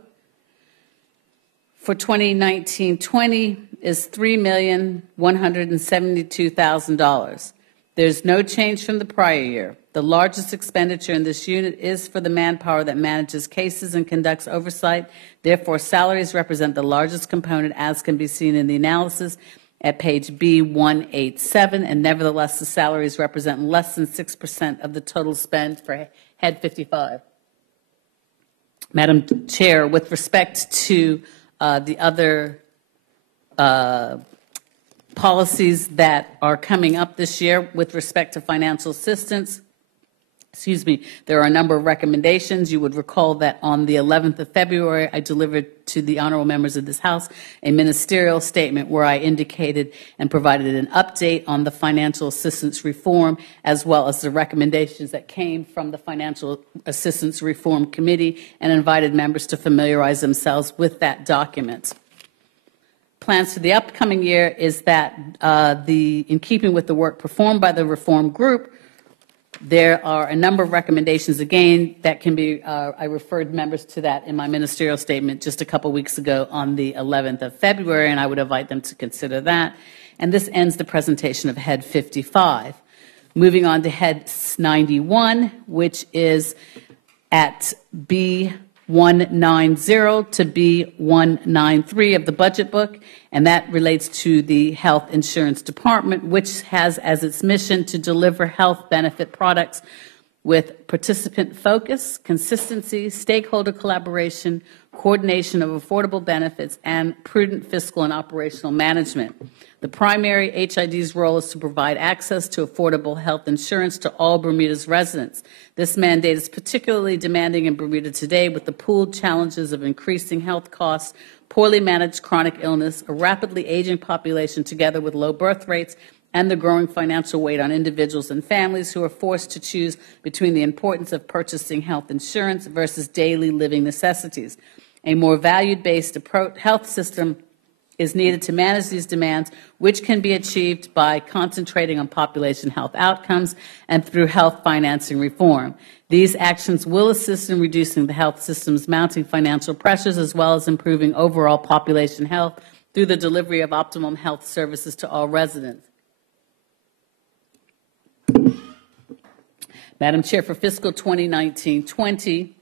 for 2019-20 is $3,172,000. There's no change from the prior year. The largest expenditure in this unit is for the manpower that manages cases and conducts oversight. Therefore, salaries represent the largest component, as can be seen in the analysis at page B187, and nevertheless, the salaries represent less than 6% of the total spend for Head 55. Madam Chair, with respect to the other policies that are coming up this year with respect to financial assistance. There are a number of recommendations. You would recall that on the 11th of February, I delivered to the honorable members of this House a ministerial statement where I indicated and provided an update on the financial assistance reform, as well as the recommendations that came from the Financial Assistance Reform Committee, and invited members to familiarize themselves with that document. Plans for the upcoming year is that in keeping with the work performed by the reform group, there are a number of recommendations, again, that can be, I referred members to that in my ministerial statement just a couple weeks ago on the 11th of February, and I would invite them to consider that. And this ends the presentation of Head 55. Moving on to Head 91, which is at B190 to B193 of the budget book, and that relates to the Health Insurance Department, which has as its mission to deliver health benefit products with participant focus, consistency, stakeholder collaboration, coordination of affordable benefits, and prudent fiscal and operational management. The primary HID's role is to provide access to affordable health insurance to all Bermuda's residents. This mandate is particularly demanding in Bermuda today with the pooled challenges of increasing health costs, poorly managed chronic illness, a rapidly aging population together with low birth rates, and the growing financial weight on individuals and families who are forced to choose between the importance of purchasing health insurance versus daily living necessities. A more value-based health system is needed to manage these demands, which can be achieved by concentrating on population health outcomes and through health financing reform. These actions will assist in reducing the health system's mounting financial pressures, as well as improving overall population health through the delivery of optimum health services to all residents. Madam Chair, for fiscal 2019-20,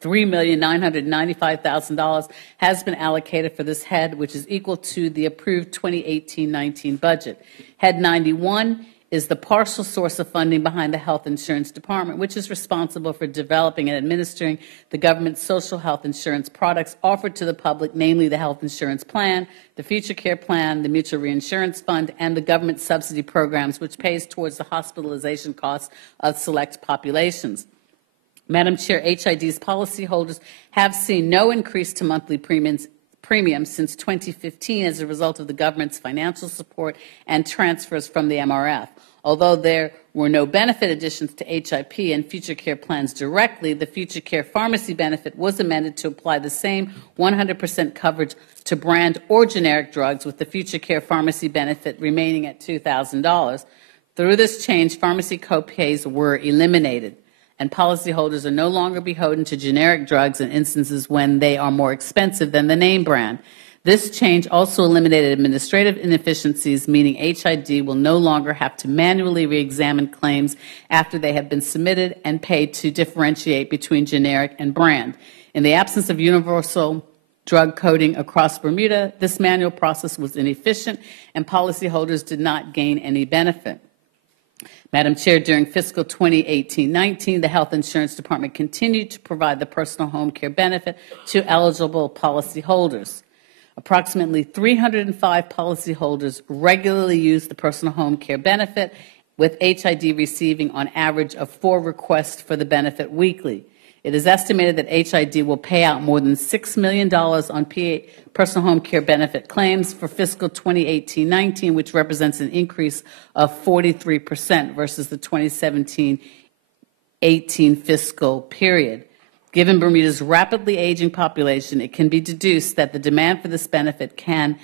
$3,995,000 has been allocated for this head, which is equal to the approved 2018-19 budget. Head 91 is the partial source of funding behind the Health Insurance Department, which is responsible for developing and administering the government's social health insurance products offered to the public, namely the Health Insurance Plan, the Future Care Plan, the Mutual Reinsurance Fund, and the government subsidy programs, which pays towards the hospitalization costs of select populations. Madam Chair, HID's policyholders have seen no increase to monthly premiums since 2015 as a result of the government's financial support and transfers from the MRF. Although there were no benefit additions to HIP and Future Care plans directly, the Future Care pharmacy benefit was amended to apply the same 100% coverage to brand or generic drugs, with the Future Care pharmacy benefit remaining at $2,000. Through this change, pharmacy copays were eliminated, and policyholders are no longer beholden to generic drugs in instances when they are more expensive than the name brand. This change also eliminated administrative inefficiencies, meaning HID will no longer have to manually re-examine claims after they have been submitted and paid to differentiate between generic and brand. In the absence of universal drug coding across Bermuda, this manual process was inefficient and policyholders did not gain any benefit. Madam Chair, during fiscal 2018-19, the Health Insurance Department continued to provide the personal home care benefit to eligible policyholders. Approximately 305 policyholders regularly use the personal home care benefit, with HID receiving on average of 4 requests for the benefit weekly. It is estimated that HID will pay out more than $6 million on personal home care benefit claims for fiscal 2018-19, which represents an increase of 43% versus the 2017-18 fiscal period. Given Bermuda's rapidly aging population, it can be deduced that the demand for this benefit can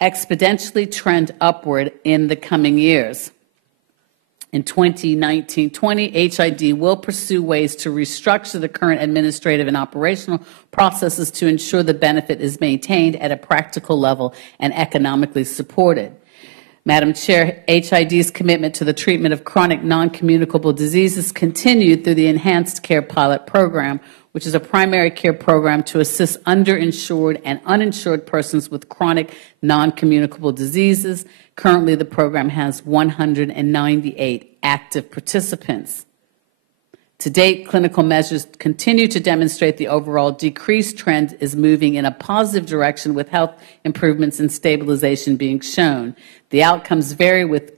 exponentially trend upward in the coming years. In 2019-20, HID will pursue ways to restructure the current administrative and operational processes to ensure the benefit is maintained at a practical level and economically supported. Madam Chair, HID's commitment to the treatment of chronic non-communicable diseases continued through the Enhanced Care Pilot Program, which is a primary care program to assist underinsured and uninsured persons with chronic non-communicable diseases. Currently, the program has 198 active participants. To date, clinical measures continue to demonstrate the overall decreased trend is moving in a positive direction, with health improvements and stabilization being shown. The outcomes vary with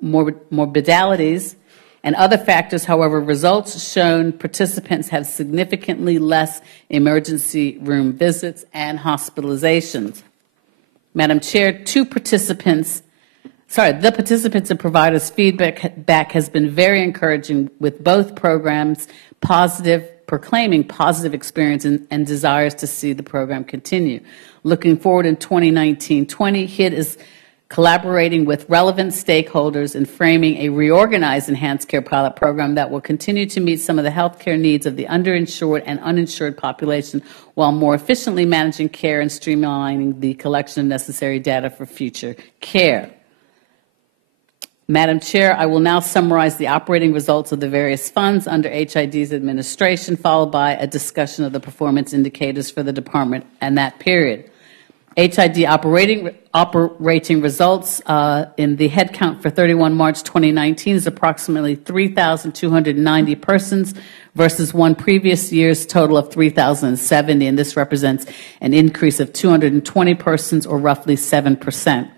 morbidities and other factors. However, results shown participants have significantly less emergency room visits and hospitalizations. Madam Chair, the participants and providers' feedback has been very encouraging, with both programs proclaiming positive experience and desires to see the program continue. Looking forward in 2019-20, HIT is collaborating with relevant stakeholders in framing a reorganized enhanced care pilot program that will continue to meet some of the health care needs of the underinsured and uninsured population, while more efficiently managing care and streamlining the collection of necessary data for future care. Madam Chair, I will now summarize the operating results of the various funds under HID's administration, followed by a discussion of the performance indicators for the department and that period. HID operating results in the headcount for 31 March 2019 is approximately 3,290 persons versus one previous year's total of 3,070, and this represents an increase of 220 persons, or roughly 7%.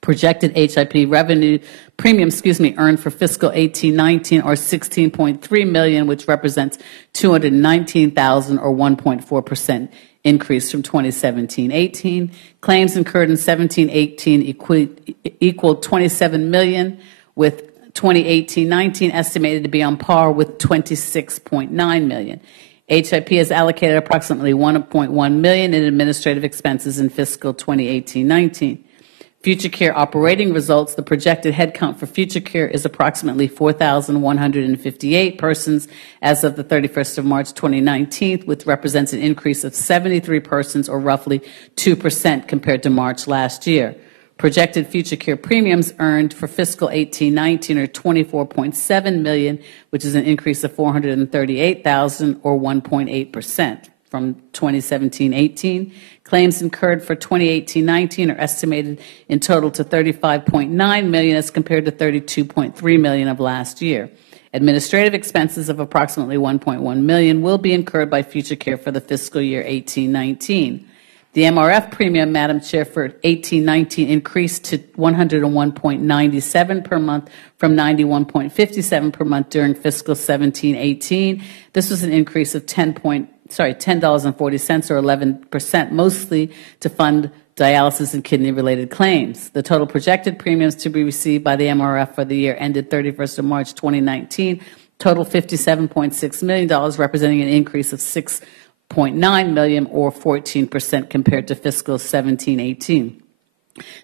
Projected HIP revenue premiums, earned for fiscal 18-19 are $16.3 million, which represents $219,000 or 1.4% increase from 2017-18. Claims incurred in 17-18 equaled $27 million, with 2018-19 estimated to be on par with $26.9 million. HIP has allocated approximately $1.1 million in administrative expenses in fiscal 2018-19. Future Care operating results, the projected headcount for Future Care is approximately 4,158 persons as of the 31st of March 2019, which represents an increase of 73 persons, or roughly 2% compared to March last year. Projected Future Care premiums earned for fiscal 18-19 are $24.7 million, which is an increase of $438,000 or 1.8% from 2017-18. Claims incurred for 2018-19 are estimated in total to $35.9 million as compared to $32.3 million of last year. Administrative expenses of approximately $1.1 million will be incurred by Future Care for the fiscal year 18-19. The MRF premium, Madam Chair, for 18-19 increased to $101.97 per month from $91.57 per month during fiscal 17-18. This was an increase of $10.40 or 11%, mostly to fund dialysis and kidney-related claims. The total projected premiums to be received by the MRF for the year ended 31st of March 2019 total $57.6 million, representing an increase of $6.9 million or 14% compared to fiscal 17-18.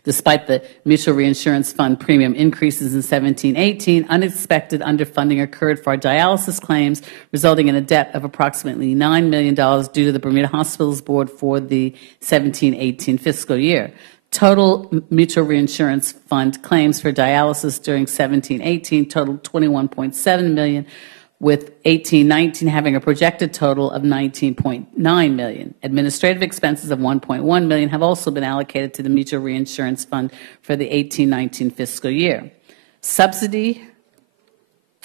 Despite the mutual reinsurance fund premium increases in 17-18, unexpected underfunding occurred for our dialysis claims, resulting in a debt of approximately $9 million due to the Bermuda Hospitals Board for the 17-18 fiscal year. Total mutual reinsurance fund claims for dialysis during 17-18 totaled $21.7 million, with 18-19 having a projected total of $19.9 million. Administrative expenses of $1.1 million have also been allocated to the mutual reinsurance fund for the 18-19 fiscal year. Subsidy,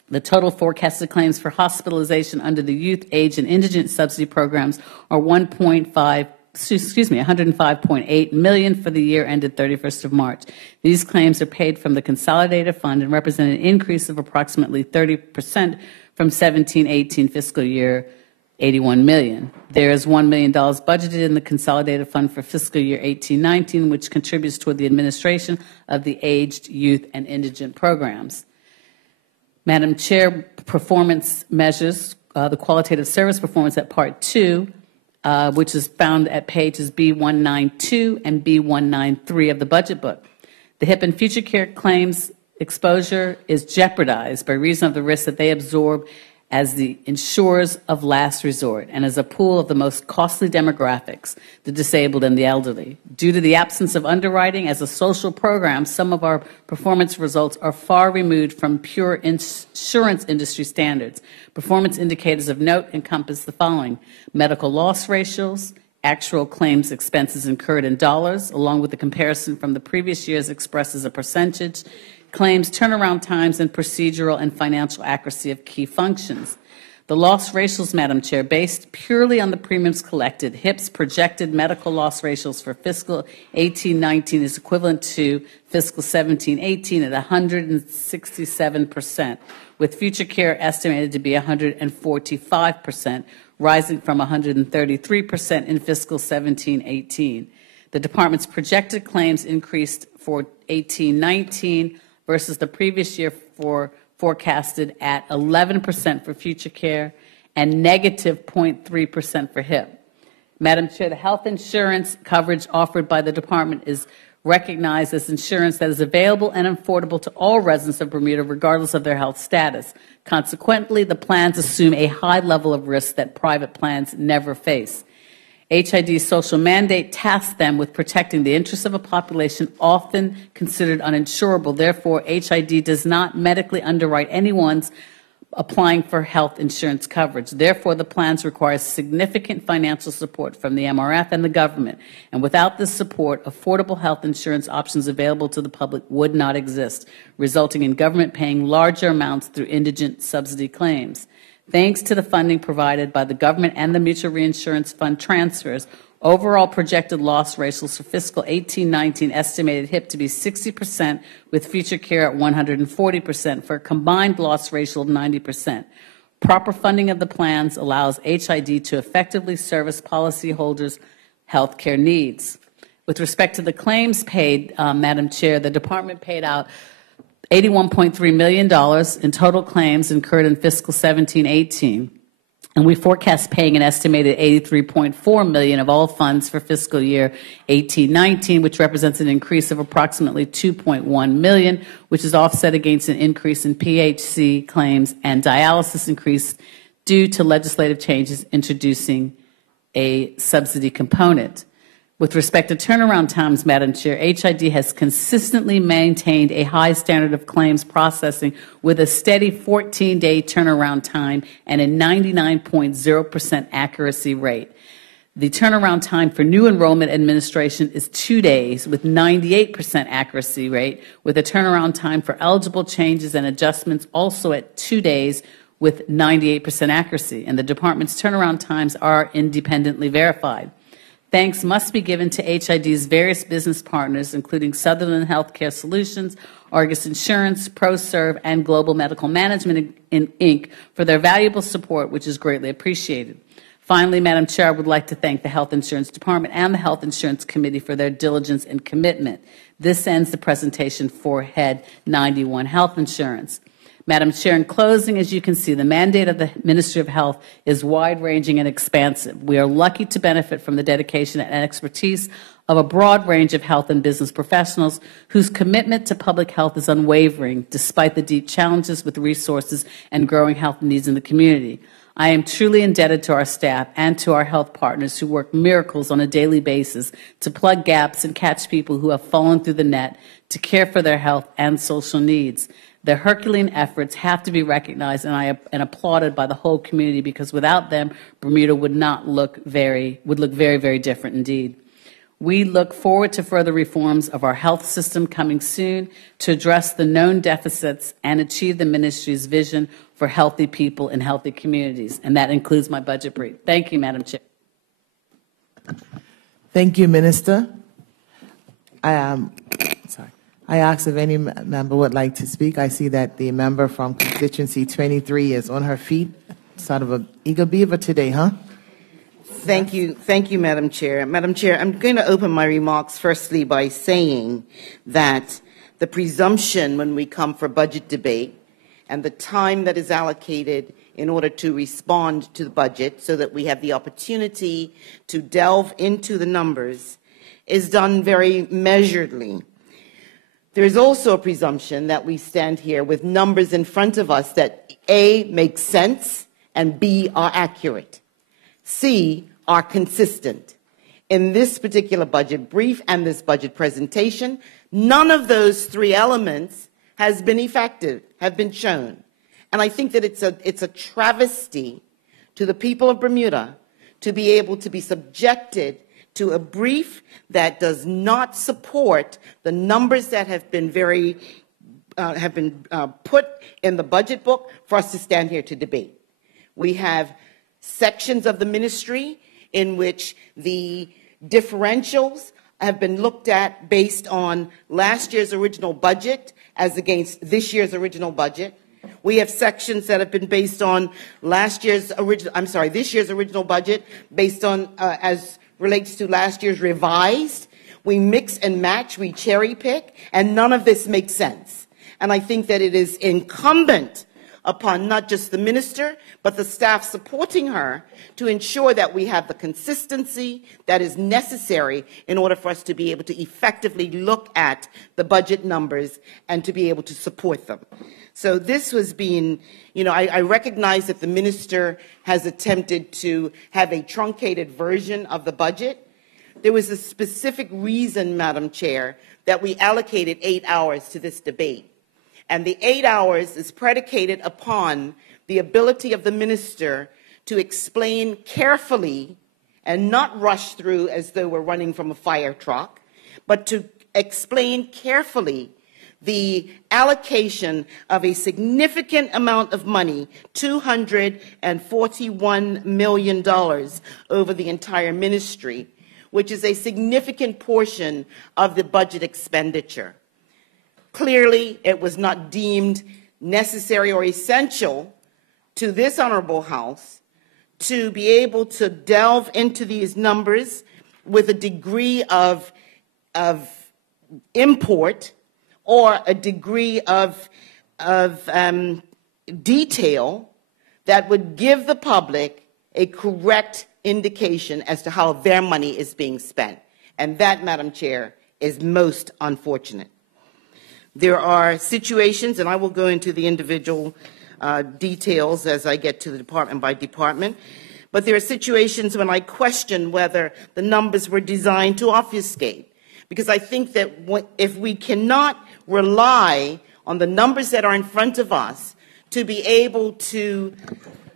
the total forecasted claims for hospitalization under the Youth, Age, and Indigent Subsidy programs are $105.8 million for the year ended 31st of March. These claims are paid from the consolidated fund and represent an increase of approximately 30% from 17-18 fiscal year, $81 million. There is $1 million budgeted in the consolidated fund for fiscal year 18-19, which contributes toward the administration of the aged, youth, and indigent programs. Madam Chair, performance measures, the qualitative service performance at Part 2, which is found at pages B192 and B193 of the budget book. The HIP and Future Care claims exposure is jeopardized by reason of the risk that they absorb as the insurers of last resort and as a pool of the most costly demographics, the disabled and the elderly. Due to the absence of underwriting as a social program, some of our performance results are far removed from pure insurance industry standards. Performance indicators of note encompass the following: medical loss ratios, actual claims expenses incurred in dollars, along with the comparison from the previous years expressed as a percentage, claims turnaround times, and procedural and financial accuracy of key functions. The loss ratios, Madam Chair, based purely on the premiums collected, HIP's projected medical loss ratios for fiscal 18-19 is equivalent to fiscal 17-18 at 167%, with future care estimated to be 145%, rising from 133% in fiscal 17-18. The Department's projected claims increased for 18-19 versus the previous year forecasted at 11% for future care and negative 0.3% for HIP. Madam Chair, the health insurance coverage offered by the Department is recognized as insurance that is available and affordable to all residents of Bermuda, regardless of their health status. Consequently, the plans assume a high level of risk that private plans never face. HID's social mandate tasks them with protecting the interests of a population often considered uninsurable. Therefore, HID does not medically underwrite anyone's applying for health insurance coverage. Therefore, the plans require significant financial support from the MRF and the government. And without this support, affordable health insurance options available to the public would not exist, resulting in government paying larger amounts through indigent subsidy claims. Thanks to the funding provided by the government and the Mutual Reinsurance Fund transfers, overall projected loss ratios for fiscal 18-19 estimated HIP to be 60%, with future care at 140%, for a combined loss ratio of 90%. Proper funding of the plans allows HID to effectively service policyholders' health care needs. With respect to the claims paid, Madam Chair, the Department paid out $81.3 million in total claims incurred in fiscal 17-18, and we forecast paying an estimated $83.4 million of all funds for fiscal year 18-19, which represents an increase of approximately $2.1 million, which is offset against an increase in PHC claims and dialysis increase due to legislative changes introducing a subsidy component. With respect to turnaround times, Madam Chair, HID has consistently maintained a high standard of claims processing with a steady 14-day turnaround time and a 99.0% accuracy rate. The turnaround time for new enrollment administration is 2 days with 98% accuracy rate, with a turnaround time for eligible changes and adjustments also at 2 days with 98% accuracy. And the Department's turnaround times are independently verified. Thanks must be given to HID's various business partners, including Sutherland Healthcare Solutions, Argus Insurance, ProServe, and Global Medical Management, Inc., for their valuable support, which is greatly appreciated. Finally, Madam Chair, I would like to thank the Health Insurance Department and the Health Insurance Committee for their diligence and commitment. This ends the presentation for Head 91 Health Insurance. Madam Chair, in closing, as you can see, the mandate of the Ministry of Health is wide-ranging and expansive. We are lucky to benefit from the dedication and expertise of a broad range of health and business professionals whose commitment to public health is unwavering, despite the deep challenges with resources and growing health needs in the community. I am truly indebted to our staff and to our health partners who work miracles on a daily basis to plug gaps and catch people who have fallen through the net to care for their health and social needs. Their Herculean efforts have to be recognized and applauded by the whole community, because without them, Bermuda would look very, very different indeed. We look forward to further reforms of our health system coming soon to address the known deficits and achieve the ministry's vision for healthy people in healthy communities. And that includes my budget brief. Thank you, Madam Chair. Thank you, Minister. I ask if any member would like to speak. I see that the member from constituency 23 is on her feet. Sort of an eager beaver today, huh? Thank you, Madam Chair. Madam Chair, I'm going to open my remarks firstly by saying that the presumption when we come for budget debate and the time that is allocated in order to respond to the budget so that we have the opportunity to delve into the numbers is done very measuredly. There is also a presumption that we stand here with numbers in front of us that A, make sense, and B, are accurate. C, are consistent. In this particular budget brief and this budget presentation, none of those three elements has been effective, have been shown. And I think that it's a travesty to the people of Bermuda to be able to be subjected to a brief that does not support the numbers that have been very put in the budget book for us to stand here to debate. We have sections of the ministry in which the differentials have been looked at based on last year's original budget as against this year's original budget. We have sections that have been based on this year's original budget based on as relates to last year's revised. We mix and match, we cherry pick, and none of this makes sense. And I think that it is incumbent upon not just the minister, but the staff supporting her to ensure that we have the consistency that is necessary in order for us to be able to effectively look at the budget numbers and to be able to support them. So this was being, I recognize that the minister has attempted to have a truncated version of the budget. There was a specific reason, Madam Chair, that we allocated 8 hours to this debate. And the 8 hours is predicated upon the ability of the minister to explain carefully and not rush through as though we're running from a fire truck, but to explain carefully the allocation of a significant amount of money, $241 million over the entire ministry, which is a significant portion of the budget expenditure. Clearly, it was not deemed necessary or essential to this honorable House to be able to delve into these numbers with a degree of import or a degree of detail that would give the public a correct indication as to how their money is being spent. And that, Madam Chair, is most unfortunate. There are situations, and I will go into the individual details as I get to the department by department, but there are situations when I question whether the numbers were designed to obfuscate. Because I think that if we cannot rely on the numbers that are in front of us to be able to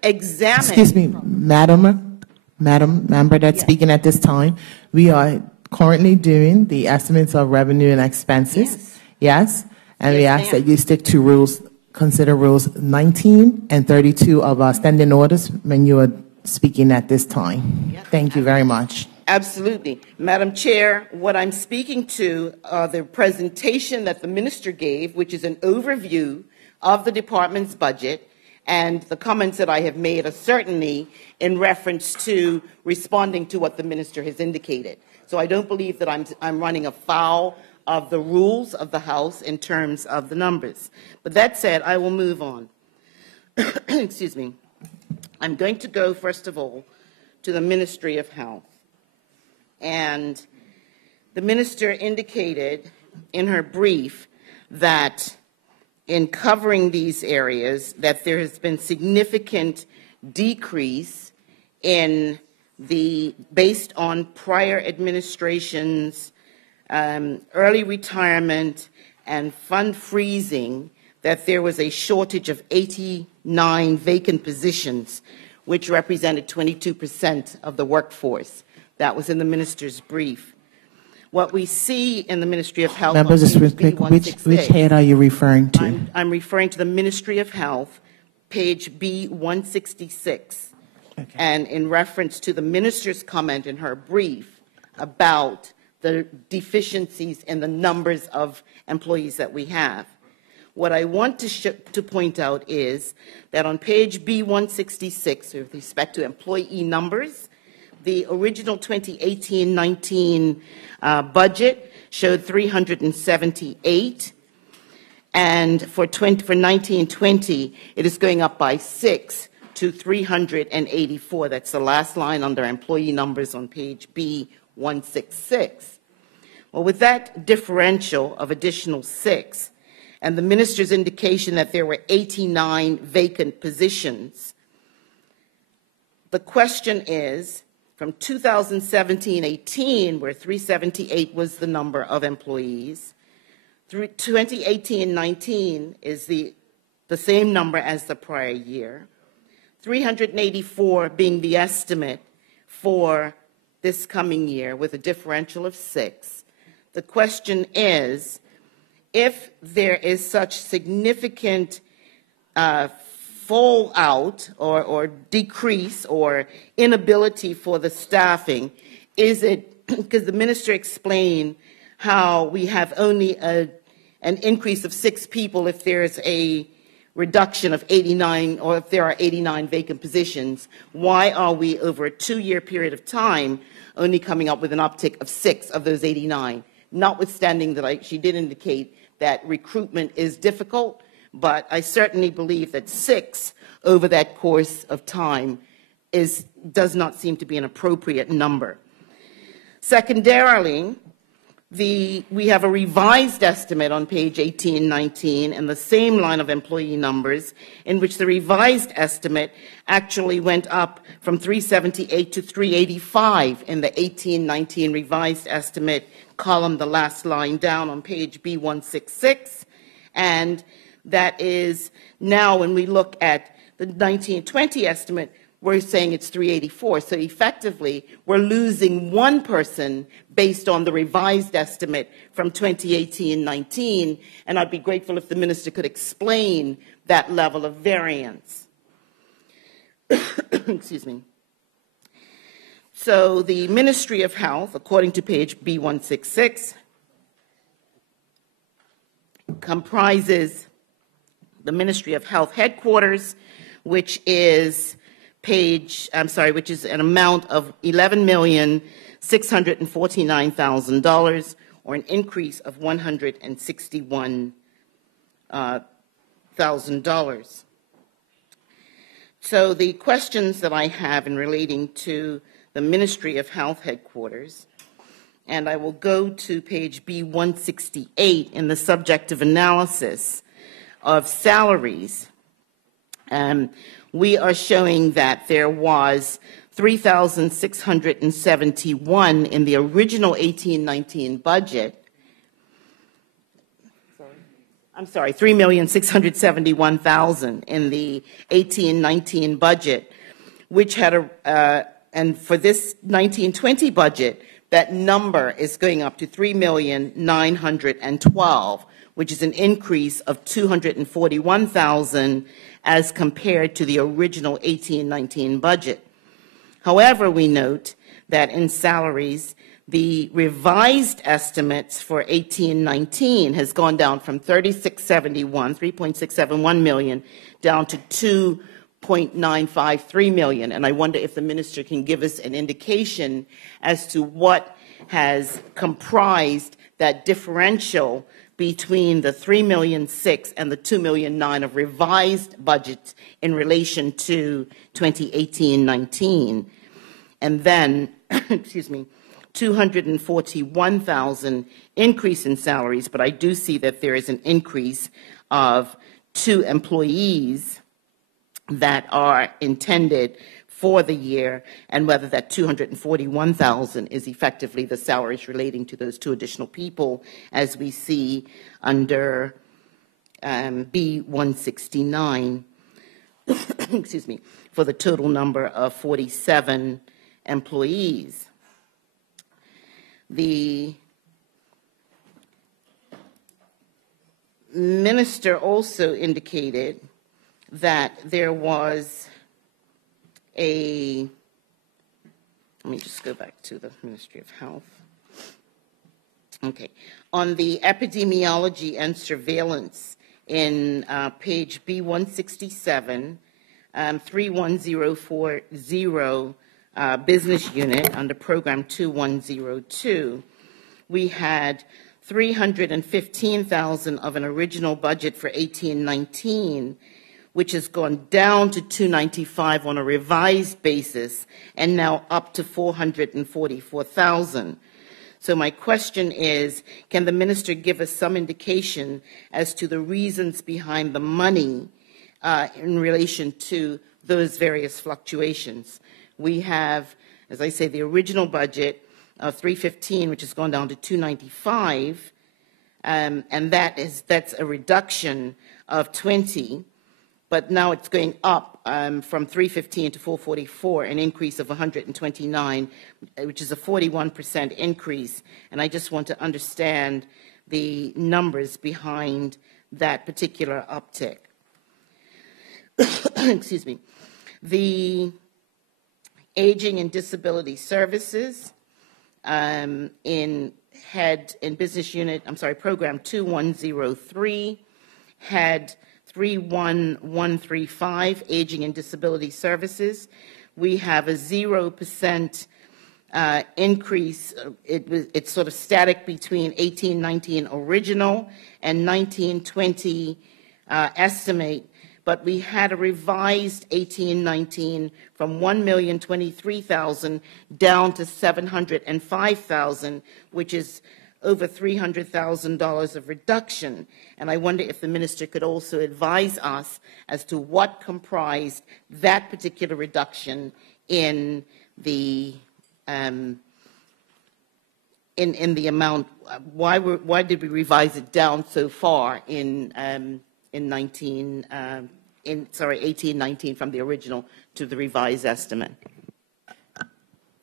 examine... Excuse me, Madam Member that's speaking at this time, we are currently doing the estimates of revenue and expenses. Yes. And we ask that you stick to rules, consider rules 19 and 32 of our standing orders when you are speaking at this time. Thank you very much. Absolutely. Madam Chair, what I'm speaking to, the presentation that the minister gave, which is an overview of the department's budget, and the comments that I have made are certainly in reference to responding to what the minister has indicated. So I don't believe that I'm running afoul of the rules of the House in terms of the numbers. But that said, I will move on. Excuse me. I'm going to go, first of all, to the Ministry of Health. And the minister indicated in her brief that in covering these areas, that there has been significant decrease in based on prior administration's early retirement and fund freezing, that there was a shortage of 89 vacant positions, which represented 22% of the workforce. That was in the minister's brief. What we see in the Ministry of Health... Members, which head are you referring to? I'm referring to the Ministry of Health, page B166, and in reference to the minister's comment in her brief about the deficiencies in the numbers of employees that we have. What I want to point out is that on page B166, with respect to employee numbers, the original 2018-19 budget showed 378, and for 19-20, it is going up by 6 to 384. That's the last line under employee numbers on page B166. Well, with that differential of additional 6, and the minister's indication that there were 89 vacant positions, the question is, from 2017-18, where 378 was the number of employees, through 2018-19 is the same number as the prior year, 384 being the estimate for this coming year with a differential of 6. The question is if there is such significant fallout or decrease or inability for the staffing, is it, because the minister explained how we have only an increase of 6 people if there's a reduction of 89, or if there are 89 vacant positions, why are we over a 2-year period of time only coming up with an uptick of 6 of those 89? Notwithstanding that she did indicate that recruitment is difficult, but I certainly believe that 6 over that course of time does not seem to be an appropriate number. Secondarily, we have a revised estimate on page 1819 in the same line of employee numbers, in which the revised estimate actually went up from 378 to 385 in the 1819 revised estimate column, the last line down on page B166. And that is now, when we look at the 1920 estimate, we're saying it's 384. So effectively, we're losing 1 person based on the revised estimate from 2018-19, and I'd be grateful if the minister could explain that level of variance. Excuse me. So the Ministry of Health, according to page B166, comprises the Ministry of Health headquarters, which is which is an amount of $11,649,000, or an increase of $161,000. So the questions that I have in relating to the Ministry of Health headquarters, and I will go to page B168 in the subjective analysis of salaries. We are showing that there was 3,671 in the original 18-19 budget. I'm sorry, 3,671,000 in the 18-19 budget, which had and for this 19-20 budget, that number is going up to 3,912,000, which is an increase of 241,000 as compared to the original 18-19 budget. However, we note that in salaries, the revised estimates for 18-19 has gone down from 3.671 million, down to 2.953 million. And I wonder if the minister can give us an indication as to what has comprised that differential between the 3,000,006 and the 2,000,009 of revised budgets in relation to 2018-19. And then, excuse me, 241,000 increase in salaries, but I do see that there is an increase of 2 employees that are intended for the year, and whether that 241,000 is effectively the salaries relating to those 2 additional people, as we see under B169, excuse me, for the total number of 47 employees. The minister also indicated that there was let me just go back to the Ministry of Health. Okay. On the epidemiology and surveillance in page B167, 31040 business unit under program 2102, we had 315,000 of an original budget for 18-19, which has gone down to 295 on a revised basis, and now up to 444,000. So my question is, can the minister give us some indication as to the reasons behind the money in relation to those various fluctuations? We have, as I say, the original budget of 315, which has gone down to 295, and that's a reduction of 20. But now it's going up from 315 to 444, an increase of 129, which is a 41% increase. And I just want to understand the numbers behind that particular uptick. Excuse me. The Aging and Disability Services in business unit, program 2103 had 31135, Aging and Disability Services. We have a 0% increase. It's sort of static between 1819 original and 1920 estimate, but we had a revised 1819 from 1,023,000 down to 705,000, which is over $300,000 of reduction. And I wonder if the minister could also advise us as to what comprised that particular reduction in the in the amount. Why did we revise it down so far in 1819 from the original to the revised estimate?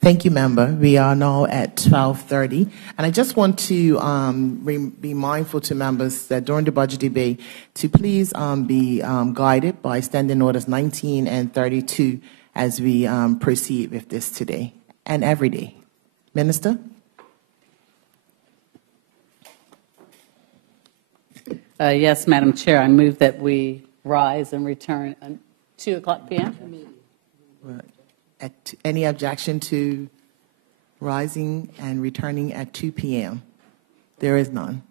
Thank you, member. We are now at 12:30, and I just want to be mindful to members that during the budget debate to please be guided by Standing Orders 19 and 32 as we proceed with this today and every day. Minister? Yes, Madam Chair, I move that we rise and return at 2 o'clock p.m. Any objection to rising and returning at 2 p.m.? There is none.